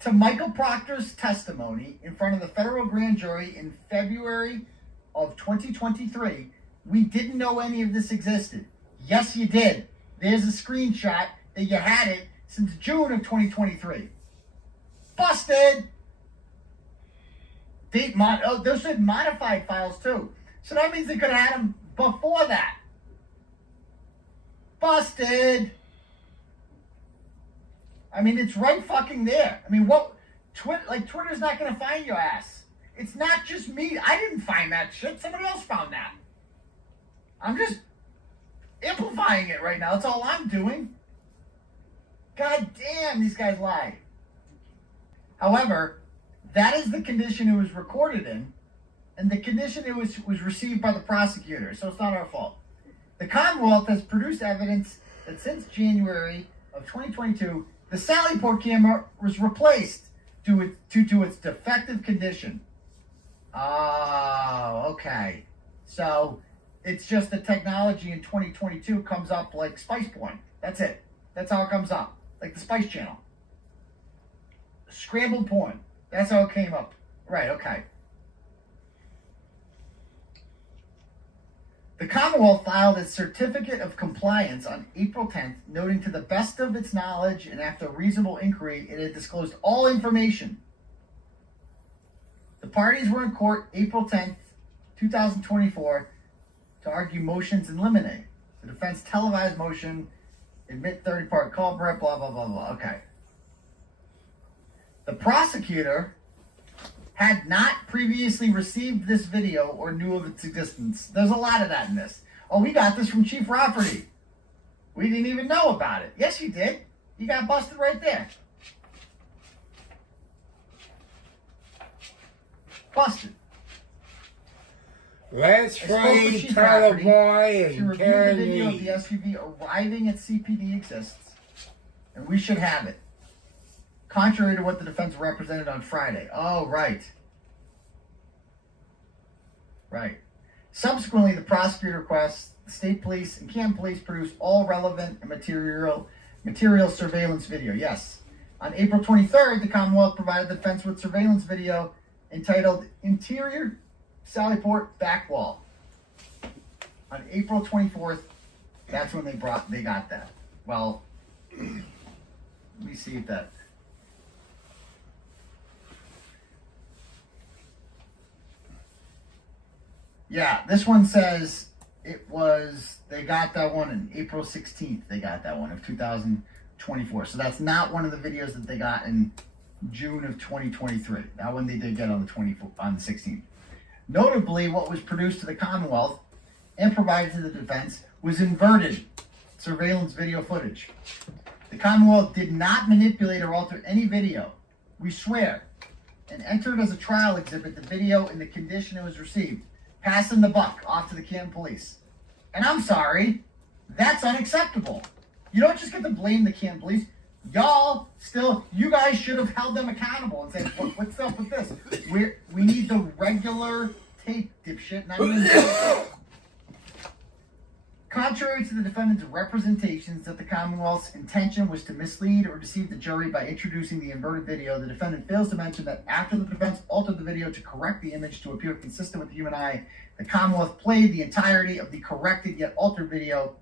to Michael Proctor's testimony in front of the federal grand jury in February of 2023, we didn't know any of this existed. Yes, you did. There's a screenshot that you had it since June of 2023. Busted! Those are modified files too. So that means they could have had them before that. Busted! I mean, it's right fucking there. I mean, what? Twitter's not going to find your ass. It's not just me. I didn't find that shit. Somebody else found that. I'm just amplifying it right now. That's all I'm doing. God damn, these guys lie. However, that is the condition it was recorded in, and the condition it was received by the prosecutor, so it's not our fault. The Commonwealth has produced evidence that since January of 2022, the Sallyport camera was replaced due to its defective condition. Oh, okay. So it's just the technology in 2022 comes up like spice porn. That's it. That's how it comes up. Like the Spice Channel. Scrambled porn. That's how it came up. Right, okay. The Commonwealth filed its certificate of compliance on April 10th, noting to the best of its knowledge and after reasonable inquiry, it had disclosed all information. The parties were in court April 10th, 2024, to argue motions in limine. The defense televised motion, admit 30-part culprit, blah, blah, blah, blah. Okay. The prosecutor had not previously received this video or knew of its existence. There's a lot of that in this. Oh, we got this from Chief Rafferty. We didn't even know about it. Yes, you did. You got busted right there. Busted. Let's free Turtleboy and Karen. The video of the SUV arriving at CPD exists, and we should have it. Contrary to what the defense represented on Friday. Oh, right. Right. Subsequently, the prosecutor requests the state police and Canton police produce all relevant and material Material surveillance video, yes. On April 23rd, the Commonwealth provided the defense with surveillance video entitled Interior Sallyport Back Wall. On April 24th, that's when they got that. Well, let me see if that... Yeah, this one says they got that one on April 16th. They got that one of 2024. So that's not one of the videos that they got in June of 2023. That one they did get on the 16th. Notably, what was produced to the Commonwealth and provided to the defense was inverted surveillance video footage. The Commonwealth did not manipulate or alter any video, we swear, and entered as a trial exhibit the video in the condition it was received, passing the buck off to the Canton police. And I'm sorry, that's unacceptable. You don't just get to blame the Canton police. You guys should have held them accountable and said, what's up with this? We need the regular tape, dipshit, not even Contrary to the defendant's representations that the Commonwealth's intention was to mislead or deceive the jury by introducing the inverted video, the defendant fails to mention that after the defense altered the video to correct the image to appear consistent with the human eye, the Commonwealth played the entirety of the corrected yet altered video,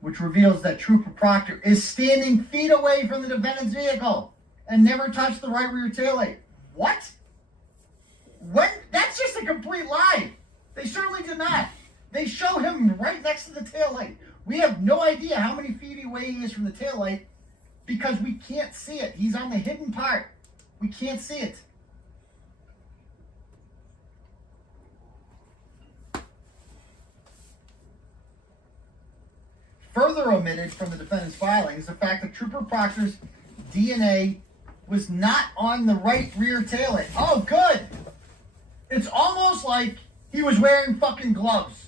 which reveals that Trooper Proctor is standing feet away from the defendant's vehicle and never touched the right rear taillight. What? That's just a complete lie. They certainly did not. They show him right next to the taillight. We have no idea how many feet away he is from the taillight because we can't see it. He's on the hidden part. We can't see it. Further omitted from the defendant's filing is the fact that Trooper Proctor's DNA was not on the right rear taillight. Oh, good. It's almost like he was wearing fucking gloves.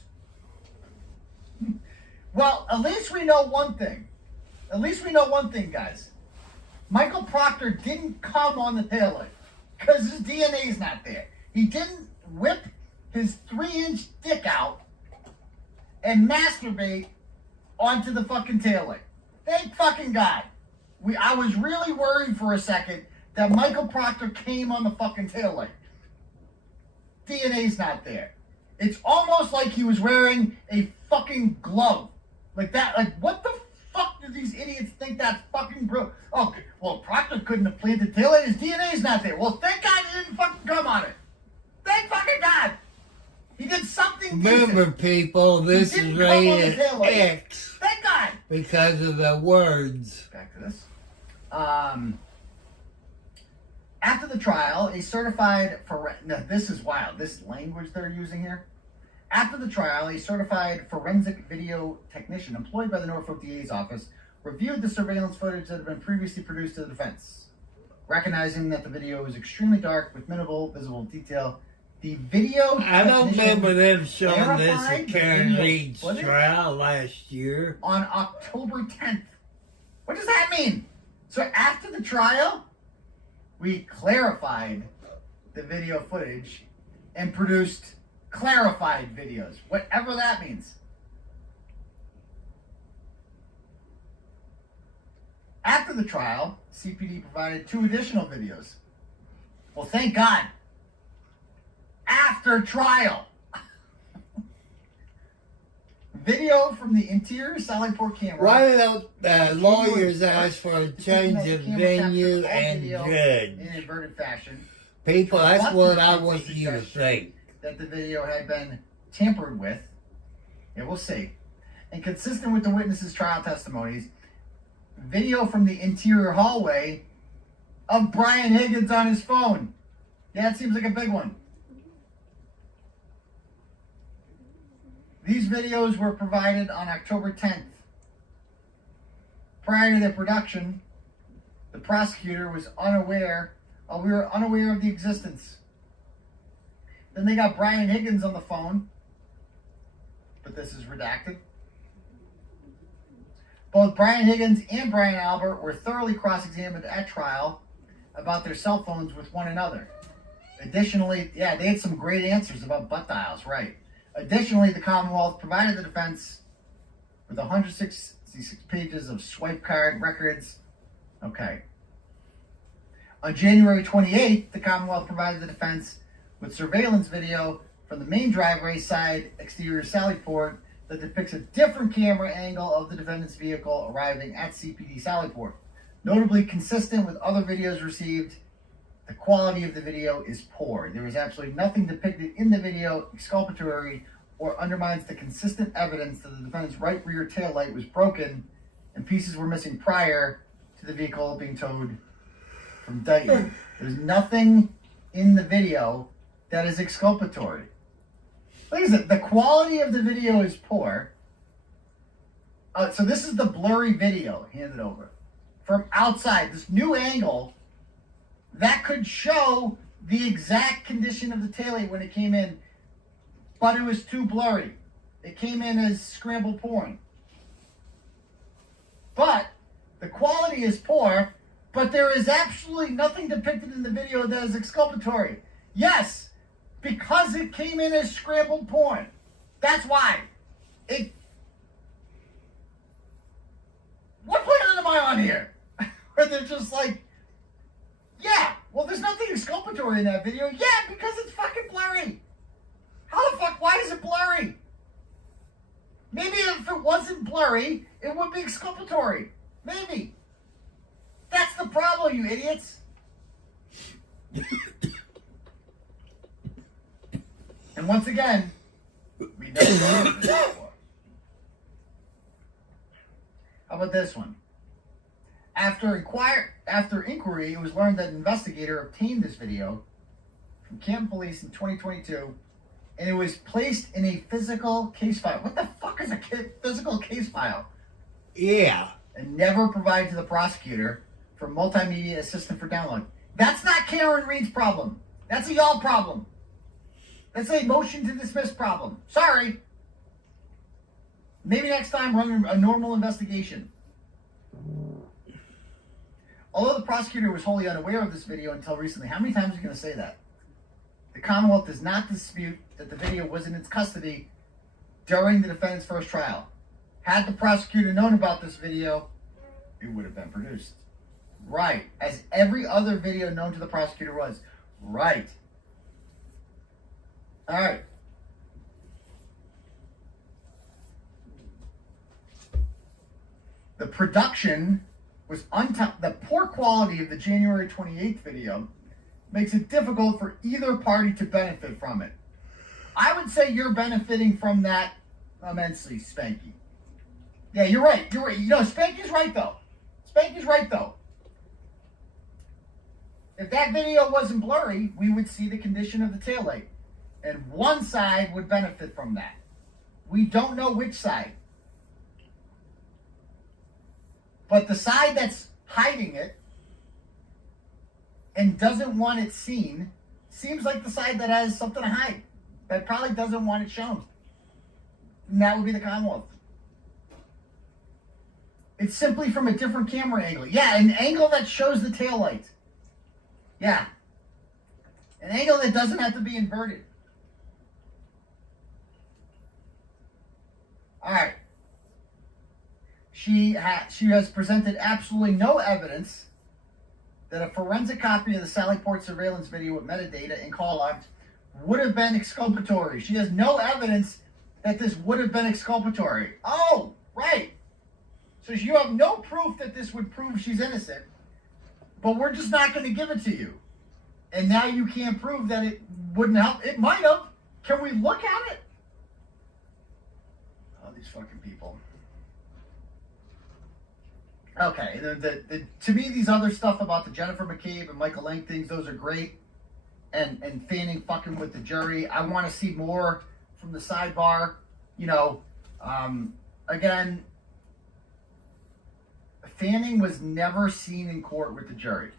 Well, at least we know one thing. Guys. Michael Proctor didn't come on the taillight because his DNA is not there. He didn't whip his 3-inch dick out and masturbate onto the fucking taillight. Thank fucking God. I was really worried for a second that Michael Proctor came on the fucking taillight. DNA's not there. It's almost like he was wearing a fucking glove. Like that, like what the fuck do these idiots think that's fucking bro? Oh, well, Proctor couldn't have planted taillight. His DNA's not there. Well, thank God he didn't fucking come on it. Thank fucking God. He did something Remember, decent. people, this is rated X. Thank God. Because of the words. Back to this. After the trial, a certified now this is wild. This language they're using here. After the trial, a certified forensic video technician employed by the Norfolk DA's office reviewed the surveillance footage that had been previously produced to the defense. Recognizing that the video was extremely dark with minimal visible detail, the video I don't remember them showing this clarified at Karen video Reed's footage trial last year. on October 10th. What does that mean? So after the trial, we clarified the video footage and produced clarified videos, whatever that means. After the trial, CPD provided 2 additional videos. Well, thank God. After trial. Video from the interior Sallyport camera. Why don't the lawyers ask for a change of venue and judge? In inverted fashion. People, that's what I want you to think. That the video had been tampered with. Yeah, we'll see. And consistent with the witness's trial testimonies, video from the interior hallway of Brian Higgins on his phone. Yeah, it seems like a big one. These videos were provided on October 10th. Prior to their production, the prosecutor was unaware, we were unaware of the existence. Then they got Brian Higgins on the phone, but this is redacted. Both Brian Higgins and Brian Albert were thoroughly cross-examined at trial about their cell phones with one another. Additionally, yeah, they had some great answers about butt dials, right. Additionally, the Commonwealth provided the defense with 160 166 pages of swipe card records. Okay. On January 28th, the Commonwealth provided the defense with surveillance video from the main driveway side exterior Sally Port that depicts a different camera angle of the defendant's vehicle arriving at CPD Sally Port. Notably consistent with other videos received, the quality of the video is poor. There is absolutely nothing depicted in the video exculpatory or undermines the consistent evidence that the defendant's right rear taillight was broken and pieces were missing prior to the vehicle being towed from Dayton. There's nothing in the video that is exculpatory. Like I said, the quality of the video is poor. So this is the blurry video handed over from outside. This new angle that could show the exact condition of the taillight when it came in, but it was too blurry. It came in as scrambled porn. But the quality is poor, but there is absolutely nothing depicted in the video that is exculpatory. Yes, because it came in as scrambled porn. That's why. What planet am I on here? Where they're just like, yeah, well, there's nothing exculpatory in that video. Yeah, because it's fucking blurry. How the fuck, why is it blurry? Maybe if it wasn't blurry, it would be exculpatory. Maybe. That's the problem, you idiots. And once again, we never heard of this before. How about this one? After inquiry, it was learned that an investigator obtained this video from Canton Police in 2022, and it was placed in a physical case file. What the fuck is a physical case file? Yeah. And never provided to the prosecutor for multimedia assistant for download. That's not Karen Reed's problem. That's a y'all problem. That's a motion to dismiss problem. Sorry. Maybe next time run a normal investigation. Although the prosecutor was wholly unaware of this video until recently, how many times are you going to say that? The Commonwealth does not dispute that the video was in its custody during the defendant's first trial. Had the prosecutor known about this video, it would have been produced. Right. As every other video known to the prosecutor was. Right. All right. The production was the poor quality of the January 28th video makes it difficult for either party to benefit from it. I would say you're benefiting from that immensely, Spanky. Yeah, you're right. You're right. You know, Spanky's right though. Spanky's right though. If that video wasn't blurry, we would see the condition of the taillight. And one side would benefit from that. We don't know which side. But the side that's hiding it and doesn't want it seen seems like the side that has something to hide. That probably doesn't want it shown. And that would be the Commonwealth. It's simply from a different camera angle. Yeah, an angle that shows the taillight. Yeah. An angle that doesn't have to be inverted. All right. She has presented absolutely no evidence that a forensic copy of the Sally Port surveillance video with metadata and call logs would have been exculpatory. She has no evidence that this would have been exculpatory. Oh, right. So you have no proof that this would prove she's innocent, but we're just not going to give it to you. And now you can't prove that it wouldn't help. It might have. Can we look at it? Oh, these fucking people. Okay, to me, these other stuff about the Jennifer McCabe and Michael Lang things, those are great. And Fanning fucking with the jury. I want to see more from the sidebar. You know, again, Fanning was never seen in court with the jury.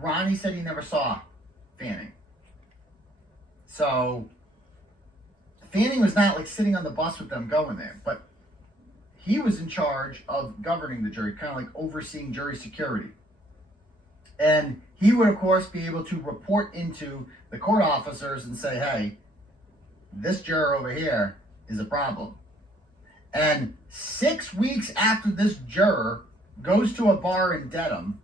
Ronnie said he never saw Fanning. So, Fanning was not like sitting on the bus with them going there, but he was in charge of governing the jury, kind of like overseeing jury security. And he would, of course, be able to report into the court officers and say, hey, this juror over here is a problem. And 6 weeks after this juror goes to a bar in Dedham,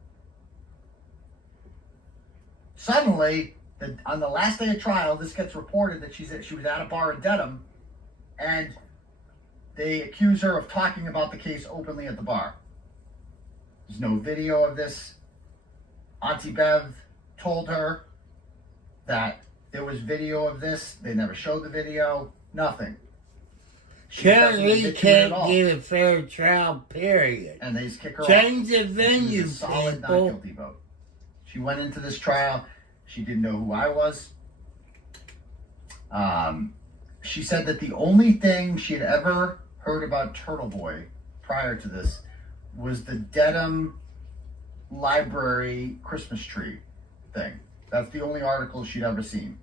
suddenly, on the last day of trial, this gets reported that she was at a bar in Dedham, and they accuse her of talking about the case openly at the bar. There's no video of this. Auntie Bev told her that there was video of this. They never showed the video. Nothing. Currently can't get a fair trial, period. And they just kick her Change off. the venue, This is a solid not people. guilty vote. She went into this trial. She didn't know who I was. She said that the only thing she had ever heard about Turtleboy prior to this was the Dedham Library Christmas tree thing. That's the only article she'd ever seen.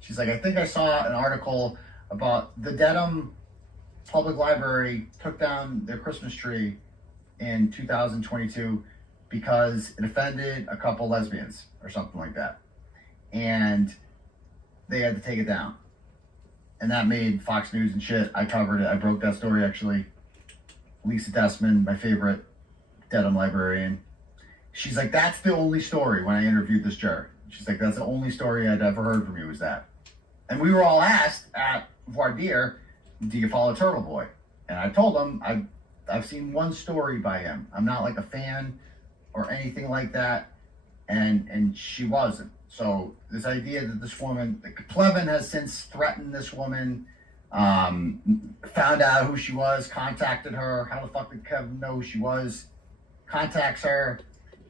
She's like, I think I saw an article about the Dedham Public Library took down their Christmas tree in 2022 because it offended a couple lesbians or something like that. And they had to take it down. And that made Fox News and shit. I covered it. I broke that story, actually. Lisa Desmond, my favorite Dedham librarian. She's like, that's the only story when I interviewed this juror. She's like, that's the only story I'd ever heard from you was that. And we were all asked at voir dire, do you follow Turtleboy? And I told them, I've seen one story by him. I'm not like a fan or anything like that. And she wasn't. So this idea that this woman, Plevin has since threatened this woman, found out who she was, contacted her. How the fuck did Kevin know who she was? Contacts her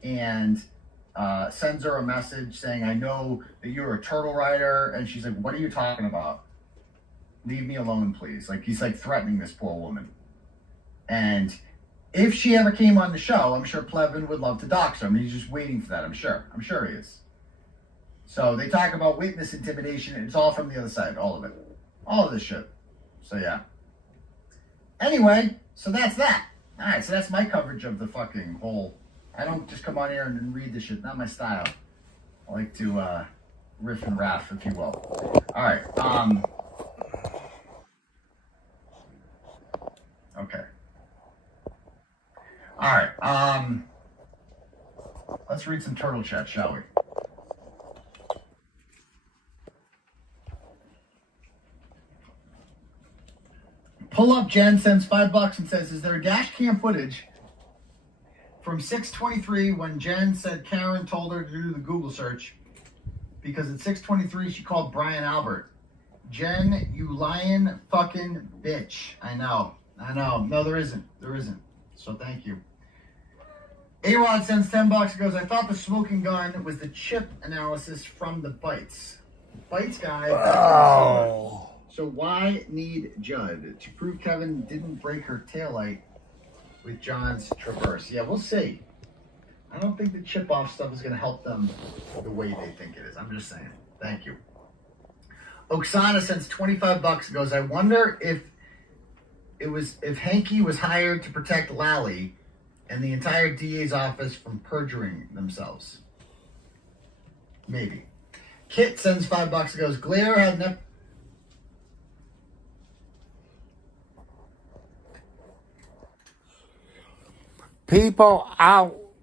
and sends her a message saying, I know that you're a turtle rider. And she's like, what are you talking about? Leave me alone, please. Like, he's like threatening this poor woman. And if she ever came on the show, I'm sure Plevin would love to dox her. I mean, he's just waiting for that, I'm sure. I'm sure he is. So they talk about witness intimidation, and it's all from the other side, all of it. All of this shit. So yeah. Anyway, so that's that. Alright, so that's my coverage of the fucking whole... I don't just come on here and read this shit. Not my style. I like to riff and raff, if you will. Alright, okay. Alright, let's read some turtle chat, shall we? Pull Up Jen sends $5 and says, is there a dash cam footage from 6:23 when Jen said Karen told her to do the Google search? Because at 6:23 she called Brian Albert. Jen, you lying fucking bitch. I know. No, there isn't. So thank you. A-Rod sends $10 and goes, I thought the smoking gun was the chip analysis from the bites. Bites guy. Oh. So why need Judd to prove Kevin didn't break her taillight with John's Traverse? Yeah, we'll see. I don't think the chip off stuff is going to help them the way they think it is. I'm just saying. Thank you. Oksana sends $25 and goes, I wonder if Hanky was hired to protect Lally and the entire DA's office from perjuring themselves. Maybe. Kit sends $5 and goes, Glare had People,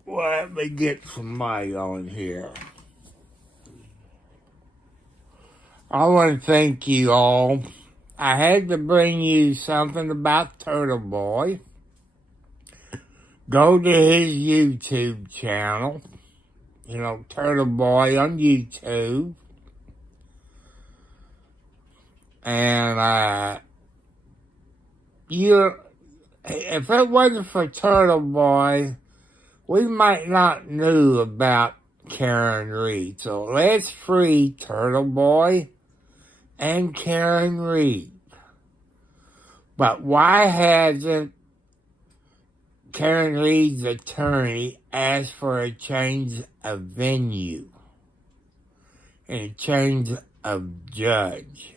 let me get some mic on here. I want to thank you all. I had to bring you something about Turtleboy. Go to his YouTube channel. You know, Turtleboy on YouTube. And, if it wasn't for Turtleboy, we might not knew about Karen Reed. So let's free Turtleboy and Karen Reed. But why hasn't Karen Reed's attorney asked for a change of venue and a change of judge?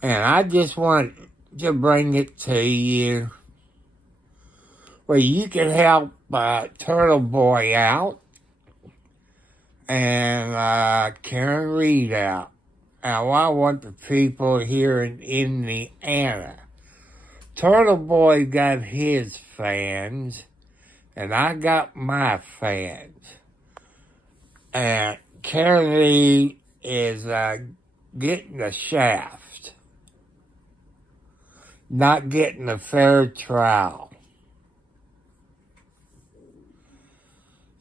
And I just want to bring it to you where you can help Turtleboy out and Karen Reed out. Now, I want the people here in Indiana. Turtle Boy got his fans, and I got my fans. And Karen Reed is getting a shaft, not getting a fair trial.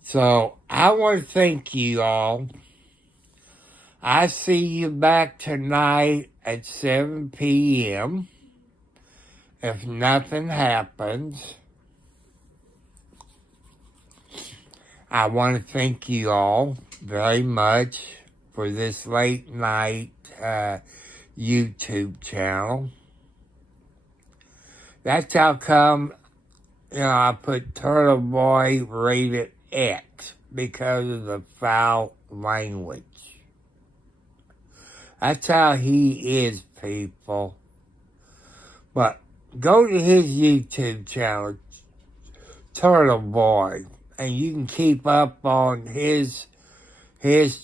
So, I want to thank you all. I see you back tonight at 7 p.m. if nothing happens. I want to thank you all very much for this late night YouTube channel. That's how come, I put Turtle Boy rated X, because of the foul language. That's how he is, people. But go to his YouTube channel, Turtle Boy, and you can keep up on his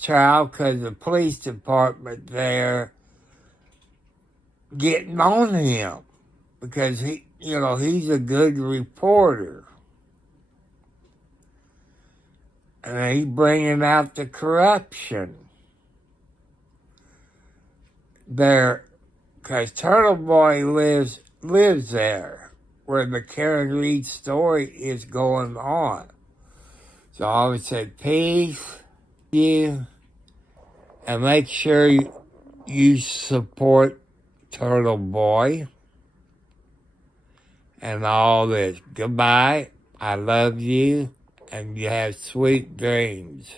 trial, because the police department there getting on him, because he's a good reporter. And he's bringing out the corruption there, because Turtle Boy lives there, where the Karen Reed story is going on. So I would say peace, you, and make sure you support Turtle Boy and all this. Goodbye. I love you, and you have sweet dreams.